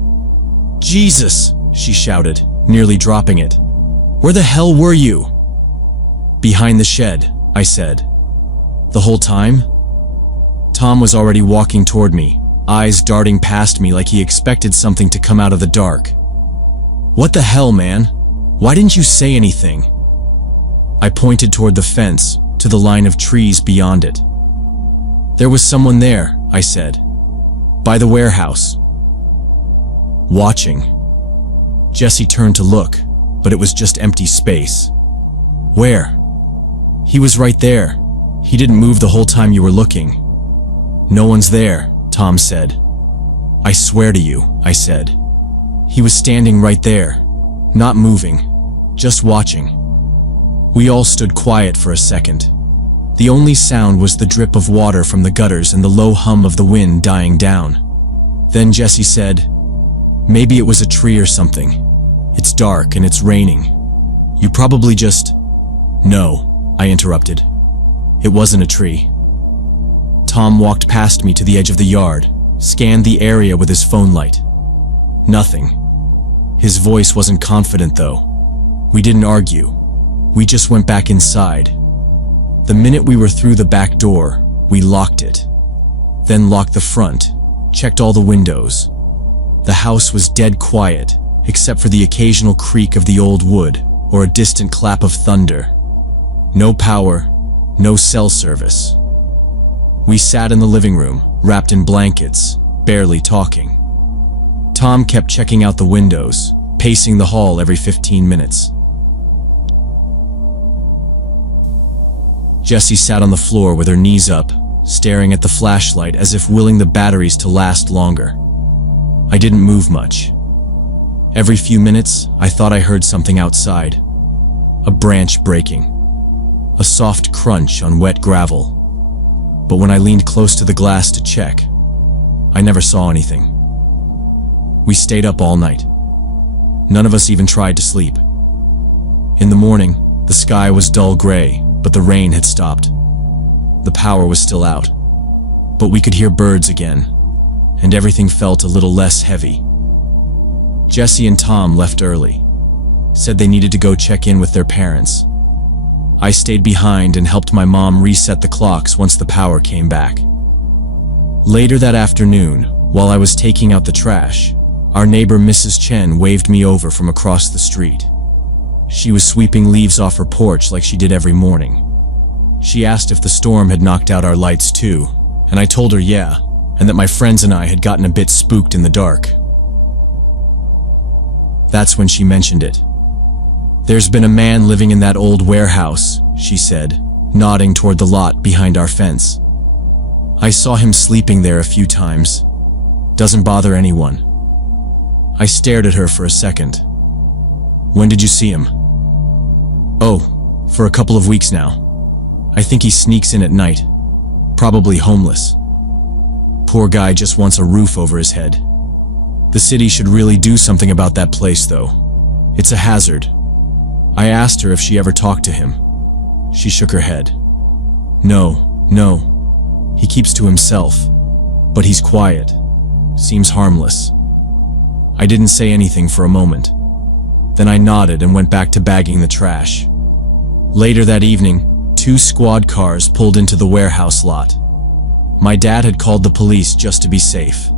"Jesus!" she shouted, nearly dropping it. "Where the hell were you?" "Behind the shed," I said. "The whole time?" Tom was already walking toward me, eyes darting past me like he expected something to come out of the dark. "What the hell, man? Why didn't you say anything?" I pointed toward the fence, to the line of trees beyond it. "There was someone there," I said. "By the warehouse. Watching." Jesse turned to look, but it was just empty space. "Where?" "He was right there. He didn't move the whole time you were looking." "No one's there," Tom said. "I swear to you," I said. "He was standing right there, not moving, just watching." We all stood quiet for a second. The only sound was the drip of water from the gutters and the low hum of the wind dying down. Then Jesse said, "Maybe it was a tree or something. It's dark and it's raining. You probably just—" "No," I interrupted. "It wasn't a tree." Tom walked past me to the edge of the yard, scanned the area with his phone light. Nothing. His voice wasn't confident though. We didn't argue. We just went back inside. The minute we were through the back door, we locked it. Then locked the front, checked all the windows. The house was dead quiet, except for the occasional creak of the old wood or a distant clap of thunder. No power, no cell service. We sat in the living room, wrapped in blankets, barely talking. Tom kept checking out the windows, pacing the hall every 15 minutes. Jessie sat on the floor with her knees up, staring at the flashlight as if willing the batteries to last longer. I didn't move much. Every few minutes, I thought I heard something outside. A branch breaking. A soft crunch on wet gravel. But when I leaned close to the glass to check, I never saw anything. We stayed up all night. None of us even tried to sleep. In the morning, the sky was dull gray, but the rain had stopped. The power was still out, but we could hear birds again, and everything felt a little less heavy. Jessie and Tom left early, said they needed to go check in with their parents. I stayed behind and helped my mom reset the clocks once the power came back. Later that afternoon, while I was taking out the trash, our neighbor Mrs. Chen waved me over from across the street. She was sweeping leaves off her porch like she did every morning. She asked if the storm had knocked out our lights too, and I told her yeah, and that my friends and I had gotten a bit spooked in the dark. That's when she mentioned it. "There's been a man living in that old warehouse," she said, nodding toward the lot behind our fence. "I saw him sleeping there a few times. Doesn't bother anyone." I stared at her for a second. "When did you see him?" "Oh, for a couple of weeks now. I think he sneaks in at night. Probably homeless. Poor guy just wants a roof over his head. The city should really do something about that place, though. It's a hazard." I asked her if she ever talked to him. She shook her head. No. He keeps to himself, but he's quiet. Seems harmless." I didn't say anything for a moment. Then I nodded and went back to bagging the trash. Later that evening, 2 squad cars pulled into the warehouse lot. My dad had called the police just to be safe.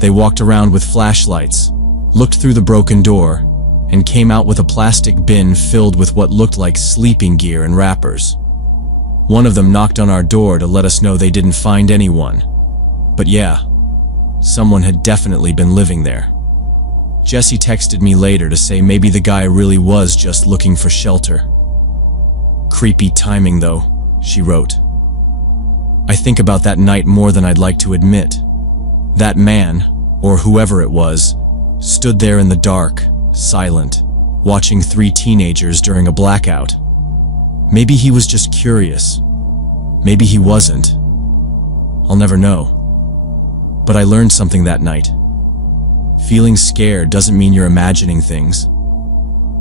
They walked around with flashlights, looked through the broken door, and came out with a plastic bin filled with what looked like sleeping gear and wrappers. One of them knocked on our door to let us know they didn't find anyone. But yeah, someone had definitely been living there. Jessie texted me later to say maybe the guy really was just looking for shelter. "Creepy timing though," she wrote. I think about that night more than I'd like to admit. That man, or whoever it was, stood there in the dark, silent, watching 3 teenagers during a blackout. Maybe he was just curious. Maybe he wasn't. I'll never know. But I learned something that night. Feeling scared doesn't mean you're imagining things.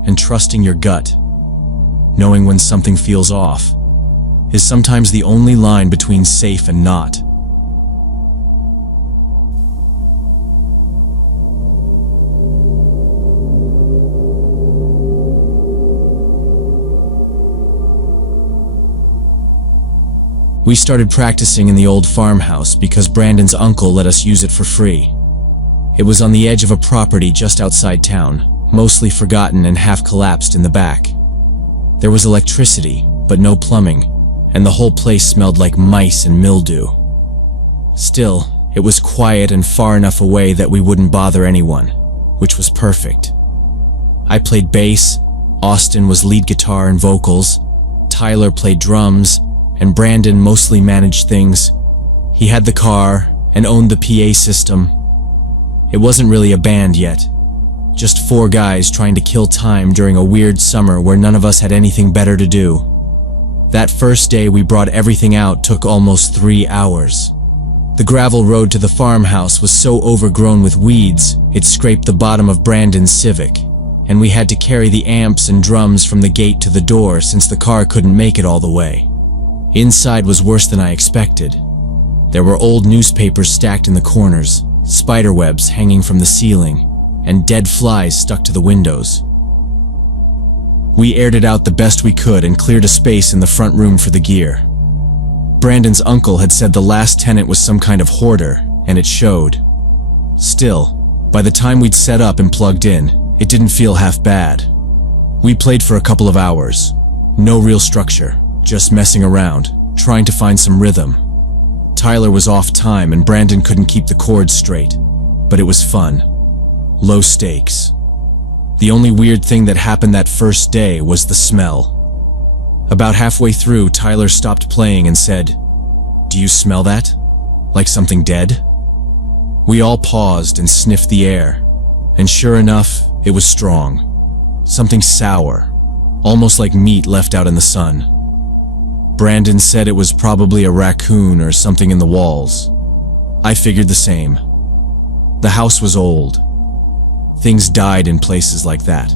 And trusting your gut, knowing when something feels off, is sometimes the only line between safe and not. We started practicing in the old farmhouse because Brandon's uncle let us use it for free. It was on the edge of a property just outside town, mostly forgotten and half collapsed in the back. There was electricity, but no plumbing, and the whole place smelled like mice and mildew. Still, it was quiet and far enough away that we wouldn't bother anyone, which was perfect. I played bass, Austin was lead guitar and vocals, Tyler played drums, and Brandon mostly managed things. He had the car and owned the PA system. It wasn't really a band yet, just 4 guys trying to kill time during a weird summer where none of us had anything better to do. That first day we brought everything out took almost 3 hours. The gravel road to the farmhouse was so overgrown with weeds, it scraped the bottom of Brandon's Civic, and we had to carry the amps and drums from the gate to the door since the car couldn't make it all the way. Inside was worse than I expected. There were old newspapers stacked in the corners, spiderwebs hanging from the ceiling, and dead flies stuck to the windows. We aired it out the best we could and cleared a space in the front room for the gear. Brandon's uncle had said the last tenant was some kind of hoarder, and it showed. Still, by the time we'd set up and plugged in, it didn't feel half bad. We played for a couple of hours, No real structure, just messing around, trying to find some rhythm. Tyler was off time and Brandon couldn't keep the chords straight, but it was fun. Low stakes. The only weird thing that happened that first day was the smell. About halfway through, Tyler stopped playing and said, "Do you smell that? Like something dead?" We all paused and sniffed the air, and sure enough, it was strong. Something sour, almost like meat left out in the sun. Brandon said it was probably a raccoon or something in the walls. I figured the same. The house was old. Things died in places like that.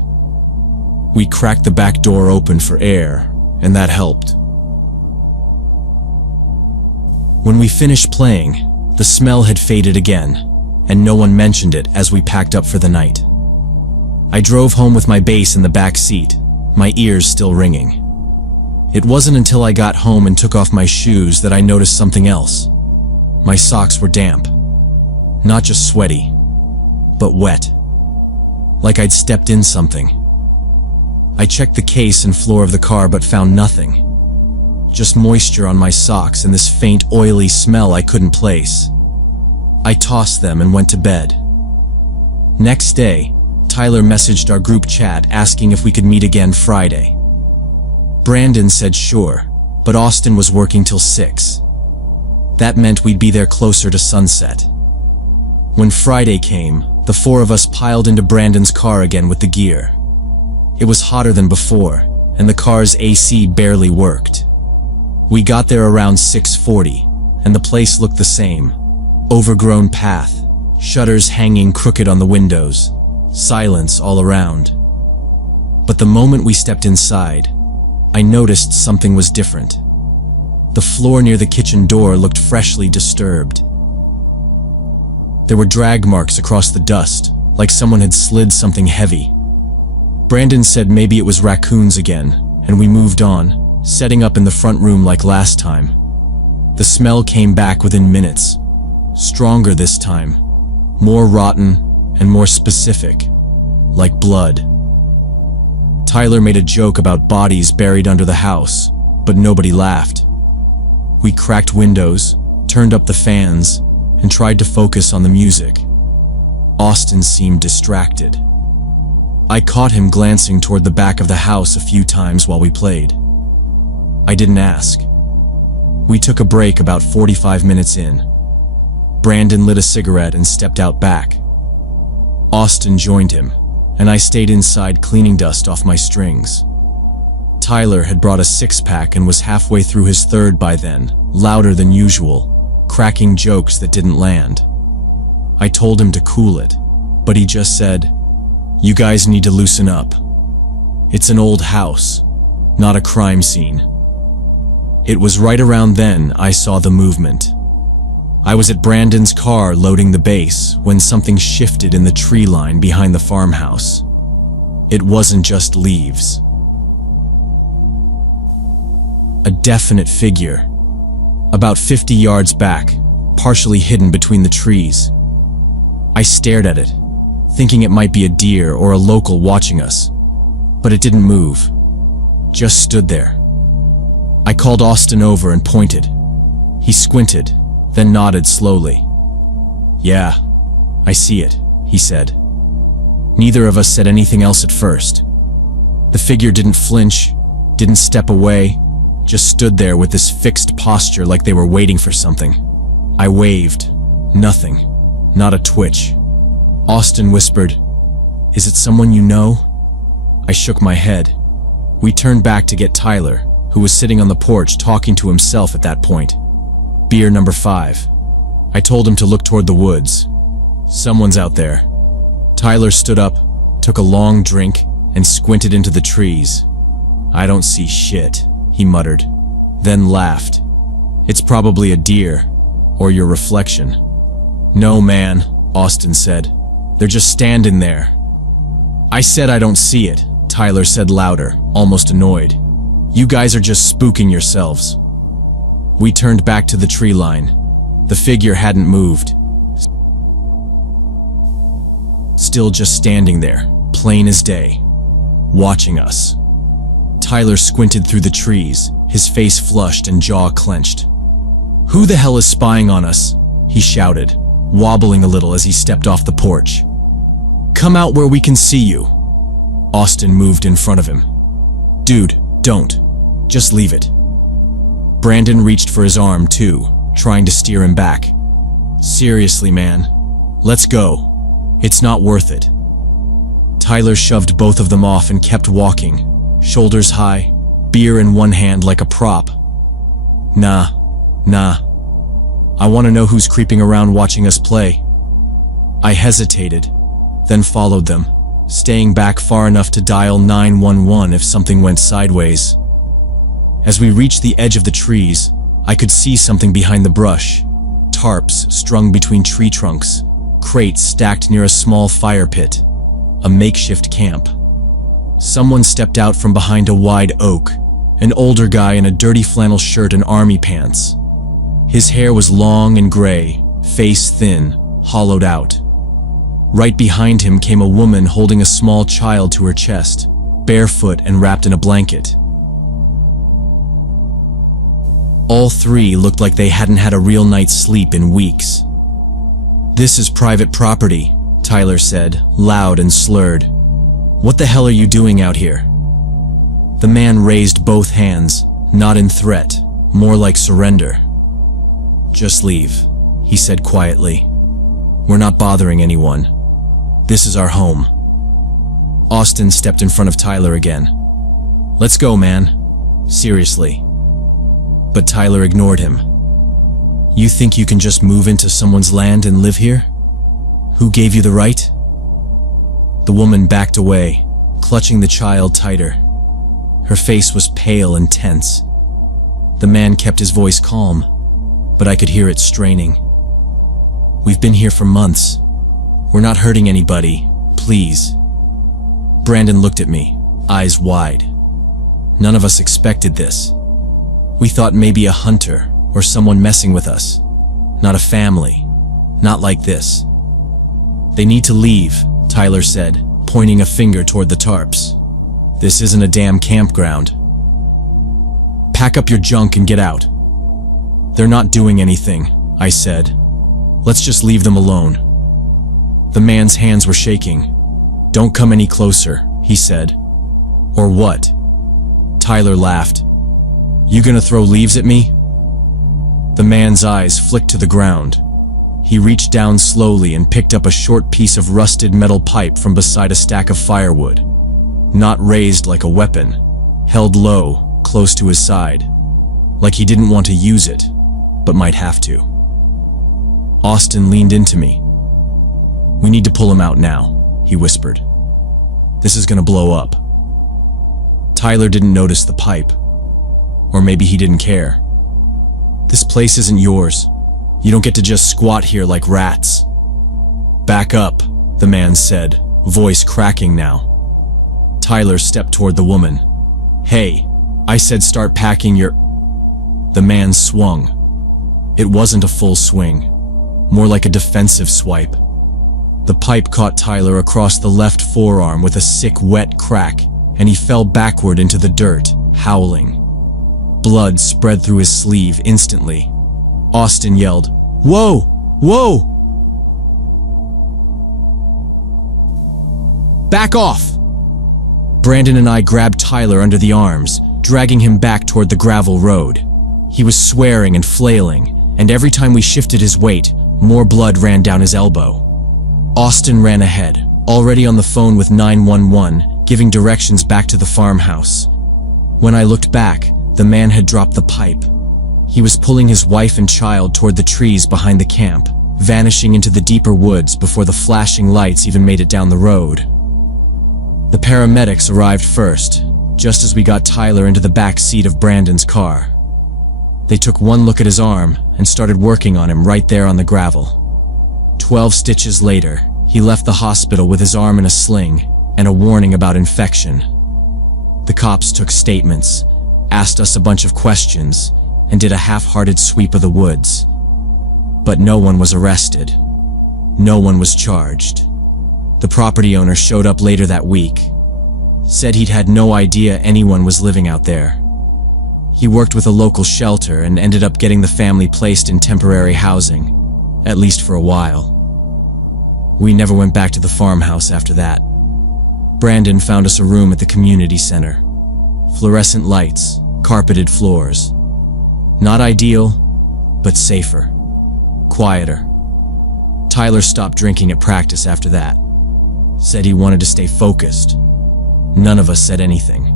We cracked the back door open for air, and that helped. When we finished playing, the smell had faded again, and no one mentioned it as we packed up for the night. I drove home with my bass in the back seat, my ears still ringing. It wasn't until I got home and took off my shoes that I noticed something else. My socks were damp. Not just sweaty, but wet. Like I'd stepped in something. I checked the case and floor of the car but found nothing. Just moisture on my socks and this faint, oily smell I couldn't place. I tossed them and went to bed. Next day, Tyler messaged our group chat asking if we could meet again Friday. Brandon said sure, but Austin was working till 6. That meant we'd be there closer to sunset. When Friday came, the 4 of us piled into Brandon's car again with the gear. It was hotter than before, and the car's AC barely worked. We got there around 6:40, and the place looked the same. Overgrown path, shutters hanging crooked on the windows, silence all around. But the moment we stepped inside, I noticed something was different. The floor near the kitchen door looked freshly disturbed. There were drag marks across the dust, like someone had slid something heavy. Brandon said maybe it was raccoons again, and we moved on, setting up in the front room like last time. The smell came back within minutes. Stronger this time, more rotten and more specific, like blood. Tyler made a joke about bodies buried under the house, but nobody laughed. We cracked windows, turned up the fans, and tried to focus on the music. Austin seemed distracted. I caught him glancing toward the back of the house a few times while we played. I didn't ask. We took a break about 45 minutes in. Brandon lit a cigarette and stepped out back. Austin joined him, and I stayed inside cleaning dust off my strings. Tyler had brought a 6-pack and was halfway through his third by then, louder than usual, cracking jokes that didn't land. I told him to cool it, but he just said, "You guys need to loosen up. It's an old house, not a crime scene." It was right around then I saw the movement. I was at Brandon's car loading the bass when something shifted in the tree line behind the farmhouse. It wasn't just leaves. A definite figure, about 50 yards back, partially hidden between the trees. I stared at it, thinking it might be a deer or a local watching us, but it didn't move, just stood there. I called Austin over and pointed. He squinted, then nodded slowly. "Yeah, I see it," he said. Neither of us said anything else at first. The figure didn't flinch, didn't step away, just stood there with this fixed posture like they were waiting for something. I waved. Nothing. Not a twitch. Austin whispered, "Is it someone you know?" I shook my head. We turned back to get Tyler, who was sitting on the porch talking to himself at that point. Beer number 5. I told him to look toward the woods. "Someone's out there." Tyler stood up, took a long drink, and squinted into the trees. "I don't see shit," he muttered, then laughed. "It's probably a deer, or your reflection." "No, man," Austin said. "They're just standing there." "I said I don't see it," Tyler said louder, almost annoyed. "You guys are just spooking yourselves." We turned back to the tree line. The figure hadn't moved. Still just standing there, plain as day, watching us. Tyler squinted through the trees, his face flushed and jaw clenched. "Who the hell is spying on us?" he shouted, wobbling a little as he stepped off the porch. "Come out where we can see you." Austin moved in front of him. "Dude, don't. Just leave it." Brandon reached for his arm too, trying to steer him back. "Seriously, man. Let's go. It's not worth it." Tyler shoved both of them off and kept walking, shoulders high, beer in one hand like a prop. Nah. I want to know who's creeping around watching us play." I hesitated, then followed them, staying back far enough to dial 911 if something went sideways. As we reached the edge of the trees, I could see something behind the brush. Tarps strung between tree trunks, crates stacked near a small fire pit, a makeshift camp. Someone stepped out from behind a wide oak, an older guy in a dirty flannel shirt and army pants. His hair was long and gray, face thin, hollowed out. Right behind him came a woman holding a small child to her chest, barefoot and wrapped in a blanket. All three looked like they hadn't had a real night's sleep in weeks. "This is private property," Tyler said, loud and slurred. "What the hell are you doing out here?" The man raised both hands, not in threat, more like surrender. "Just leave," he said quietly. "We're not bothering anyone. This is our home." Austin stepped in front of Tyler again. "Let's go, man. Seriously." But Tyler ignored him. "You think you can just move into someone's land and live here? Who gave you the right?" The woman backed away, clutching the child tighter. Her face was pale and tense. The man kept his voice calm, but I could hear it straining. "We've been here for months. We're not hurting anybody, please." Brandon looked at me, eyes wide. None of us expected this. We thought maybe a hunter or someone messing with us. Not a family. Not like this. "They need to leave," Tyler said, pointing a finger toward the tarps. "This isn't a damn campground. Pack up your junk and get out." "They're not doing anything," I said. "Let's just leave them alone." The man's hands were shaking. "Don't come any closer," he said. "Or what?" Tyler laughed. "You gonna throw leaves at me?" The man's eyes flicked to the ground. He reached down slowly and picked up a short piece of rusted metal pipe from beside a stack of firewood. Not raised like a weapon, held low, close to his side, like he didn't want to use it, but might have to. Austin leaned into me. "We need to pull him out now," he whispered. "This is gonna blow up." Tyler didn't notice the pipe. Or maybe he didn't care. "This place isn't yours. You don't get to just squat here like rats." "Back up," the man said, voice cracking now. Tyler stepped toward the woman. "Hey, I said start packing your—" The man swung. It wasn't a full swing, more like a defensive swipe. The pipe caught Tyler across the left forearm with a sick, wet crack, and he fell backward into the dirt, howling. Blood spread through his sleeve instantly. Austin yelled, "Whoa! Whoa! Back off!" Brandon and I grabbed Tyler under the arms, dragging him back toward the gravel road. He was swearing and flailing, and every time we shifted his weight, more blood ran down his elbow. Austin ran ahead, already on the phone with 911, giving directions back to the farmhouse. When I looked back, the man had dropped the pipe. He was pulling his wife and child toward the trees behind the camp, vanishing into the deeper woods before the flashing lights even made it down the road. The paramedics arrived first, just as we got Tyler into the back seat of Brandon's car. They took one look at his arm and started working on him right there on the gravel. 12 stitches later, he left the hospital with his arm in a sling and a warning about infection. The cops took statements, asked us a bunch of questions, and did a half-hearted sweep of the woods. But no one was arrested. No one was charged. The property owner showed up later that week. said he'd had no idea anyone was living out there. He worked with a local shelter and ended up getting the family placed in temporary housing, at least for a while. We never went back to the farmhouse after that. Brandon found us a room at the community center. Fluorescent lights, carpeted floors. Not ideal, but safer. Quieter. Tyler stopped drinking at practice after that. Said he wanted to stay focused. None of us said anything.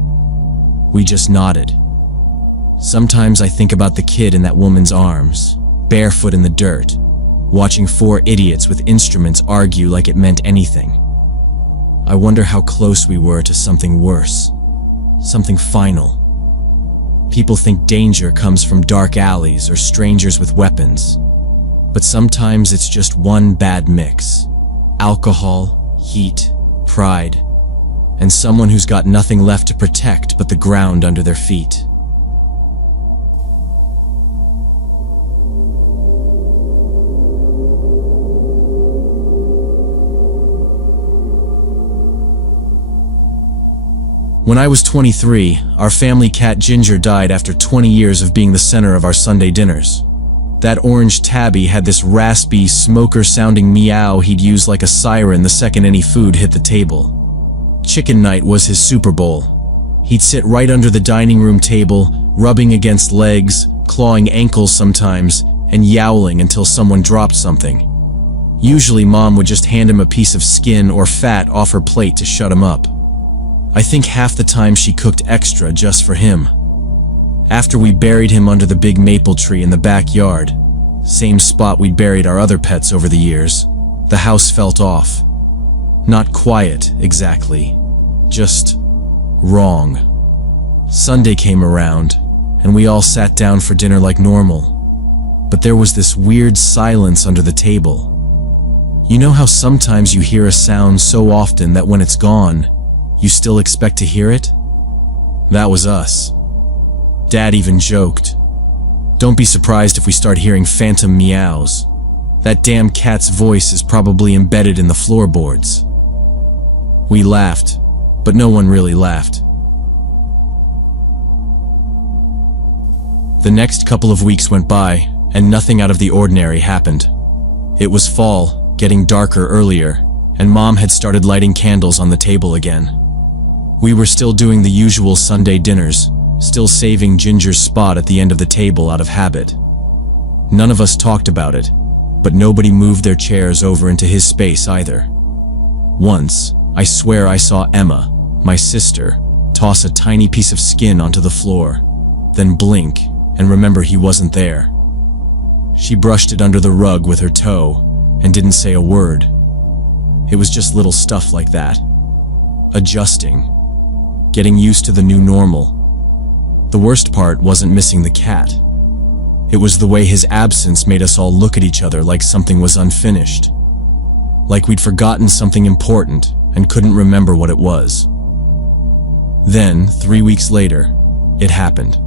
We just nodded. Sometimes I think about the kid in that woman's arms, barefoot in the dirt, watching four idiots with instruments argue like it meant anything. I wonder how close we were to something worse, something final. People think danger comes from dark alleys or strangers with weapons, but sometimes it's just one bad mix. Alcohol, heat, pride, and someone who's got nothing left to protect but the ground under their feet. When I was 23, our family cat Ginger died after 20 years of being the center of our Sunday dinners. That orange tabby had this raspy, smoker-sounding meow he'd use like a siren the second any food hit the table. Chicken night was his Super Bowl. He'd sit right under the dining room table, rubbing against legs, clawing ankles sometimes, and yowling until someone dropped something. Usually Mom would just hand him a piece of skin or fat off her plate to shut him up. I think half the time she cooked extra just for him. After we buried him under the big maple tree in the backyard, same spot we'd buried our other pets over the years, the house felt off. Not quiet, exactly. Just wrong. Sunday came around, and we all sat down for dinner like normal. But there was this weird silence under the table. You know how sometimes you hear a sound so often that when it's gone, you still expect to hear it? That was us. Dad even joked, "Don't be surprised if we start hearing phantom meows. That damn cat's voice is probably embedded in the floorboards." We laughed, but no one really laughed. The next couple of weeks went by, and nothing out of the ordinary happened. It was fall, getting darker earlier, and Mom had started lighting candles on the table again. We were still doing the usual Sunday dinners, still saving Ginger's spot at the end of the table out of habit. None of us talked about it, but nobody moved their chairs over into his space either. Once, I swear I saw Emma, my sister, toss a tiny piece of skin onto the floor, then blink and remember he wasn't there. She brushed it under the rug with her toe and didn't say a word. It was just little stuff like that. Adjusting. Getting used to the new normal. The worst part wasn't missing the cat. It was the way his absence made us all look at each other like something was unfinished. Like we'd forgotten something important and couldn't remember what it was. Then, 3 weeks later, it happened.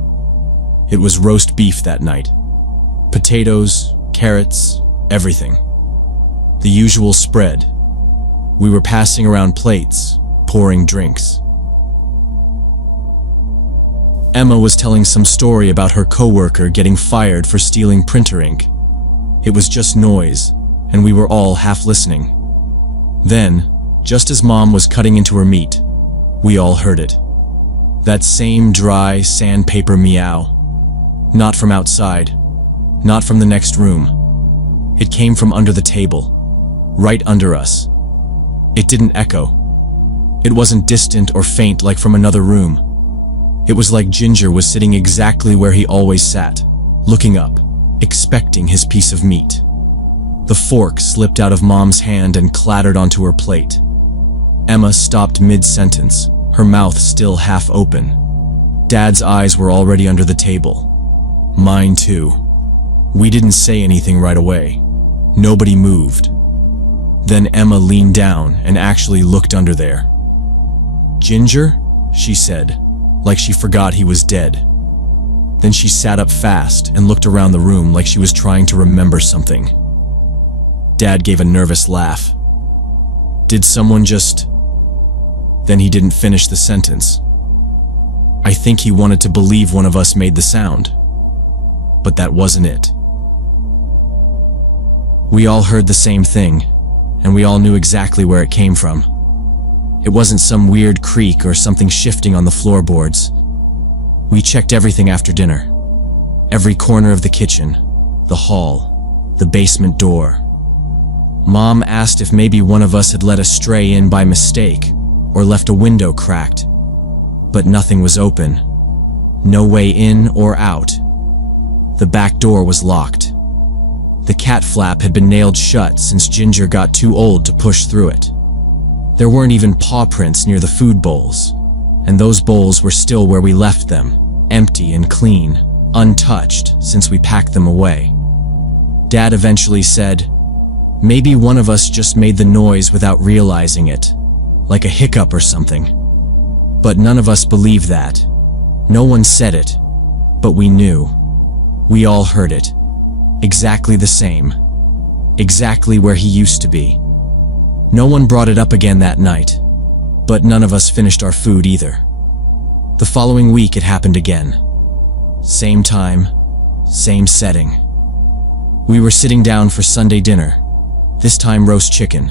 It was roast beef that night. Potatoes, carrots, everything. The usual spread. We were passing around plates, pouring drinks. Emma was telling some story about her coworker getting fired for stealing printer ink. It was just noise, and we were all half listening. Then, just as Mom was cutting into her meat, we all heard it. That same dry, sandpaper meow. Not from outside, not from the next room. It came from under the table, right under us. It didn't echo. It wasn't distant or faint like from another room. It was like Ginger was sitting exactly where he always sat, looking up, expecting his piece of meat. The fork slipped out of Mom's hand and clattered onto her plate. Emma stopped mid-sentence, her mouth still half open. Dad's eyes were already under the table. Mine too. We didn't say anything right away. Nobody moved. Then Emma leaned down and actually looked under there. "Ginger?" she said, like she forgot he was dead. Then she sat up fast and looked around the room like she was trying to remember something. Dad gave a nervous laugh. "Did someone just..." Then he didn't finish the sentence. I think he wanted to believe one of us made the sound. But that wasn't it. We all heard the same thing, and we all knew exactly where it came from. It wasn't some weird creak or something shifting on the floorboards. We checked everything after dinner. Every corner of the kitchen, the hall, the basement door. Mom asked if maybe one of us had let a stray in by mistake or left a window cracked. But nothing was open. No way in or out. The back door was locked. The cat flap had been nailed shut since Ginger got too old to push through it. There weren't even paw prints near the food bowls, and those bowls were still where we left them, empty and clean, untouched since we packed them away. Dad eventually said, maybe one of us just made the noise without realizing it, like a hiccup or something. But none of us believed that. No one said it, but we knew. We all heard it. Exactly the same. Exactly where he used to be. No one brought it up again that night, but none of us finished our food either. The following week it happened again. Same time, same setting. We were sitting down for Sunday dinner, this time roast chicken,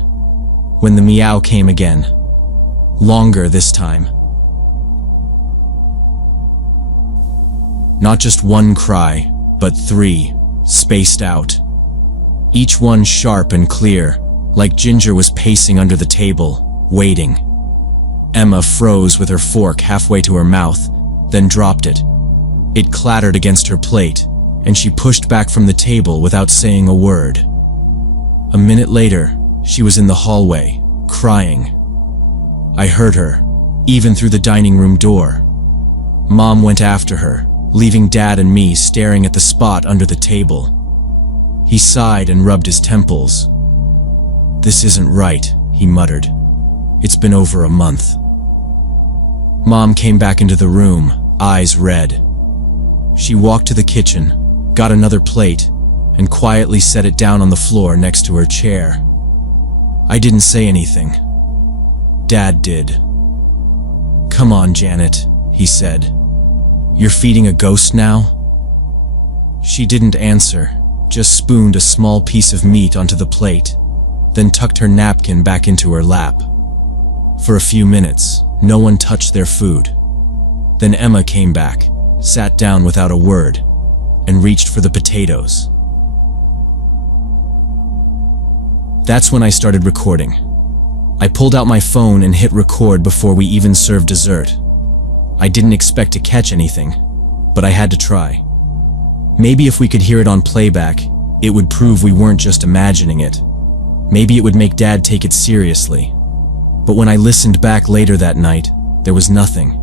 when the meow came again. Longer this time. Not just one cry, but three, spaced out. Each one sharp and clear, like Ginger was pacing under the table, waiting. Emma froze with her fork halfway to her mouth, then dropped it. It clattered against her plate, and she pushed back from the table without saying a word. A minute later, she was in the hallway, crying. I heard her, even through the dining room door. Mom went after her, leaving Dad and me staring at the spot under the table. He sighed and rubbed his temples. This isn't right, he muttered. It's been over a month. Mom came back into the room, eyes red. She walked to the kitchen, got another plate, and quietly set it down on the floor next to her chair. I didn't say anything. Dad did. Come on, Janet, he said. You're feeding a ghost now? She didn't answer, just spooned a small piece of meat onto the plate, then tucked her napkin back into her lap. For a few minutes, no one touched their food. Then Emma came back, sat down without a word, and reached for the potatoes. That's when I started recording. I pulled out my phone and hit record before we even served dessert. I didn't expect to catch anything, but I had to try. Maybe if we could hear it on playback, it would prove we weren't just imagining it. Maybe it would make Dad take it seriously. But when I listened back later that night, there was nothing.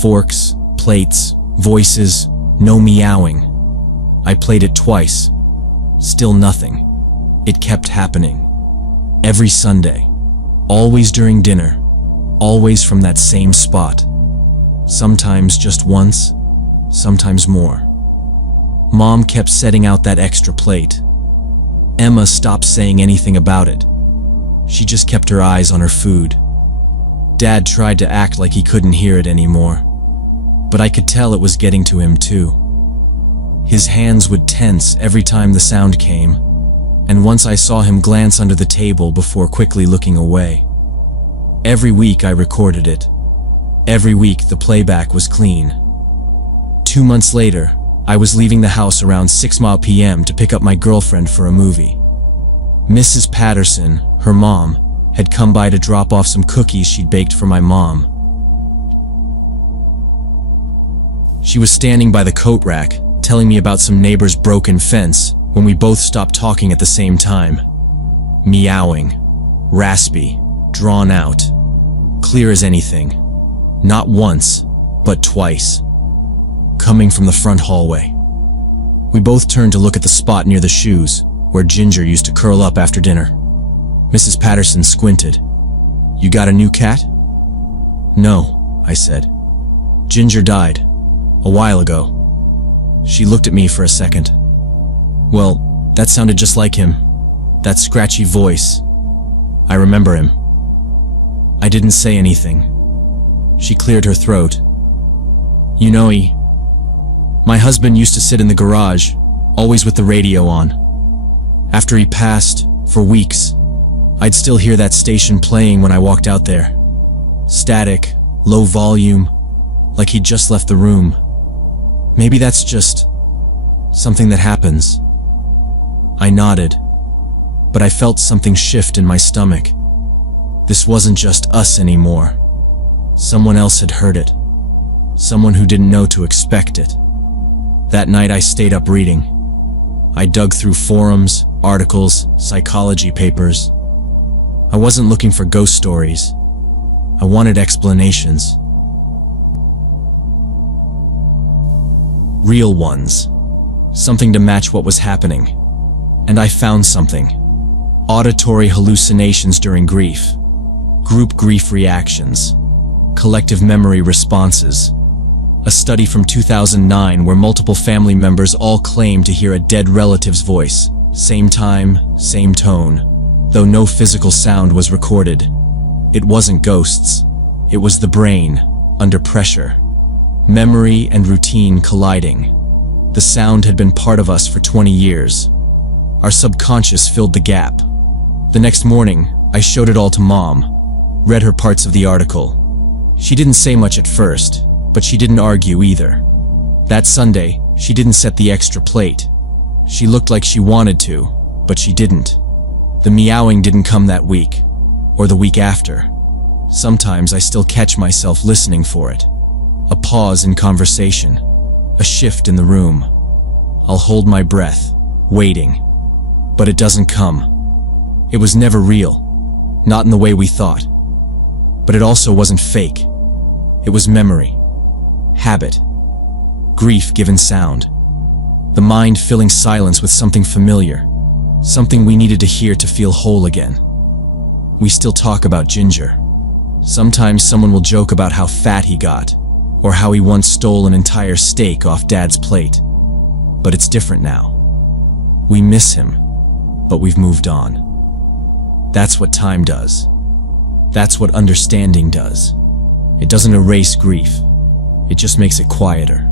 Forks, plates, voices, no meowing. I played it twice. Still nothing. It kept happening. Every Sunday. Always during dinner. Always from that same spot. Sometimes just once, sometimes more. Mom kept setting out that extra plate. Emma stopped saying anything about it. She just kept her eyes on her food. Dad tried to act like he couldn't hear it anymore, but I could tell it was getting to him too. His hands would tense every time the sound came, and once I saw him glance under the table before quickly looking away. Every week I recorded it. Every week the playback was clean. 2 months later, I was leaving the house around 6 p.m. to pick up my girlfriend for a movie. Mrs. Patterson, her mom, had come by to drop off some cookies she'd baked for my mom. She was standing by the coat rack, telling me about some neighbor's broken fence when we both stopped talking at the same time. Meowing. Raspy. Drawn out. Clear as anything. Not once, but twice. Coming from the front hallway. We both turned to look at the spot near the shoes, where Ginger used to curl up after dinner. Mrs. Patterson squinted. You got a new cat? No, I said. Ginger died. A while ago. She looked at me for a second. Well, that sounded just like him. That scratchy voice. I remember him. I didn't say anything. She cleared her throat. You know, my husband used to sit in the garage, always with the radio on. After he passed, for weeks, I'd still hear that station playing when I walked out there. Static, low volume, like he'd just left the room. Maybe that's just something that happens. I nodded, but I felt something shift in my stomach. This wasn't just us anymore. Someone else had heard it. Someone who didn't know to expect it. That night I stayed up reading. I dug through forums, articles, psychology papers. I wasn't looking for ghost stories. I wanted explanations. Real ones. Something to match what was happening. And I found something. Auditory hallucinations during grief. Group grief reactions. Collective memory responses. A study from 2009 where multiple family members all claimed to hear a dead relative's voice. Same time, same tone. Though no physical sound was recorded. It wasn't ghosts. It was the brain, under pressure. Memory and routine colliding. The sound had been part of us for 20 years. Our subconscious filled the gap. The next morning, I showed it all to Mom. Read her parts of the article. She didn't say much at first, but she didn't argue either. That Sunday, she didn't set the extra plate. She looked like she wanted to, but she didn't. The meowing didn't come that week, or the week after. Sometimes I still catch myself listening for it. A pause in conversation, a shift in the room. I'll hold my breath, waiting. But it doesn't come. It was never real, not in the way we thought. But it also wasn't fake. It was memory, habit, grief given sound. The mind filling silence with something familiar, something we needed to hear to feel whole again. We still talk about Ginger. Sometimes someone will joke about how fat he got, or how he once stole an entire steak off Dad's plate. But it's different now. We miss him, but we've moved on. That's what time does. That's what understanding does. It doesn't erase grief. It just makes it quieter.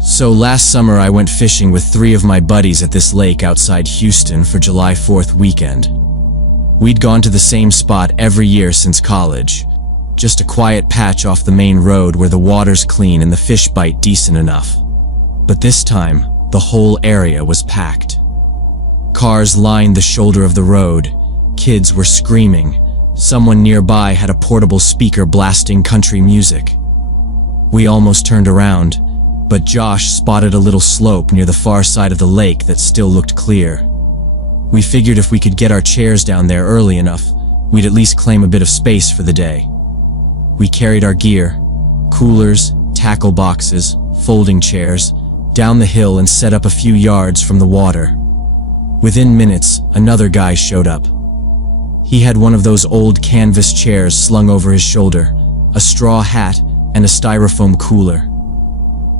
So last summer I went fishing with 3 of my buddies at this lake outside Houston for July 4th weekend. We'd gone to the same spot every year since college. Just a quiet patch off the main road where the water's clean and the fish bite decent enough. But this time, the whole area was packed. Cars lined the shoulder of the road. Kids were screaming. Someone nearby had a portable speaker blasting country music. We almost turned around, but Josh spotted a little slope near the far side of the lake that still looked clear. We figured if we could get our chairs down there early enough, we'd at least claim a bit of space for the day. We carried our gear, coolers, tackle boxes, folding chairs, down the hill and set up a few yards from the water. Within minutes, another guy showed up. He had one of those old canvas chairs slung over his shoulder, a straw hat, and a styrofoam cooler.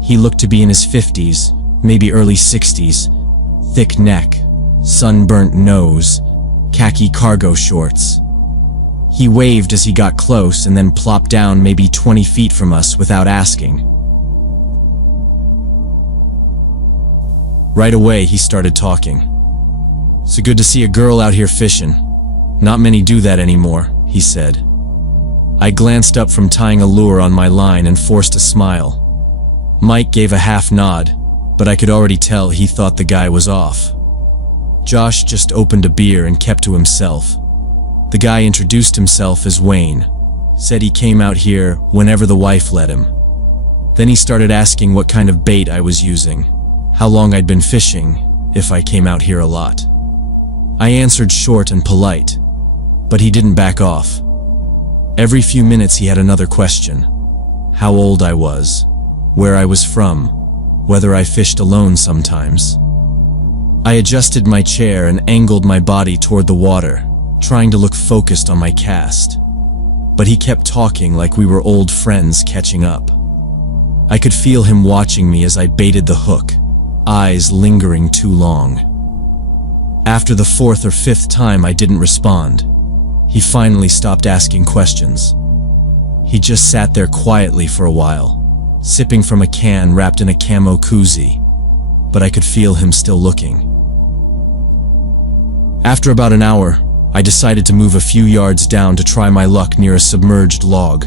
He looked to be in his 50s, maybe early 60s, thick neck, sunburnt nose, khaki cargo shorts. He waved as he got close and then plopped down maybe 20 feet from us without asking. Right away, he started talking. "So good to see a girl out here fishing. Not many do that anymore," he said. I glanced up from tying a lure on my line and forced a smile. Mike gave a half nod, but I could already tell he thought the guy was off. Josh just opened a beer and kept to himself. The guy introduced himself as Wayne, said he came out here whenever the wife let him. Then he started asking what kind of bait I was using, how long I'd been fishing, if I came out here a lot. I answered short and polite, but he didn't back off. Every few minutes he had another question. How old I was, where I was from, whether I fished alone sometimes. I adjusted my chair and angled my body toward the water, trying to look focused on my cast. but he kept talking like we were old friends catching up. I could feel him watching me as I baited the hook, eyes lingering too long. After the fourth or fifth time I didn't respond, he finally stopped asking questions. He just sat there quietly for a while, sipping from a can wrapped in a camo koozie, but I could feel him still looking. After about an hour, I decided to move a few yards down to try my luck near a submerged log.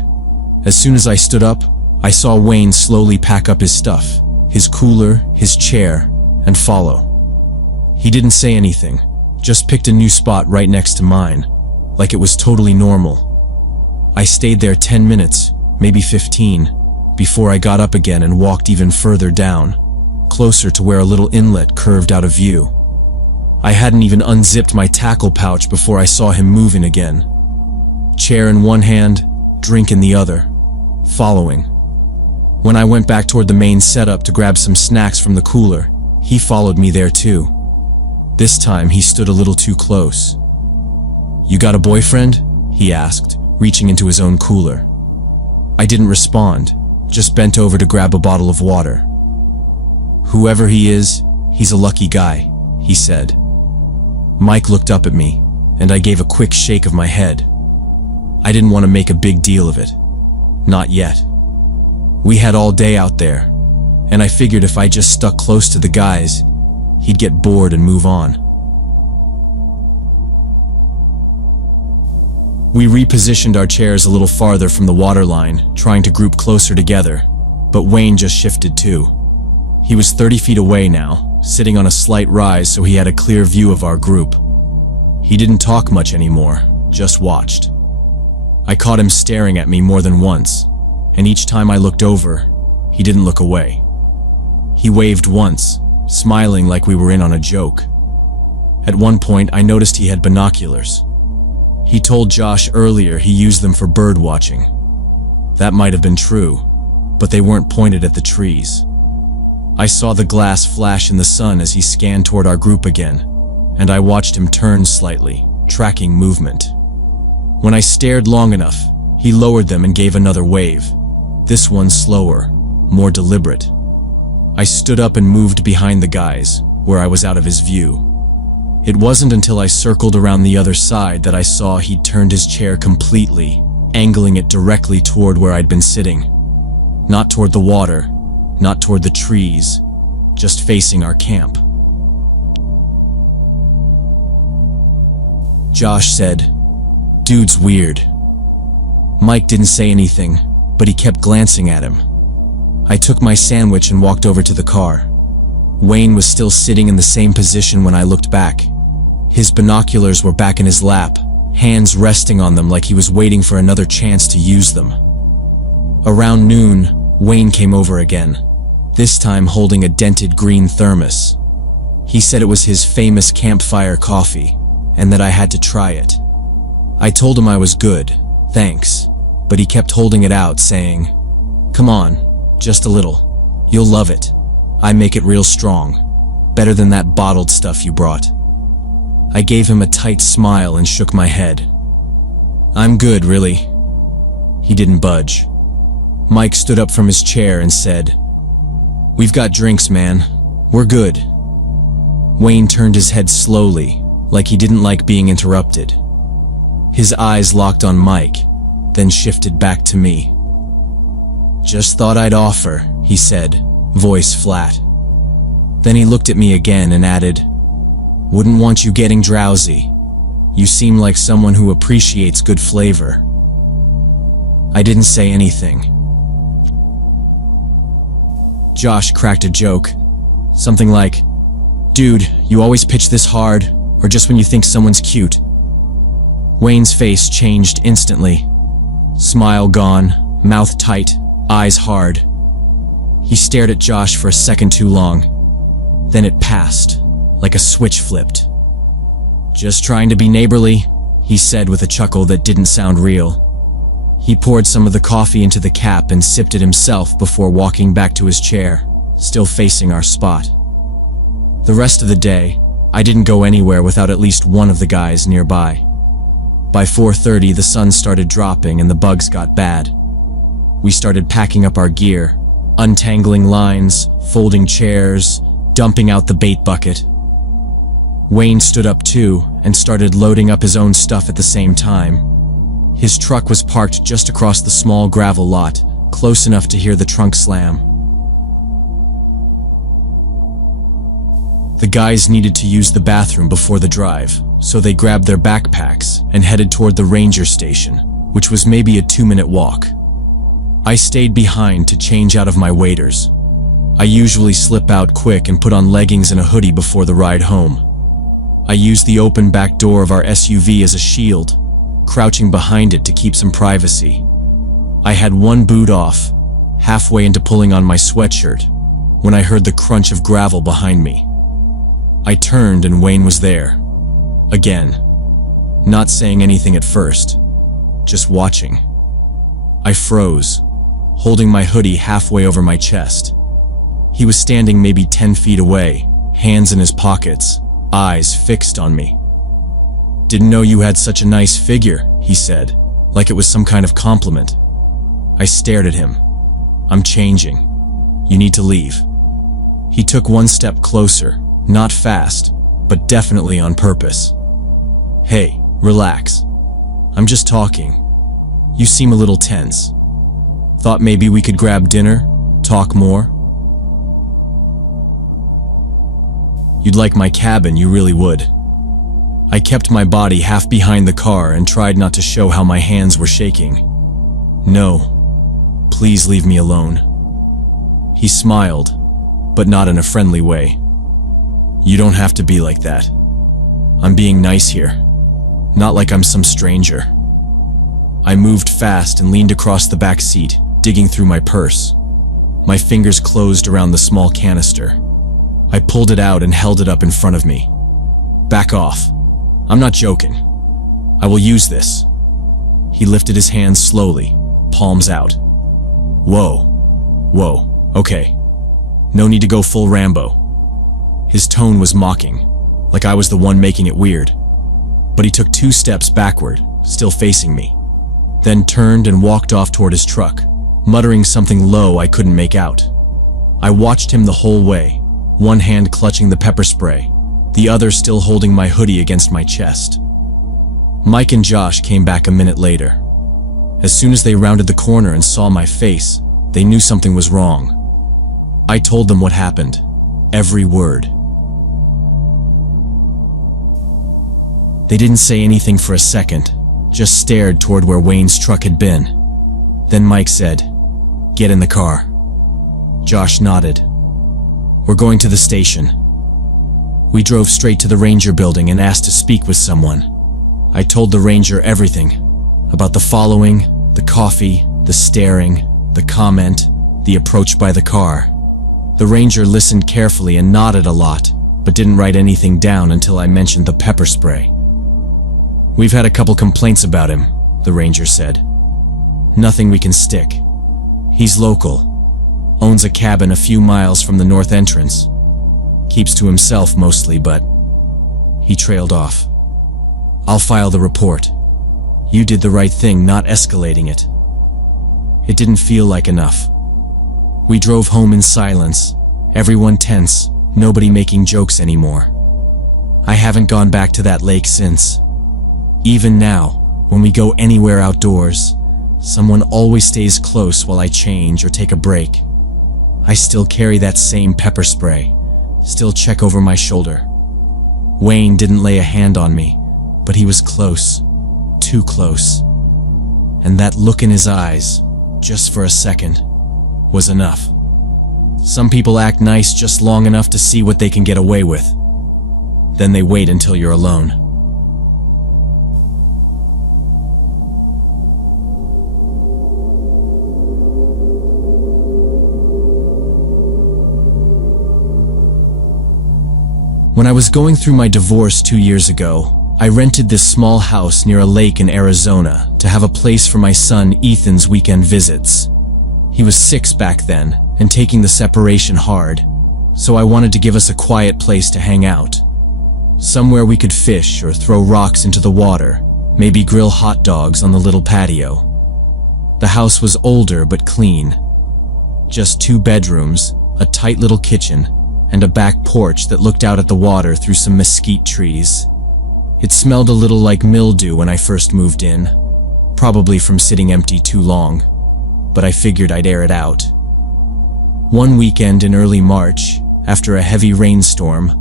As soon as I stood up, I saw Wayne slowly pack up his stuff, his cooler, his chair, and follow. He didn't say anything, just picked a new spot right next to mine, like it was totally normal. I stayed there 10 minutes, maybe 15, before I got up again and walked even further down, closer to where a little inlet curved out of view. I hadn't even unzipped my tackle pouch before I saw him moving again. Chair in one hand, drink in the other, following. When I went back toward the main setup to grab some snacks from the cooler, he followed me there too. This time he stood a little too close. "You got a boyfriend?" he asked, reaching into his own cooler. I didn't respond, just bent over to grab a bottle of water. "Whoever he is, he's a lucky guy," he said. Mike looked up at me, and I gave a quick shake of my head. I didn't want to make a big deal of it. Not yet. We had all day out there, and I figured if I just stuck close to the guys, he'd get bored and move on. We repositioned our chairs a little farther from the waterline, trying to group closer together, but Wayne just shifted too. He was 30 feet away now, sitting on a slight rise so he had a clear view of our group. He didn't talk much anymore, just watched. I caught him staring at me more than once, and each time I looked over, he didn't look away. He waved once, smiling like we were in on a joke. At one point, I noticed he had binoculars. He told Josh earlier he used them for bird watching. That might have been true, but they weren't pointed at the trees. I saw the glass flash in the sun as he scanned toward our group again, and I watched him turn slightly, tracking movement. When I stared long enough, he lowered them and gave another wave, this one slower, more deliberate. I stood up and moved behind the guys, where I was out of his view. It wasn't until I circled around the other side that I saw he'd turned his chair completely, angling it directly toward where I'd been sitting. Not toward the water, not toward the trees, just facing our camp. Josh said, "Dude's weird." Mike didn't say anything, but he kept glancing at him. I took my sandwich and walked over to the car. Wayne was still sitting in the same position when I looked back. His binoculars were back in his lap, hands resting on them like he was waiting for another chance to use them. Around noon, Wayne came over again, this time holding a dented green thermos. He said it was his famous campfire coffee, and that I had to try it. I told him I was good, thanks, but he kept holding it out, saying, "Come on, just a little. You'll love it. I make it real strong. Better than that bottled stuff you brought." I gave him a tight smile and shook my head. "I'm good, really." He didn't budge. Mike stood up from his chair and said, "We've got drinks, man. We're good." Wayne turned his head slowly, like he didn't like being interrupted. His eyes locked on Mike, then shifted back to me. "Just thought I'd offer," he said, voice flat. Then he looked at me again and added, "Wouldn't want you getting drowsy. You seem like someone who appreciates good flavor." I didn't say anything. Josh cracked a joke, something like, "Dude, you always pitch this hard, or just when you think someone's cute?" Wayne's face changed instantly. Smile gone, mouth tight, eyes hard. He stared at Josh for a second too long. Then it passed, like a switch flipped. "Just trying to be neighborly," he said with a chuckle that didn't sound real. He poured some of the coffee into the cap and sipped it himself before walking back to his chair, still facing our spot. The rest of the day, I didn't go anywhere without at least one of the guys nearby. By 4:30, the sun started dropping and the bugs got bad. We started packing up our gear, untangling lines, folding chairs, dumping out the bait bucket. Wayne stood up too and started loading up his own stuff at the same time. His truck was parked just across the small gravel lot, close enough to hear the trunk slam. The guys needed to use the bathroom before the drive, so they grabbed their backpacks and headed toward the ranger station, which was maybe a 2-minute walk. I stayed behind to change out of my waders. I usually slip out quick and put on leggings and a hoodie before the ride home. I used the open back door of our SUV as a shield, crouching behind it to keep some privacy. I had one boot off, halfway into pulling on my sweatshirt, when I heard the crunch of gravel behind me. I turned and Wayne was there. Again. Not saying anything at first, just watching. I froze, holding my hoodie halfway over my chest. He was standing maybe 10 feet away, hands in his pockets, eyes fixed on me. "Didn't know you had such a nice figure," he said, like it was some kind of compliment. I stared at him. "I'm changing. You need to leave." He took one step closer, not fast, but definitely on purpose. "Hey, relax. I'm just talking. You seem a little tense. Thought maybe we could grab dinner, talk more?" "You'd like my cabin, you really would." I kept my body half behind the car and tried not to show how my hands were shaking. "No, please leave me alone." He smiled, but not in a friendly way. "You don't have to be like that. I'm being nice here, not like I'm some stranger." I moved fast and leaned across the back seat, digging through my purse. My fingers closed around the small canister. I pulled it out and held it up in front of me. "Back off. I'm not joking. I will use this." He lifted his hands slowly, palms out. "Whoa. Whoa. Okay. No need to go full Rambo." His tone was mocking, like I was the one making it weird. But he took 2 steps backward, still facing me, then turned and walked off toward his truck, muttering something low I couldn't make out. I watched him the whole way, one hand clutching the pepper spray, the other still holding my hoodie against my chest. Mike and Josh came back a minute later. As soon as they rounded the corner and saw my face, they knew something was wrong. I told them what happened, every word. They didn't say anything for a second, just stared toward where Wayne's truck had been. Then Mike said, "Get in the car." Josh nodded. "We're going to the station." We drove straight to the ranger building and asked to speak with someone. I told the ranger everything, about the following, the coffee, the staring, the comment, the approach by the car. The ranger listened carefully and nodded a lot, but didn't write anything down until I mentioned the pepper spray. "We've had a couple complaints about him," the ranger said. "Nothing we can stick. He's local, owns a cabin a few miles from the north entrance. Keeps to himself mostly, but..." He trailed off. "I'll file the report. You did the right thing not escalating it." It didn't feel like enough. We drove home in silence, everyone tense, nobody making jokes anymore. I haven't gone back to that lake since. Even now, when we go anywhere outdoors, someone always stays close while I change or take a break. I still carry that same pepper spray, still check over my shoulder. Wayne didn't lay a hand on me, but he was close, too close. And that look in his eyes, just for a second, was enough. Some people act nice just long enough to see what they can get away with. Then they wait until you're alone. When I was going through my divorce 2 years ago, I rented this small house near a lake in Arizona to have a place for my son Ethan's weekend visits. He was 6 back then and taking the separation hard, so I wanted to give us a quiet place to hang out. Somewhere we could fish or throw rocks into the water, maybe grill hot dogs on the little patio. The house was older but clean. Just 2 bedrooms, a tight little kitchen, and a back porch that looked out at the water through some mesquite trees. It smelled a little like mildew when I first moved in, probably from sitting empty too long, but I figured I'd air it out. One weekend in early March, after a heavy rainstorm,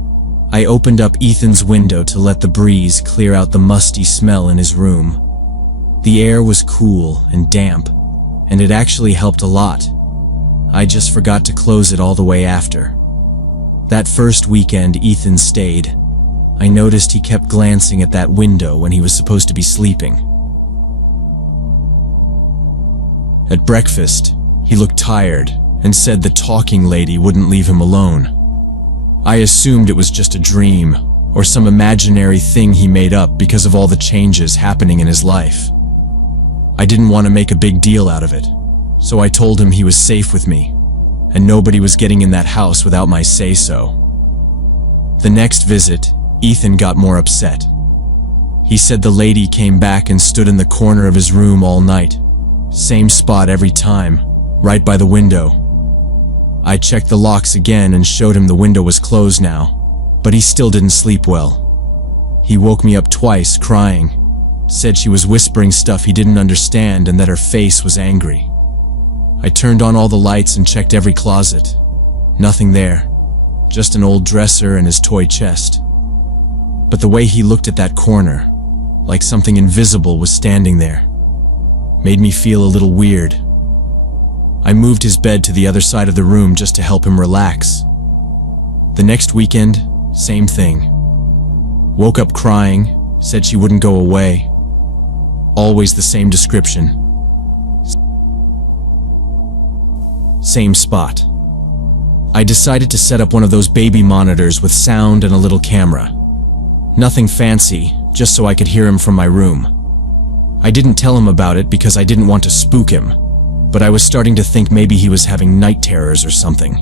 I opened up Ethan's window to let the breeze clear out the musty smell in his room. The air was cool and damp, and it actually helped a lot. I just forgot to close it all the way after. That first weekend Ethan stayed. I noticed he kept glancing at that window when he was supposed to be sleeping. At breakfast, he looked tired and said the talking lady wouldn't leave him alone. I assumed it was just a dream or some imaginary thing he made up because of all the changes happening in his life. I didn't want to make a big deal out of it, so I told him he was safe with me, and nobody was getting in that house without my say-so. The next visit, Ethan got more upset. He said the lady came back and stood in the corner of his room all night, same spot every time, right by the window. I checked the locks again and showed him the window was closed now, but he still didn't sleep well. He woke me up twice, crying, said she was whispering stuff he didn't understand and that her face was angry. I turned on all the lights and checked every closet. Nothing there, just an old dresser and his toy chest. But the way he looked at that corner, like something invisible was standing there, made me feel a little weird. I moved his bed to the other side of the room just to help him relax. The next weekend, same thing. Woke up crying, said she wouldn't go away. Always the same description. Same spot. I decided to set up one of those baby monitors with sound and a little camera. Nothing fancy, just so I could hear him from my room. I didn't tell him about it because I didn't want to spook him, but I was starting to think maybe he was having night terrors or something.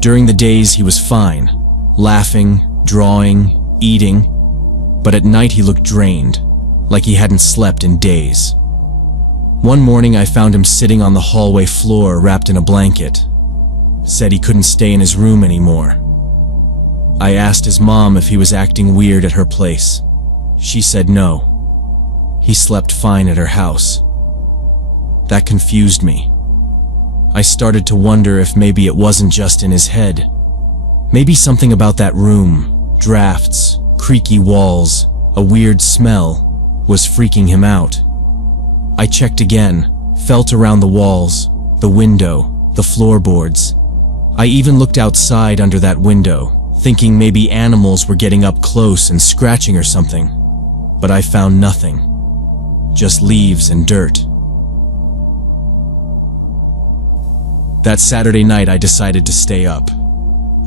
During the days he was fine, laughing, drawing, eating, but at night he looked drained, like he hadn't slept in days. One morning I found him sitting on the hallway floor wrapped in a blanket. Said he couldn't stay in his room anymore. I asked his mom if he was acting weird at her place. She said no. He slept fine at her house. That confused me. I started to wonder if maybe it wasn't just in his head. Maybe something about that room, drafts, creaky walls, a weird smell, was freaking him out. I checked again, felt around the walls, the window, the floorboards. I even looked outside under that window, thinking maybe animals were getting up close and scratching or something. But I found nothing. Just leaves and dirt. That Saturday night I decided to stay up.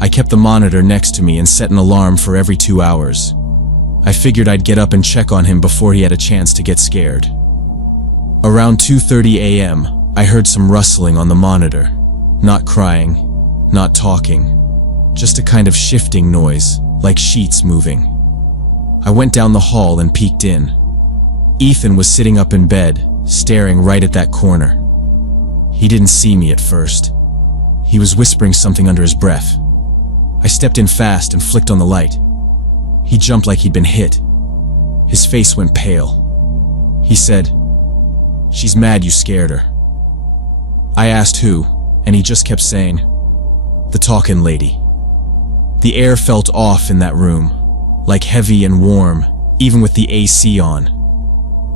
I kept the monitor next to me and set an alarm for every 2 hours. I figured I'd get up and check on him before he had a chance to get scared. Around 2:30 a.m., I heard some rustling on the monitor. Not crying, not talking, just a kind of shifting noise, like sheets moving. I went down the hall and peeked in. Ethan was sitting up in bed, staring right at that corner. He didn't see me at first. He was whispering something under his breath. I stepped in fast and flicked on the light. He jumped like he'd been hit. His face went pale. He said, "She's mad you scared her." I asked who, and he just kept saying, "The talkin' lady." The air felt off in that room, like heavy and warm, even with the AC on.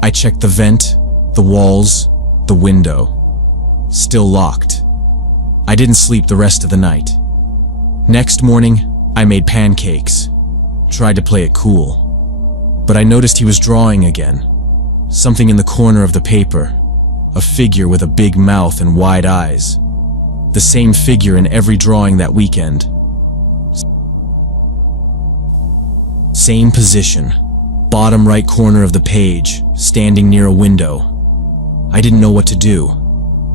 I checked the vent, the walls, the window. Still locked. I didn't sleep the rest of the night. Next morning, I made pancakes. Tried to play it cool. But I noticed he was drawing again. Something in the corner of the paper. A figure with a big mouth and wide eyes. The same figure in every drawing that weekend. Same position. Bottom right corner of the page, standing near a window. I didn't know what to do.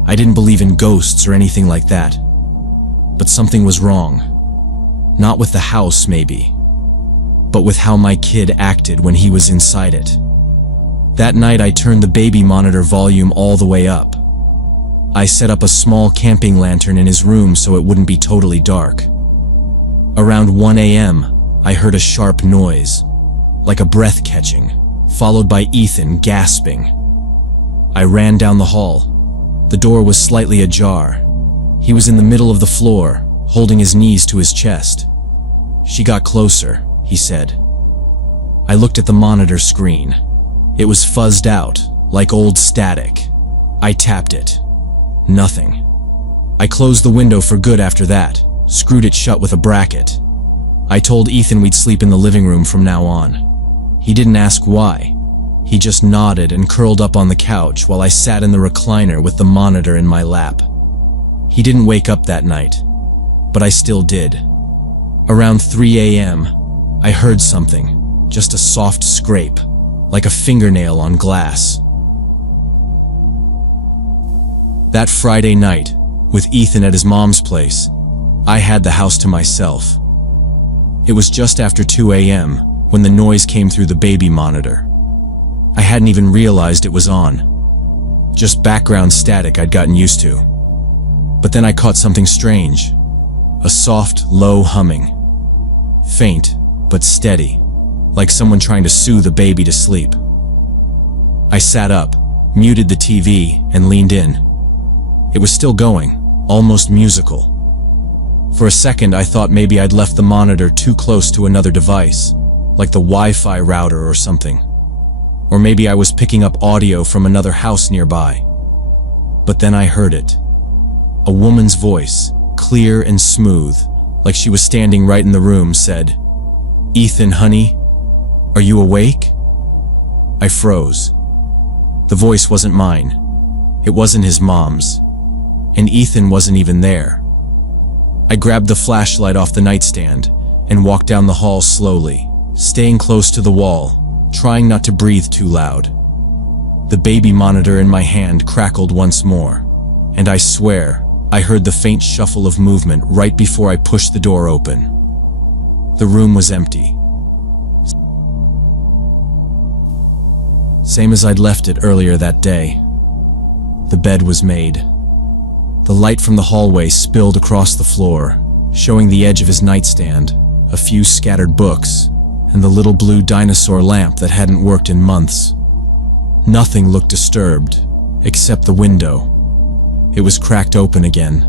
I didn't believe in ghosts or anything like that. But something was wrong. Not with the house, maybe, but with how my kid acted when he was inside it. That night I turned the baby monitor volume all the way up. I set up a small camping lantern in his room so it wouldn't be totally dark. Around 1 a.m., I heard a sharp noise, like a breath catching, followed by Ethan gasping. I ran down the hall. The door was slightly ajar. He was in the middle of the floor, holding his knees to his chest. "She got closer," he said. I looked at the monitor screen. It was fuzzed out, like old static. I tapped it. Nothing. I closed the window for good after that, screwed it shut with a bracket. I told Ethan we'd sleep in the living room from now on. He didn't ask why. He just nodded and curled up on the couch while I sat in the recliner with the monitor in my lap. He didn't wake up that night, but I still did. Around 3 a.m., I heard something, just a soft scrape, like a fingernail on glass. That Friday night, with Ethan at his mom's place, I had the house to myself. It was just after 2 a.m. when the noise came through the baby monitor. I hadn't even realized it was on. Just background static I'd gotten used to. But then I caught something strange. A soft, low humming. Faint, but steady, like someone trying to soothe a baby to sleep. I sat up, muted the TV, and leaned in. It was still going, almost musical. For a second, I thought maybe I'd left the monitor too close to another device, like the Wi-Fi router or something. Or maybe I was picking up audio from another house nearby. But then I heard it. A woman's voice, clear and smooth, like she was standing right in the room, said, "Ethan, honey, are you awake?" I froze. The voice wasn't mine. It wasn't his mom's. And Ethan wasn't even there. I grabbed the flashlight off the nightstand and walked down the hall slowly, staying close to the wall, trying not to breathe too loud. The baby monitor in my hand crackled once more, and I swear I heard the faint shuffle of movement right before I pushed the door open. The room was empty. Same as I'd left it earlier that day. The bed was made. The light from the hallway spilled across the floor, showing the edge of his nightstand, a few scattered books, and the little blue dinosaur lamp that hadn't worked in months. Nothing looked disturbed, except the window. It was cracked open again.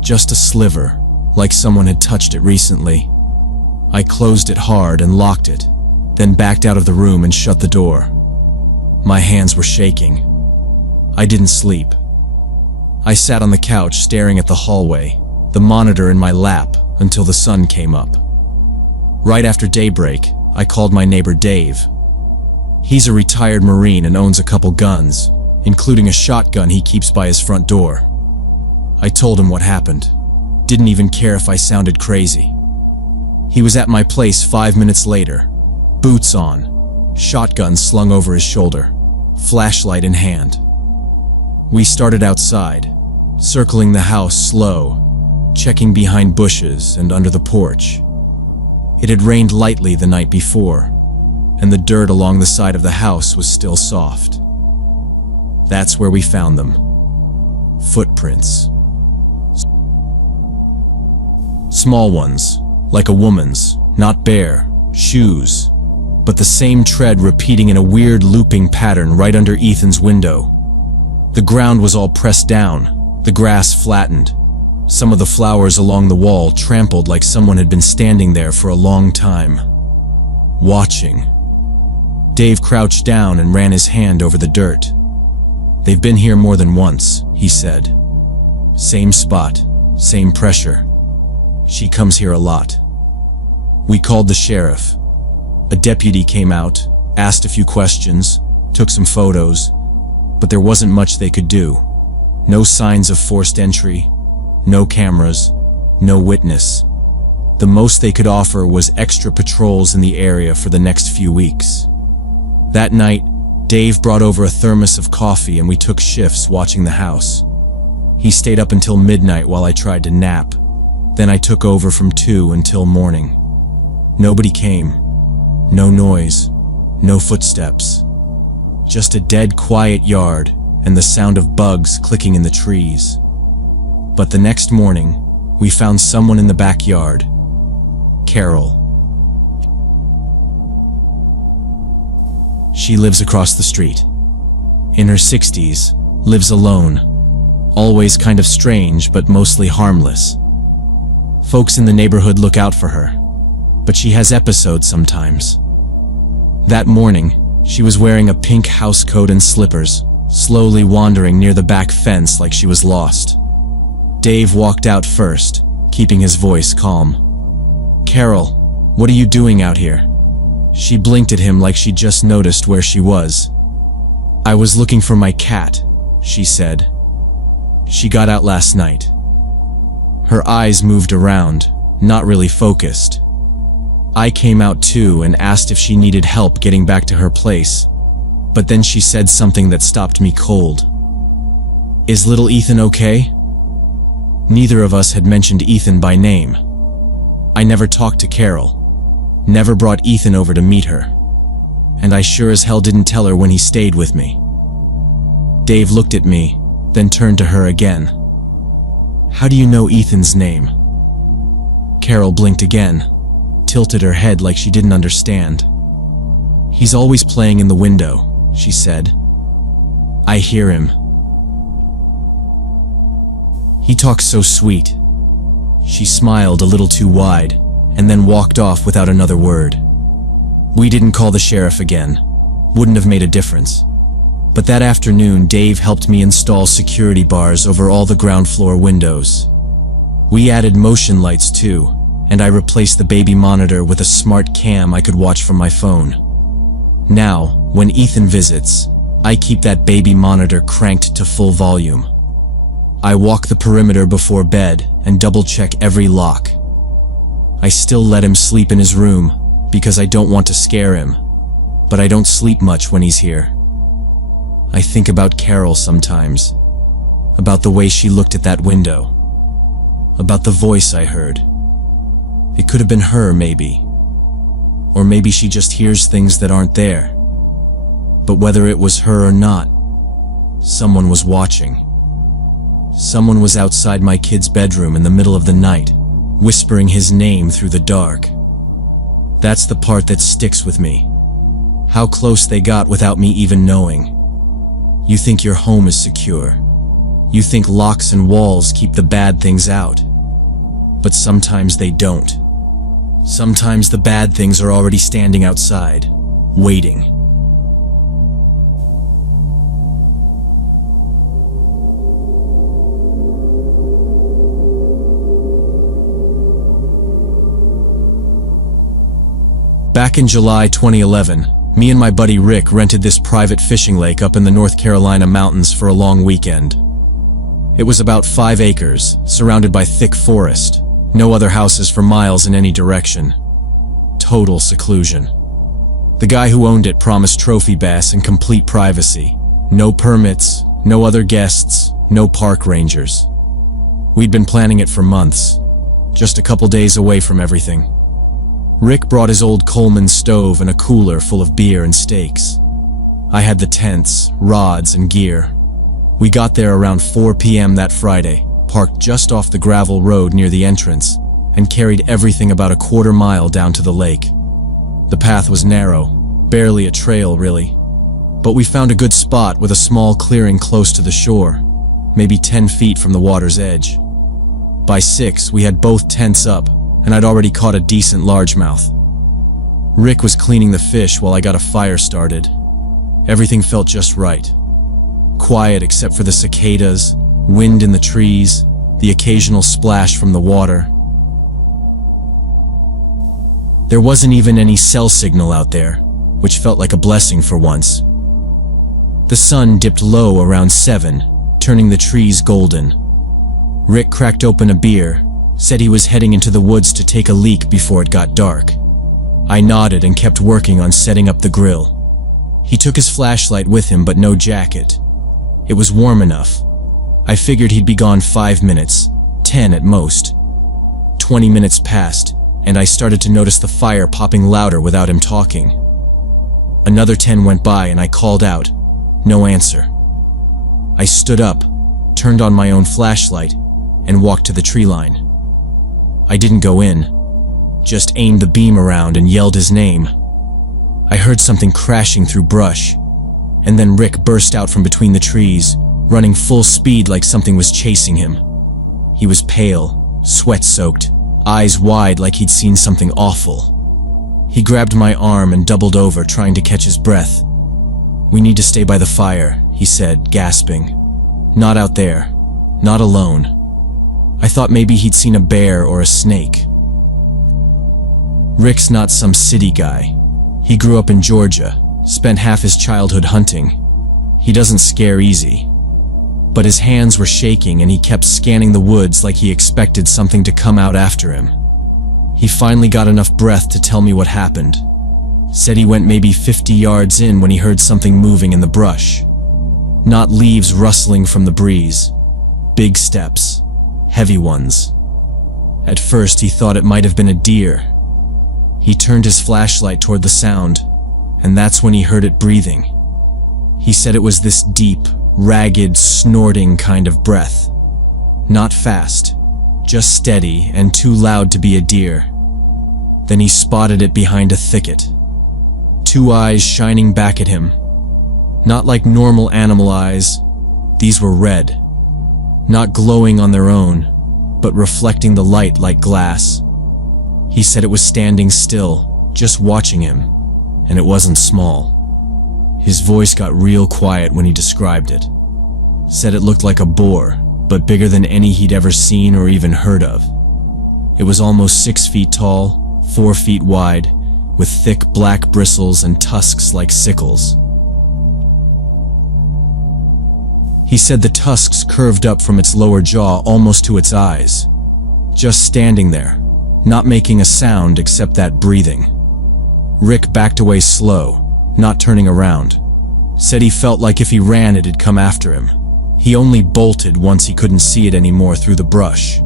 Just a sliver, like someone had touched it recently. I closed it hard and locked it, then backed out of the room and shut the door. My hands were shaking. I didn't sleep. I sat on the couch staring at the hallway, the monitor in my lap, until the sun came up. Right after daybreak, I called my neighbor Dave. He's a retired Marine and owns a couple guns, including a shotgun he keeps by his front door. I told him what happened. Didn't even care if I sounded crazy. He was at my place 5 minutes later, boots on, shotgun slung over his shoulder, flashlight in hand. We started outside, circling the house slow, checking behind bushes and under the porch. It had rained lightly the night before, and the dirt along the side of the house was still soft. That's where we found them. Footprints. Small ones, like a woman's, not bare, shoes, but the same tread repeating in a weird looping pattern right under Ethan's window. The ground was all pressed down, the grass flattened. Some of the flowers along the wall trampled like someone had been standing there for a long time, watching. Dave crouched down and ran his hand over the dirt. "They've been here more than once," he said. "Same spot, same pressure. She comes here a lot." We called the sheriff. A deputy came out, asked a few questions, took some photos, but there wasn't much they could do. No signs of forced entry, no cameras, no witness. The most they could offer was extra patrols in the area for the next few weeks. That night, Dave brought over a thermos of coffee and we took shifts watching the house. He stayed up until midnight while I tried to nap. Then I took over from 2 until morning. Nobody came. No noise. No footsteps. Just a dead quiet yard and the sound of bugs clicking in the trees. But the next morning, we found someone in the backyard. Carol. She lives across the street. In her 60s, lives alone. Always kind of strange, but mostly harmless. Folks in the neighborhood look out for her, but she has episodes sometimes. That morning, she was wearing a pink housecoat and slippers, slowly wandering near the back fence like she was lost. Dave walked out first, keeping his voice calm. "Carol, what are you doing out here?" She blinked at him like she'd just noticed where she was. "I was looking for my cat," she said. "She got out last night." Her eyes moved around, not really focused. I came out too and asked if she needed help getting back to her place, but then she said something that stopped me cold. "Is little Ethan okay?" Neither of us had mentioned Ethan by name. I never talked to Carol, never brought Ethan over to meet her, and I sure as hell didn't tell her when he stayed with me. Dave looked at me, then turned to her again. "How do you know Ethan's name?" Carol blinked again, tilted her head like she didn't understand. "He's always playing in the window," she said. "I hear him. He talks so sweet." She smiled a little too wide, and then walked off without another word. We didn't call the sheriff again. Wouldn't have made a difference. But that afternoon, Dave helped me install security bars over all the ground floor windows. We added motion lights too, and I replaced the baby monitor with a smart cam I could watch from my phone. Now, when Ethan visits, I keep that baby monitor cranked to full volume. I walk the perimeter before bed and double-check every lock. I still let him sleep in his room because I don't want to scare him, but I don't sleep much when he's here. I think about Carol sometimes, about the way she looked at that window, about the voice I heard. It could have been her, maybe. Or maybe she just hears things that aren't there. But whether it was her or not, someone was watching. Someone was outside my kid's bedroom in the middle of the night, whispering his name through the dark. That's the part that sticks with me. How close they got without me even knowing. You think your home is secure. You think locks and walls keep the bad things out. But sometimes they don't. Sometimes the bad things are already standing outside, waiting. Back in July 2011, me and my buddy Rick rented this private fishing lake up in the North Carolina mountains for a long weekend. It was about 5 acres, surrounded by thick forest. No other houses for miles in any direction. Total seclusion. The guy who owned it promised trophy bass and complete privacy. No permits, no other guests, no park rangers. We'd been planning it for months, just a couple days away from everything. Rick brought his old Coleman stove and a cooler full of beer and steaks. I had the tents, rods, and gear. We got there around 4 p.m. that Friday, parked just off the gravel road near the entrance, and carried everything about a quarter mile down to the lake. The path was narrow, barely a trail really, but we found a good spot with a small clearing close to the shore, maybe 10 feet from the water's edge. By 6, we had both tents up, and I'd already caught a decent largemouth. Rick was cleaning the fish while I got a fire started. Everything felt just right. Quiet except for the cicadas, wind in the trees, the occasional splash from the water. There wasn't even any cell signal out there, which felt like a blessing for once. The sun dipped low around 7, turning the trees golden. Rick cracked open a beer, said he was heading into the woods to take a leak before it got dark. I nodded and kept working on setting up the grill. He took his flashlight with him but no jacket. It was warm enough. I figured he'd be gone 5 minutes, 10 at most. 20 minutes passed, and I started to notice the fire popping louder without him talking. Another 10 went by and I called out, No answer. I stood up, turned on my own flashlight, and walked to the tree line. I didn't go in, just aimed the beam around and yelled his name. I heard something crashing through brush, and then Rick burst out from between the trees, running full speed like something was chasing him. He was pale, sweat-soaked, eyes wide like he'd seen something awful. He grabbed my arm and doubled over, trying to catch his breath. "We need to stay by the fire," he said, gasping. "Not out there. Not alone." I thought maybe he'd seen a bear or a snake. Rick's not some city guy. He grew up in Georgia, spent half his childhood hunting. He doesn't scare easy. But his hands were shaking and he kept scanning the woods like he expected something to come out after him. He finally got enough breath to tell me what happened. Said he went maybe 50 yards in when he heard something moving in the brush. Not leaves rustling from the breeze. Big steps. Heavy ones. At first he thought it might have been a deer. He turned his flashlight toward the sound, and that's when he heard it breathing. He said it was this deep, ragged, snorting kind of breath. Not fast, just steady and too loud to be a deer. Then he spotted it behind a thicket. Two eyes shining back at him. Not like normal animal eyes. These were red. Not glowing on their own, but reflecting the light like glass. He said it was standing still, just watching him, and it wasn't small. His voice got real quiet when he described it. Said it looked like a boar, but bigger than any he'd ever seen or even heard of. It was almost 6 feet tall, 4 feet wide, with thick black bristles and tusks like sickles. He said the tusks curved up from its lower jaw almost to its eyes. Just standing there, not making a sound except that breathing. Rick backed away slow, not turning around. Said he felt like if he ran it'd come after him. He only bolted once he couldn't see it anymore through the brush.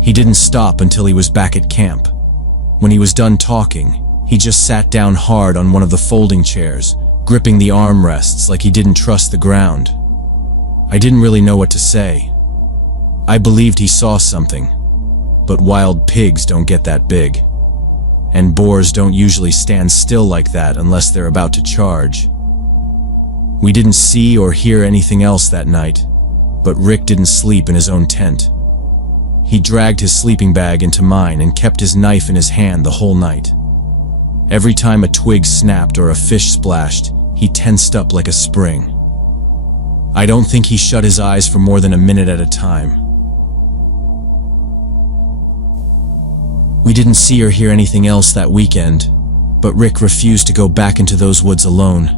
He didn't stop until he was back at camp. When he was done talking, he just sat down hard on one of the folding chairs, gripping the armrests like he didn't trust the ground. I didn't really know what to say. I believed he saw something, but wild pigs don't get that big. And boars don't usually stand still like that unless they're about to charge. We didn't see or hear anything else that night, but Rick didn't sleep in his own tent. He dragged his sleeping bag into mine and kept his knife in his hand the whole night. Every time a twig snapped or a fish splashed, he tensed up like a spring. I don't think he shut his eyes for more than a minute at a time. We didn't see or hear anything else that weekend, but Rick refused to go back into those woods alone.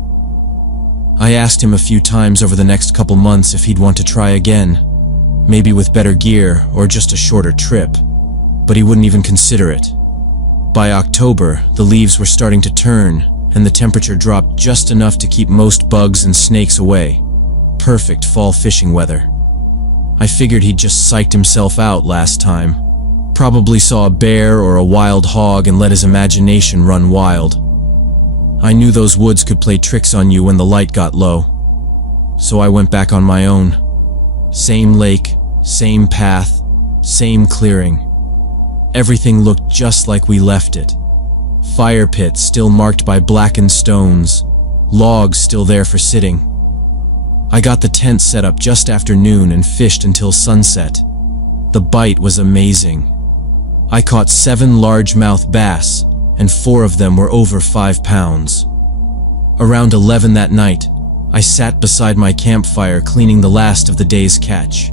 I asked him a few times over the next couple months if he'd want to try again, maybe with better gear or just a shorter trip, but he wouldn't even consider it. By October, the leaves were starting to turn, and the temperature dropped just enough to keep most bugs and snakes away. Perfect fall fishing weather. I figured he'd just psyched himself out last time. Probably saw a bear or a wild hog and let his imagination run wild. I knew those woods could play tricks on you when the light got low. So I went back on my own. Same lake, same path, same clearing. Everything looked just like we left it. Fire pit still marked by blackened stones, logs still there for sitting. I got the tent set up just after noon and fished until sunset. The bite was amazing. I caught 7 largemouth bass, and 4 of them were over 5 pounds. Around 11 that night, I sat beside my campfire cleaning the last of the day's catch.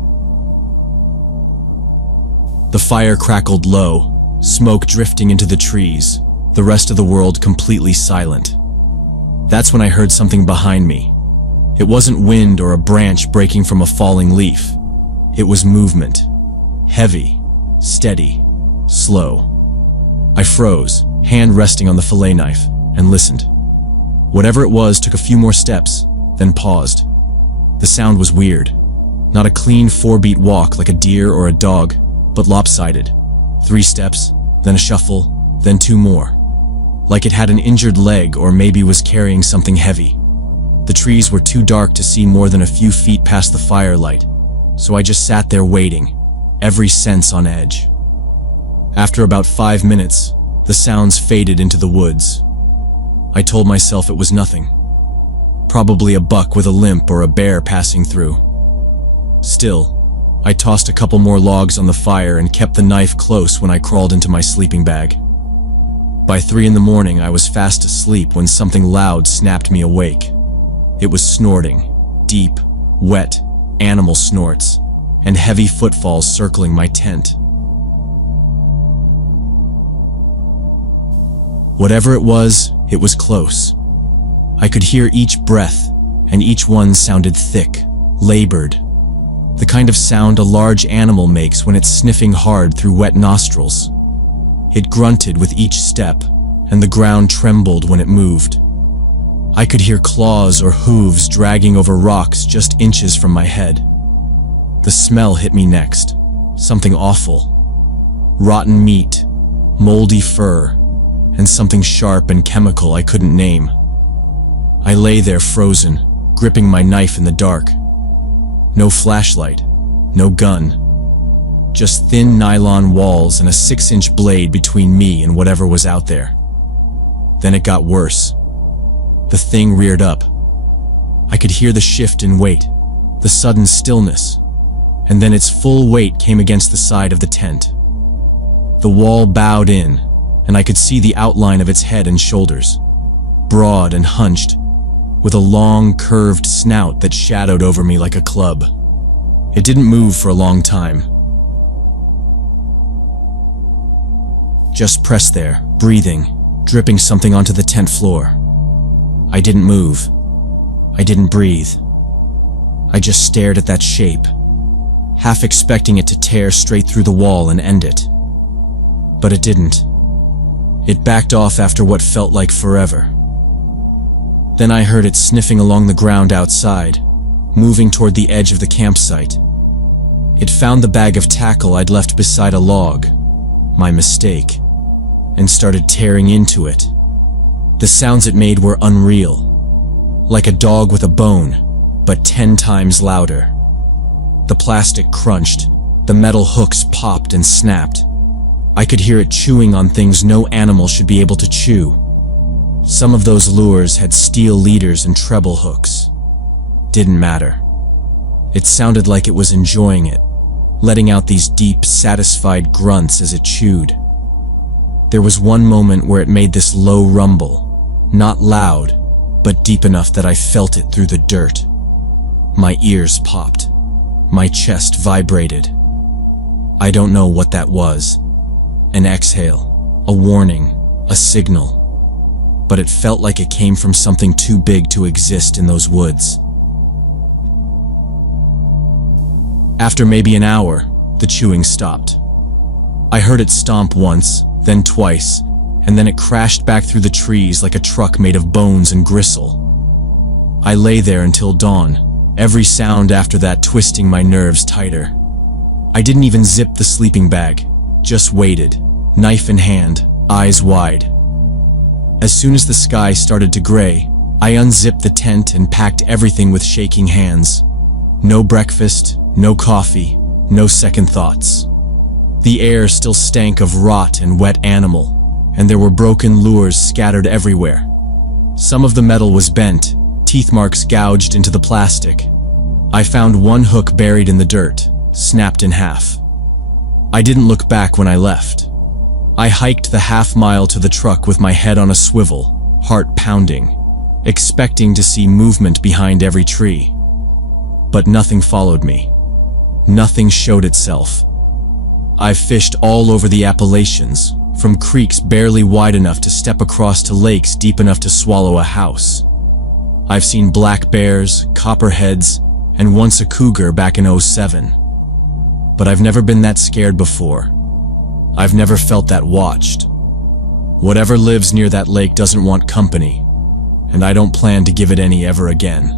The fire crackled low, smoke drifting into the trees, the rest of the world completely silent. That's when I heard something behind me. It wasn't wind or a branch breaking from a falling leaf. It was movement. Heavy, steady, slow. I froze, hand resting on the fillet knife, and listened. Whatever it was took a few more steps, then paused. The sound was weird. Not a clean 4-beat walk like a deer or a dog, but lopsided. 3 steps, then a shuffle, then 2 more. Like it had an injured leg or maybe was carrying something heavy. The trees were too dark to see more than a few feet past the firelight, so I just sat there waiting, every sense on edge. After about 5 minutes, the sounds faded into the woods. I told myself it was nothing. Probably a buck with a limp or a bear passing through. Still, I tossed a couple more logs on the fire and kept the knife close when I crawled into my sleeping bag. By 3 in the morning, I was fast asleep when something loud snapped me awake. It was snorting, deep, wet, animal snorts, and heavy footfalls circling my tent. Whatever it was close. I could hear each breath, and each one sounded thick, labored. The kind of sound a large animal makes when it's sniffing hard through wet nostrils. It grunted with each step, and the ground trembled when it moved. I could hear claws or hooves dragging over rocks just inches from my head. The smell hit me next, something awful. Rotten meat, moldy fur, and something sharp and chemical I couldn't name. I lay there frozen, gripping my knife in the dark. No flashlight, no gun. Just thin nylon walls and a 6-inch blade between me and whatever was out there. Then it got worse. The thing reared up. I could hear the shift in weight, the sudden stillness, and then its full weight came against the side of the tent. The wall bowed in, and I could see the outline of its head and shoulders, broad and hunched, with a long, curved snout that shadowed over me like a club. It didn't move for a long time. Just pressed there, breathing, dripping something onto the tent floor. I didn't move. I didn't breathe. I just stared at that shape, half expecting it to tear straight through the wall and end it. But it didn't. It backed off after what felt like forever. Then I heard it sniffing along the ground outside, moving toward the edge of the campsite. It found the bag of tackle I'd left beside a log, my mistake, and started tearing into it. The sounds it made were unreal, like a dog with a bone, but 10 times louder. The plastic crunched, the metal hooks popped and snapped. I could hear it chewing on things no animal should be able to chew. Some of those lures had steel leaders and treble hooks. Didn't matter. It sounded like it was enjoying it, letting out these deep, satisfied grunts as it chewed. There was one moment where it made this low rumble, not loud, but deep enough that I felt it through the dirt. My ears popped. My chest vibrated. I don't know what that was. An exhale, a warning, a signal. But it felt like it came from something too big to exist in those woods. After maybe an hour, the chewing stopped. I heard it stomp once, then twice, and then it crashed back through the trees like a truck made of bones and gristle. I lay there until dawn, every sound after that twisting my nerves tighter. I didn't even zip the sleeping bag, just waited, knife in hand, eyes wide. As soon as the sky started to gray, I unzipped the tent and packed everything with shaking hands. No breakfast, no coffee, no second thoughts. The air still stank of rot and wet animal, and there were broken lures scattered everywhere. Some of the metal was bent, teeth marks gouged into the plastic. I found one hook buried in the dirt, snapped in half. I didn't look back when I left. I hiked the half-mile to the truck with my head on a swivel, heart pounding, expecting to see movement behind every tree. But nothing followed me. Nothing showed itself. I've fished all over the Appalachians, from creeks barely wide enough to step across to lakes deep enough to swallow a house. I've seen black bears, copperheads, and once a cougar back in '07. But I've never been that scared before. I've never felt that watched. Whatever lives near that lake doesn't want company, and I don't plan to give it any ever again.